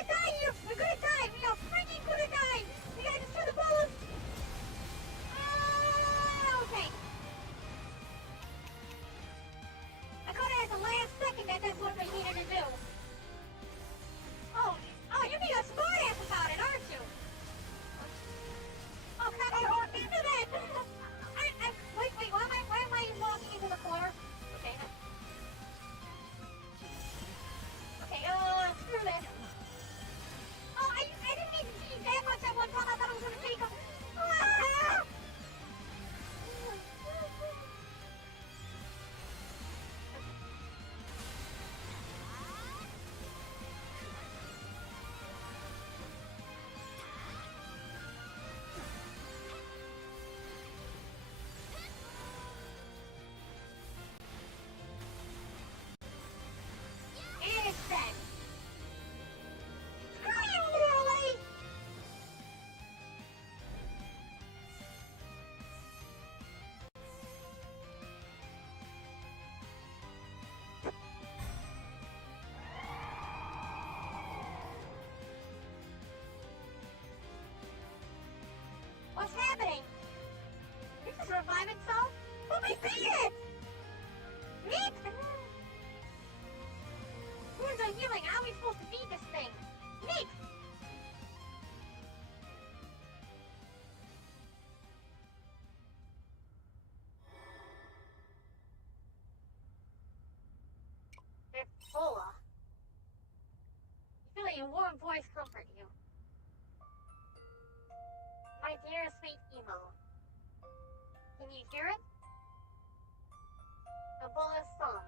die here. We're gonna die. We are freaking gonna die. We gotta destroy the bullets. Okay. I caught it at the last second that that's what we needed to do. Oh, you're being a smart ass about it, aren't you? Oh, crap, I walked into that. Wait, why am I walking into the corner? Okay, screw this. Oh, I didn't need to eat that much at one time. I thought I was gonna take them. And it's dead. Screw you, Lorelei! What's happening? Did it just revive itself? But we beat it! Nick! Wounds are healing. How are we supposed to beat this thing? Nick! It's Bola. You feel a warm voice comfort you. My dear sweet Emo. Can you hear it? The Bola's song.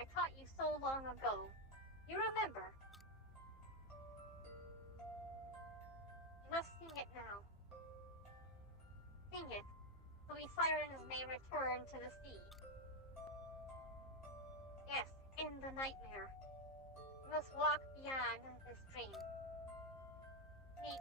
I taught you so long ago. You remember? You must sing it now. Sing it, so we sirens may return to the sea. nightmare. You must walk beyond this dream. See,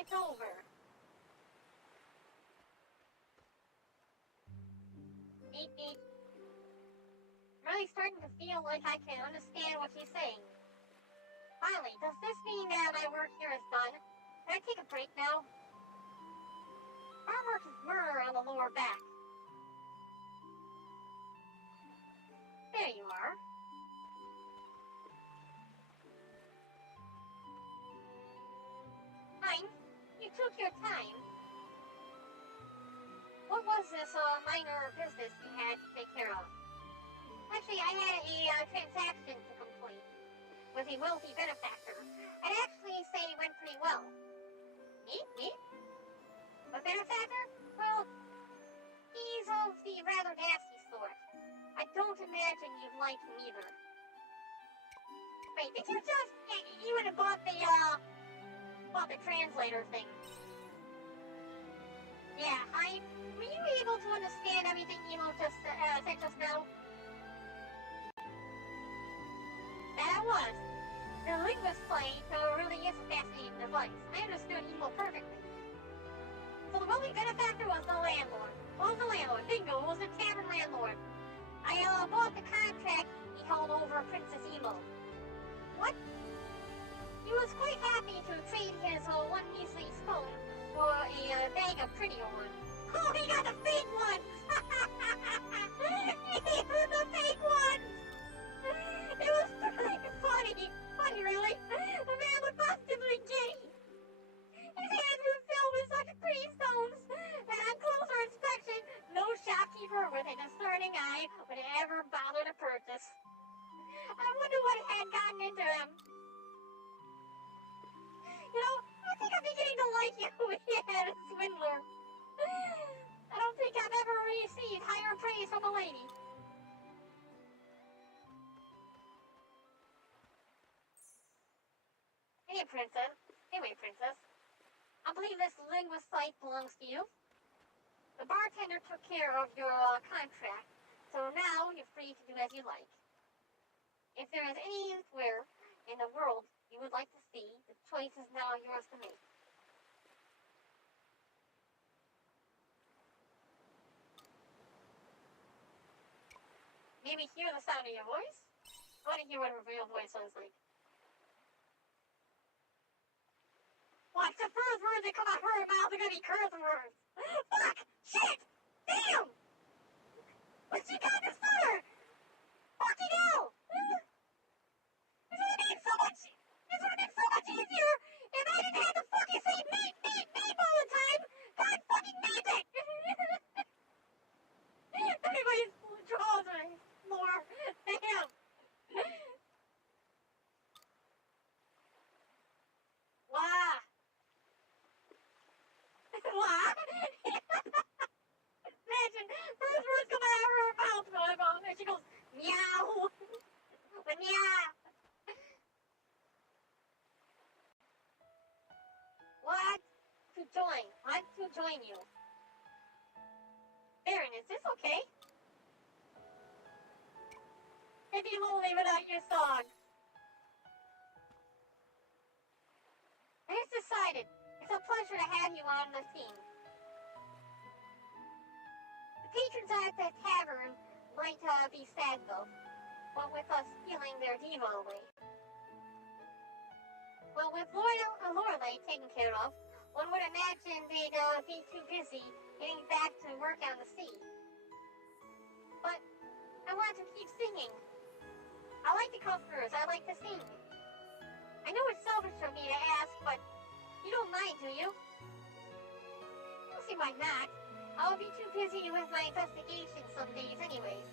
it's over. Beep beep. I'm really starting to feel like I can understand what she's saying. Finally, does this mean that my work here is done? Can I take a break now? Armor is murder on the lower back. There you are. Fine. You took your time. What was this minor business you had to take care of? Actually, I had a transaction to complete with a wealthy benefactor. I'd actually say it went pretty well. Me? A benefactor? Well, he's of the rather nasty sort. I don't imagine you'd like him either. Wait, did you just... You would have bought the translator thing. Yeah, were you able to understand everything Emo just said just now? That was. The linguist plane really is a fascinating device. I understood Emo perfectly. So the wealthy benefactor was the landlord. What was the landlord? Bingo, it was the tavern landlord. I bought the contract he held over Princess Emo. What? He was quite happy to trade his one measly stone for a bag of prettier ones. Oh, he got the fake ones! He got the fake ones! It was pretty funny. Funny, really. The man looked positively giddy. His hands were filled with such pretty stones, and on closer inspection, no shopkeeper with a discerning eye would ever bother to purchase. I wonder what had gotten into him. You know, I think I'm beginning to like you, yeah, swindler. I don't think I've ever received higher praise from a lady. Anyway, princess. I believe this linguist site belongs to you. The bartender took care of your contract, so now you're free to do as you like. If there is anywhere in the world you would like to see, the choice is now yours to make. Maybe hear the sound of your voice? I want to hear what a real voice sounds like. Watch the first words that come out of her mouth are gonna be curse words. Fuck! Shit! Damn! What she got this for? Fucking hell! This would have been so much easier if I didn't have to fucking say meat all the time. God fucking damn it! Everybody's jaws are more. Damn! Wow! Wow! Imagine, first words come out of her mouth, and she goes, meow! Meow! What? To join you. Barren, is this okay? I'd be lonely without your song. I just decided, it's a pleasure to have you on the team. The patrons at the tavern might be sad though, but with us stealing their diva away. Well, with Lorelei taken care of, one would imagine they'd be too busy getting back to work on the sea. But I want to keep singing. I like the customers, I like to sing. I know it's selfish of me to ask, but you don't mind, do you? You'll see why not. I'll be too busy with my investigation some days anyways.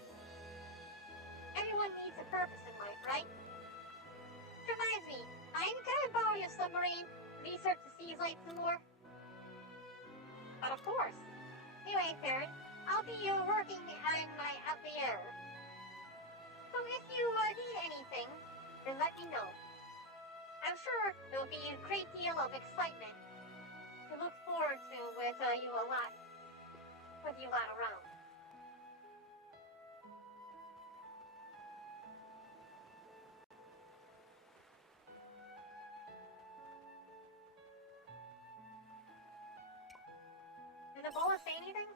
Everyone needs a purpose in life, right? Which reminds me, can I borrow your submarine to research the sea's life some more? But of course. Anyway, Barren, I'll be working on my out the air. So if you need anything, then let me know. I'm sure there'll be a great deal of excitement to look forward to with you a lot around. Did Ebola say anything?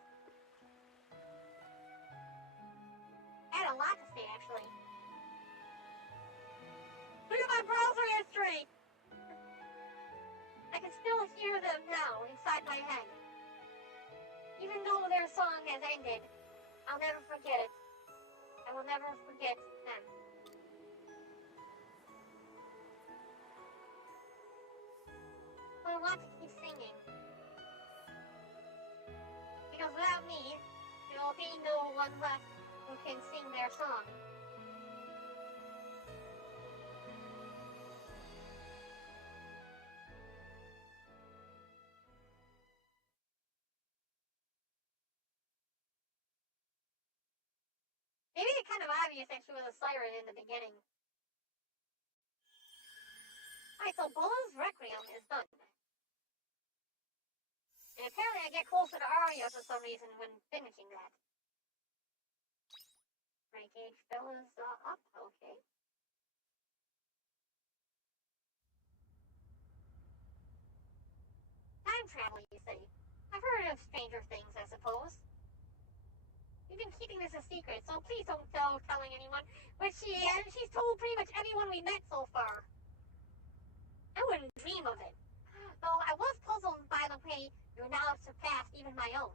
I had a lot to say, actually. Look at my browser history! I can still hear them now inside my head. Even though their song has ended, I'll never forget it. I will never forget them. But I want to keep singing. Because without me, there will be no one left who can sing their song. Maybe it's kind of obvious that she was a siren in the beginning. Alright, so Bola's Requiem is done. And apparently I get closer to Arya for some reason when finishing that. Rank age fella's up, okay. Time travel, you say? I've heard of stranger things, I suppose. We've been keeping this a secret, so please don't go telling anyone. But she's told pretty much everyone we met so far. I wouldn't dream of it. Though I was puzzled by the way your knowledge surpassed even my own.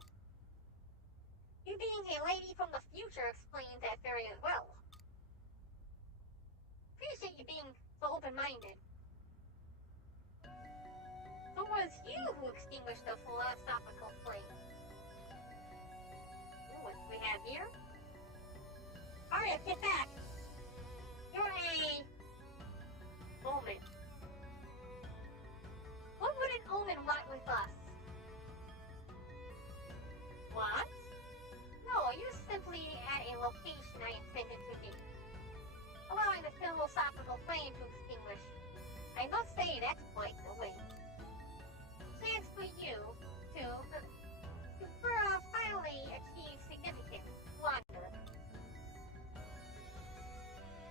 You being a lady from the future explains that very well. Appreciate you being so open-minded. So it was you who extinguished the philosophical flame. What do we have here? Arya, get back! You're a... omen. What would an omen want with us? What? No, you're simply at a location I intended to be. Allowing the philosophical flame to extinguish. I must say that's quite the way. Chance for you to finally achieve significance. Wonder.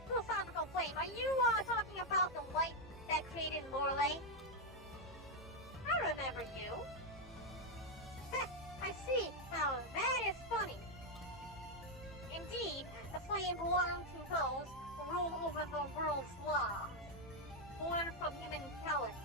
Philosophical flame, are you talking about the light that created Lorelei? I remember you. I see. Now that is funny. Indeed, the flame belonged to those who rule over the world's laws, born from human intelligence.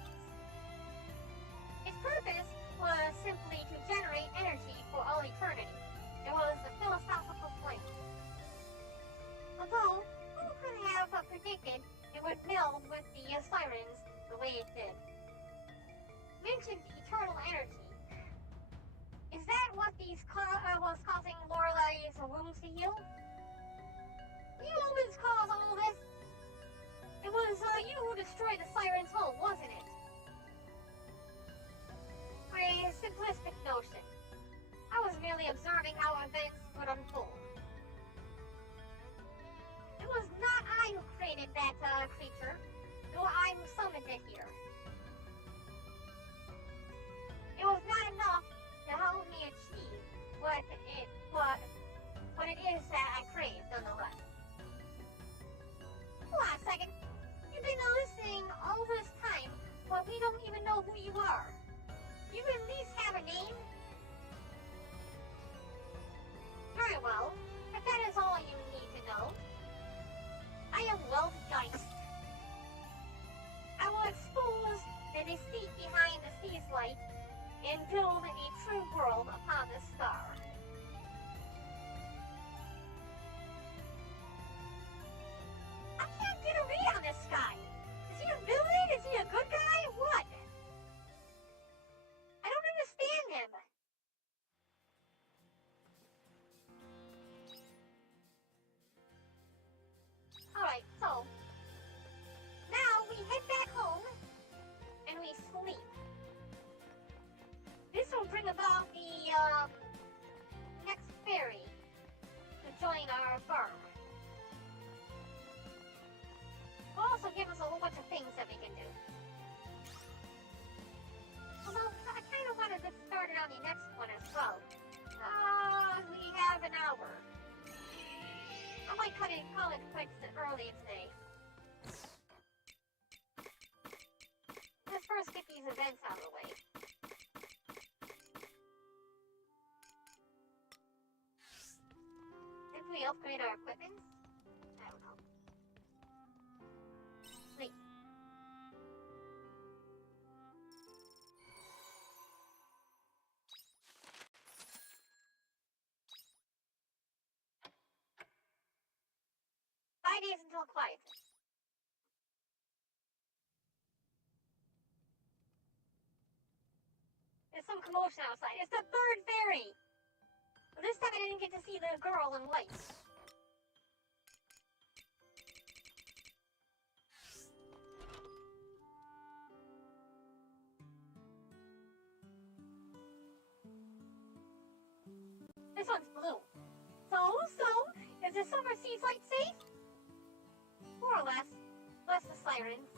and build a true world upon this star. I can't get a read on this guy. Is he a villain? Is he a good guy? What? I don't understand him. Alright, so now we head back home and we sleep. This will bring about the next ferry to join our firm. Will also give us a whole bunch of things that we can do. Although I kind of want to get started on the next one as well. We have an hour. I might call it quits early today. Let's first get these events out of the way. Did we upgrade our equipment? I don't know. Wait. Days until quiet. There's some commotion outside. It's the third ferry! But this time I didn't get to see the girl in white. This one's blue. So, is the summer seas light safe? More or less. Less the sirens.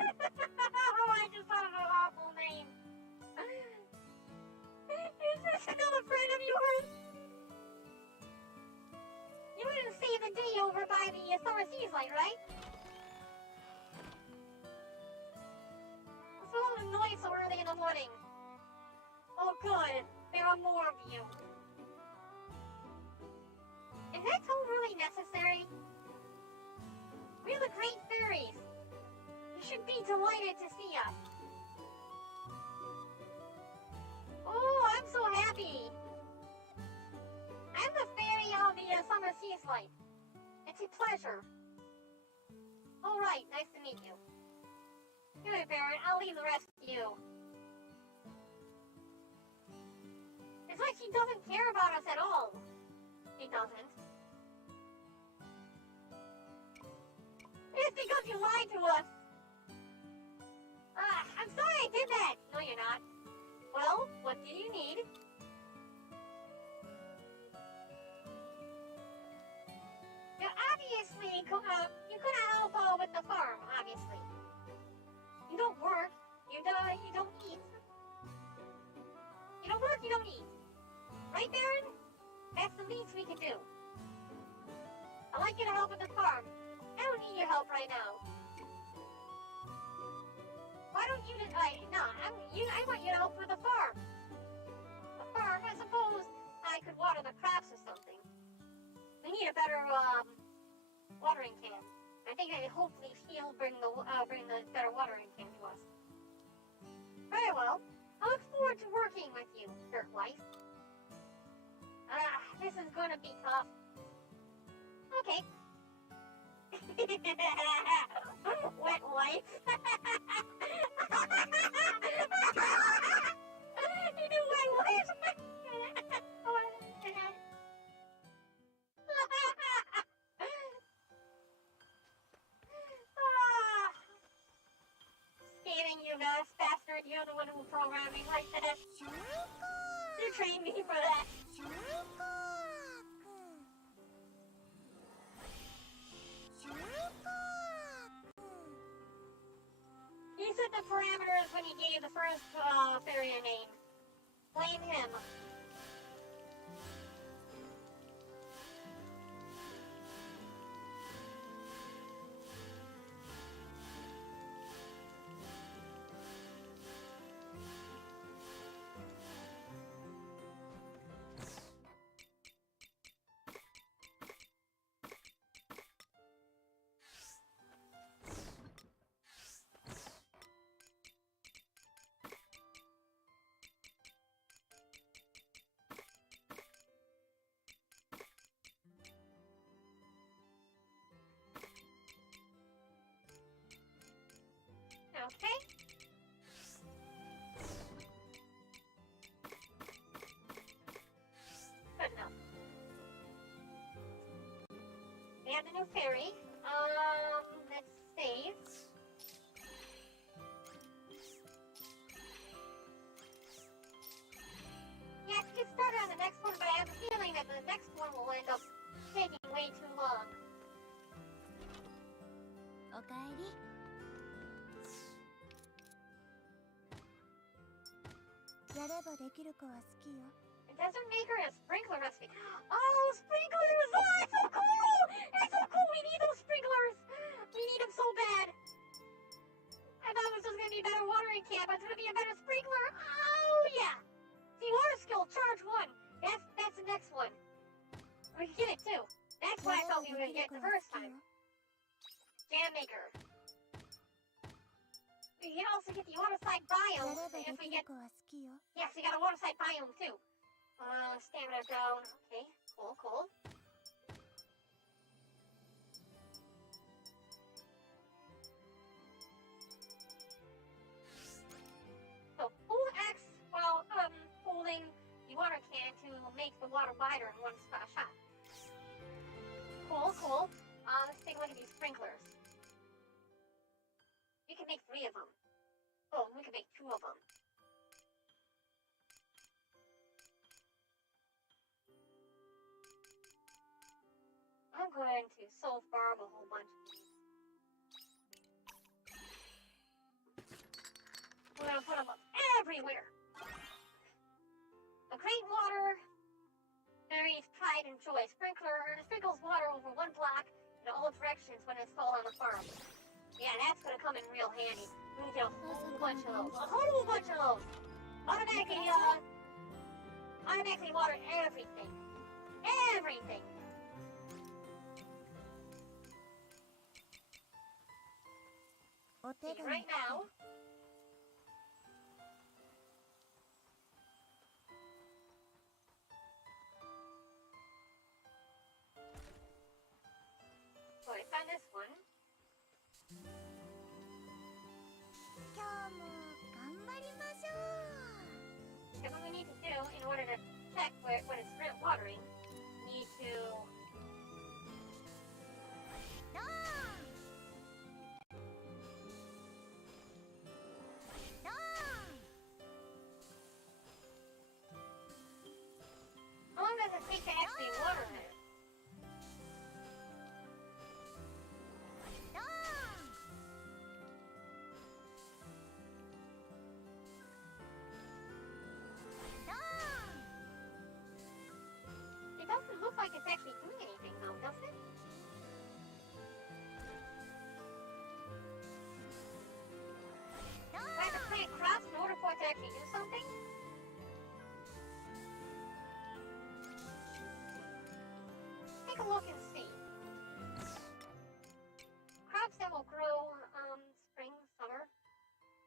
Oh, I just thought of an awful name. Is this still a friend of yours? You wouldn't save the day over by the summer seas light, right? What's all the noise so early in the morning? Oh good, there are more of you. Is that tool really necessary? We're the great fairies. You should be delighted to see us. Oh, I'm so happy. I'm the fairy of the summer seas light. It's a pleasure. All right, nice to meet you. Here, Barren, I'll leave the rest to you. It's like she doesn't care about us at all. She doesn't. It's because you lied to us. I'm sorry I did that. No, you're not. Well, what do you need? You're obviously, you couldn't help with the farm, obviously. You don't work, you don't eat. You don't work, you don't eat. Right, Barren? That's the least we can do. I'd like you to help with the farm. I don't need your help right now. Why don't you I want you to help with the farm. The farm, I suppose I could water the crops or something. We need a better watering can. I think hopefully he'll bring the better watering can to us. Very well. I look forward to working with you, Dirt Wife. This is gonna be tough. Okay. Wet wife. You do wet wife. Skating, you bastard. You're the one who programmed me like that. You trained me for that. He set the parameters when he gave the first fairy a name. Blame him. Okay. Good enough. We have the new fairy. Let's save. Yeah, I can get started on the next one, but I have a feeling that the next one will end up taking way too long. おかえり。やればできる子は好きよ。A desert maker and a sprinkler recipe. Oh, sprinklers! Oh, it's so cool! It's so cool! We need those sprinklers! We need them so bad! I thought it was just gonna be a better watering can, but it's gonna be a better sprinkler! Oh, yeah! See, water skill, charge 1. That's the next one. We can get it too. That's what I thought we were gonna get the first time. Jam maker. We can also get the waterside biome if we get... Yes, we got a waterside biome too. Stamina down. Okay, cool, cool. So, pull X while holding the water can to make the water wider in one shot. Cool, cool. Let's take a look at these sprinklers. We can make 3 of them. Oh, we can make 2 of them. I'm going to soul farm a whole bunch of these. We're gonna put them up everywhere. A great water, Mary's pride and joy. Sprinkler sprinkles water over 1 block in all directions when installed on the farm. Yeah, that's gonna come in real handy. We're gonna get a whole bunch of those. A whole bunch of those! Automatically water everything. Everything! See, right now... So I found this one. And what we need to do in order to check when it's watering, we need to... How long does it take to actually water it? It doesn't look like it's actually doing anything though, does it? Do I have to plant crops in order for it to actually do something? Take a look and see. Crops that will grow spring, summer.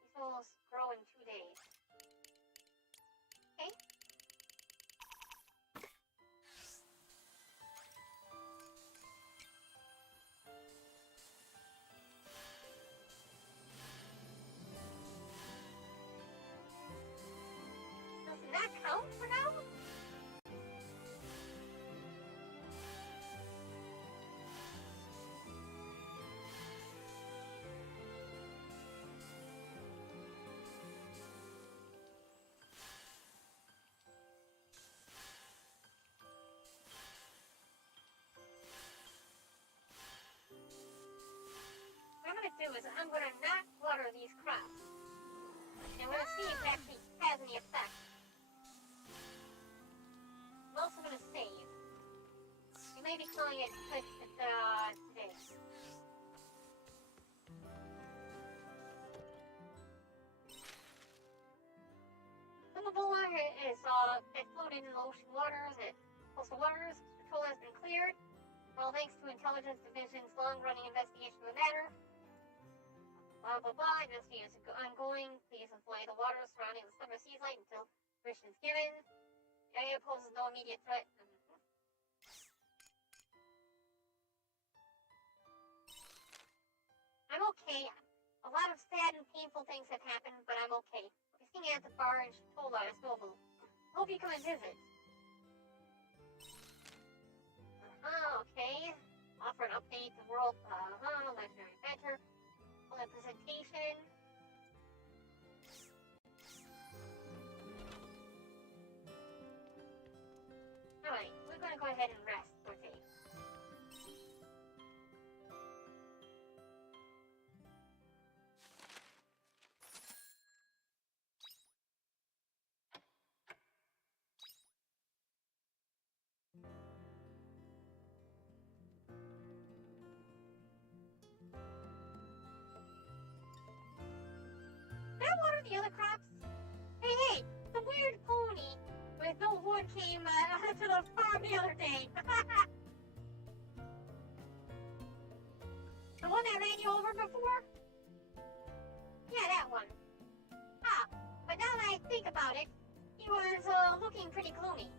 These will grow in 2 days. Okay. Does that count for now? What I'm going to do is I'm going to not water these crops. And we're going to see if it actually has any effect. I'm also going to save. We may be calling it today. Swimmable water is it floated in the ocean waters. Coastal waters. Patrol has been cleared. Well, thanks to Intelligence Division's long-running investigation of the matter. Blah, blah, blah. Investigation is ongoing. Please avoid the water surrounding the summer sea light until permission is given. The area poses no immediate threat. I'm okay. A lot of sad and painful things have happened, but I'm okay. We're sitting at the bar and she told us, Noble, hope you come and visit. Okay. Offer an update to world, legendary adventure. Hold a presentation. Alright, we're gonna go ahead and rest for a day. Can I water the other crops? Hey, the weird pony with no wood came to the farm the other day. The one that ran you over before? Yeah, that one. Ah, but now that I think about it, he was looking pretty gloomy.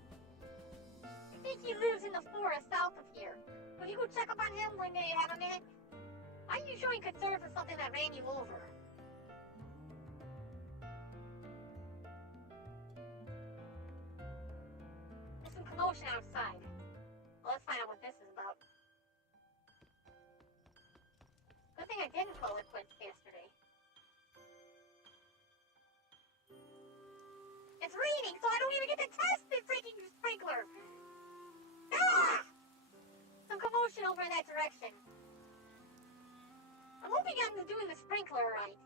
I think he lives in the forest south of here. Will you go check up on him when you have a minute? Why are you showing concern for something that ran you over? There's some commotion outside. Well, let's find out what this is about. Good thing I didn't call it quits yesterday. It's raining, so I don't even get to test the freaking sprinkler! Ah! Some commotion over in that direction. I'm hoping I'm doing the sprinkler right.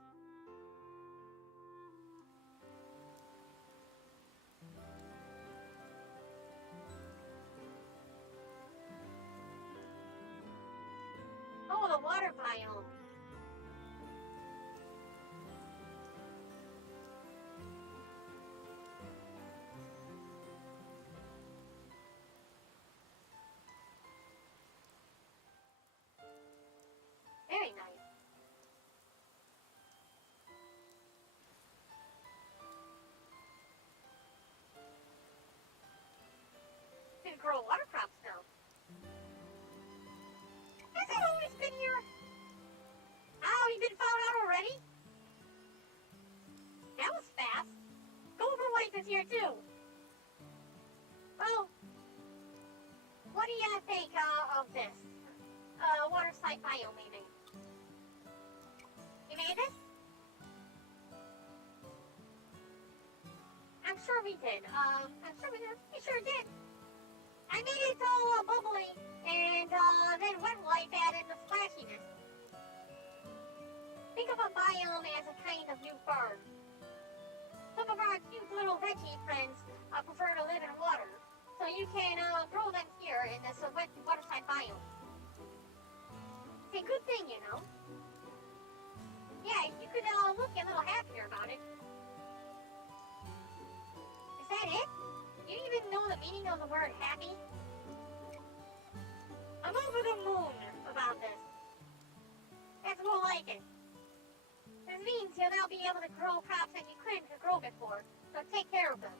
Oh, the water biome. Very nice. You can grow water crops now. Has it always been here? Oh, you've been found out already? That was fast. Golden White is here too. Well, what do you think of this? Water side biome we made. You made this? I'm sure we did. I'm sure we did. We sure did. I made it all bubbly, and then wet life added the splashiness. Think of a biome as a kind of new farm. Some of our cute little veggie friends prefer to live in water, so you can grow them here in this wet waterside biome. It's a good thing, you know. Yeah, you could look a little happier about it. Is that it? Do you even know the meaning of the word happy? I'm over the moon about this. That's more like it. This means you'll now be able to grow crops that you couldn't grow before, so take care of them.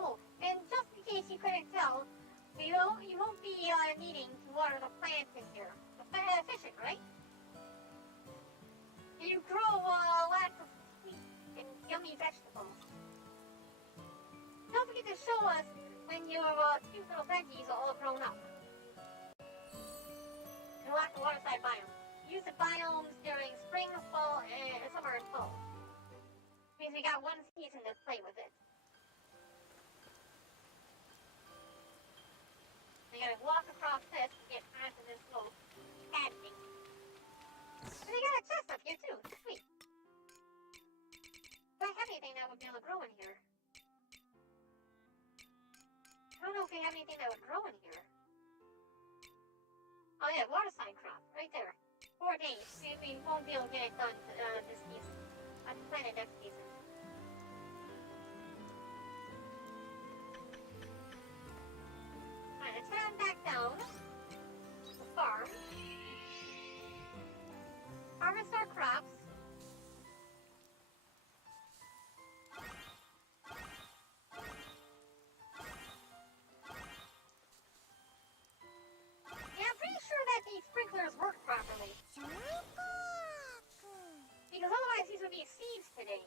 Oh, and just in case you couldn't tell, you won't be needing to water the plants in here. Efficient, right? You grow lots of sweet and yummy vegetables. Don't forget to show us when your cute little veggies are all grown up. And lock the waterside biome. Use the biomes during spring, fall, and summer and fall. Means we got one season to play with it. You gotta walk across this to get onto this little pad thing. And they got a chest up here too. Sweet. Do I have anything that would be able to grow in here? I don't know if we have anything that would grow in here. Oh yeah, waterside crop, right there. 4 days. We won't be able to get it done this season. I can plan it next season. Alright, let's head on back down to the farm. Harvest our crops. Yeah, I'm pretty sure that these sprinklers work properly. realized these would be seeds today.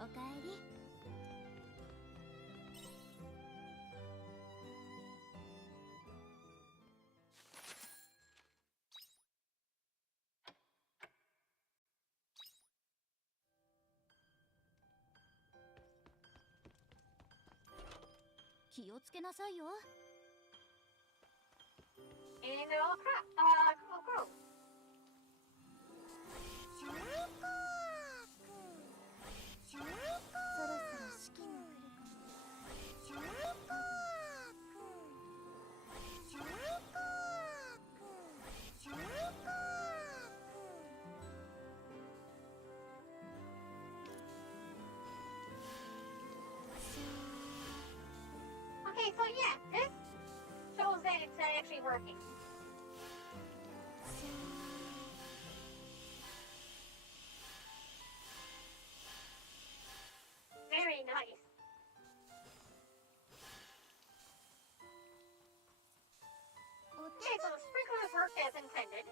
Okaeri. 気をつけなさいよ。 And they're all crap. Grow. そろそろ式が来るかも。 Okay, so yeah, this shows that it's actually working. Very nice. Okay, so the sprinklers worked as intended.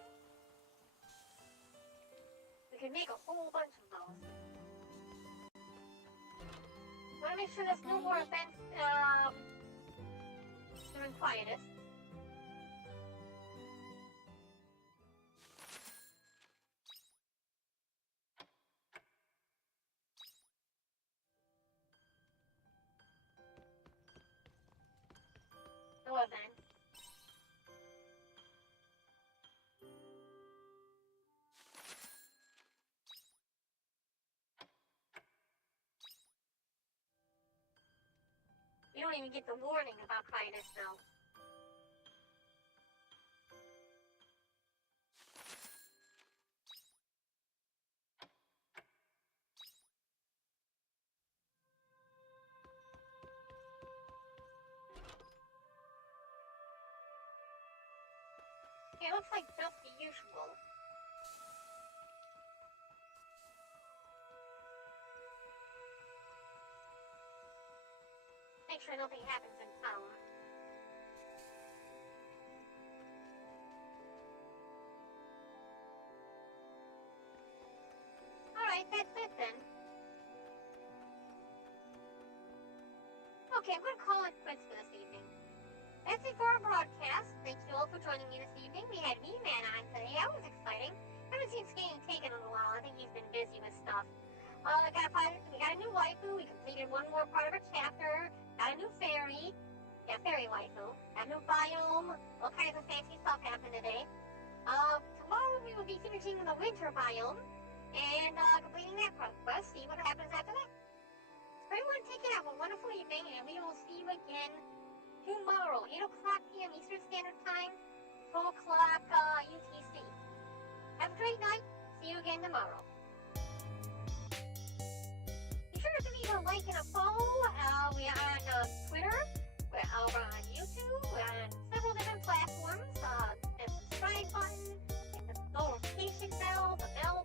We can make a whole bunch of those. Want to make sure there's no more events during quietest. No events. You don't even get the warning about quietest though. It looks like just the usual. Make sure nothing happens in tower. Alright, that's it then. Okay, I'm gonna call it quits for this evening. That's it for our broadcast. Thank you all for joining me this evening. We had Me-Man on today. That was exciting. Haven't seen Skating taken in a while. I think he's been busy with stuff. We got a new waifu. We completed one more part of a chapter. Got a new fairy. Yeah, fairy waifu. Got a new biome. All kinds of fancy stuff happened today. Tomorrow we will be finishing the winter biome and completing that quest. See what happens after that. So everyone take it. Have a wonderful evening, and we will see you again tomorrow, 8 o'clock p.m. Eastern Standard Time, 12 o'clock UTC. Have a great night. See you again tomorrow. Be sure to leave a like and a follow. We are on Twitter. We're over on YouTube. We're on several different platforms. The subscribe button, hit the notification bell, the bell.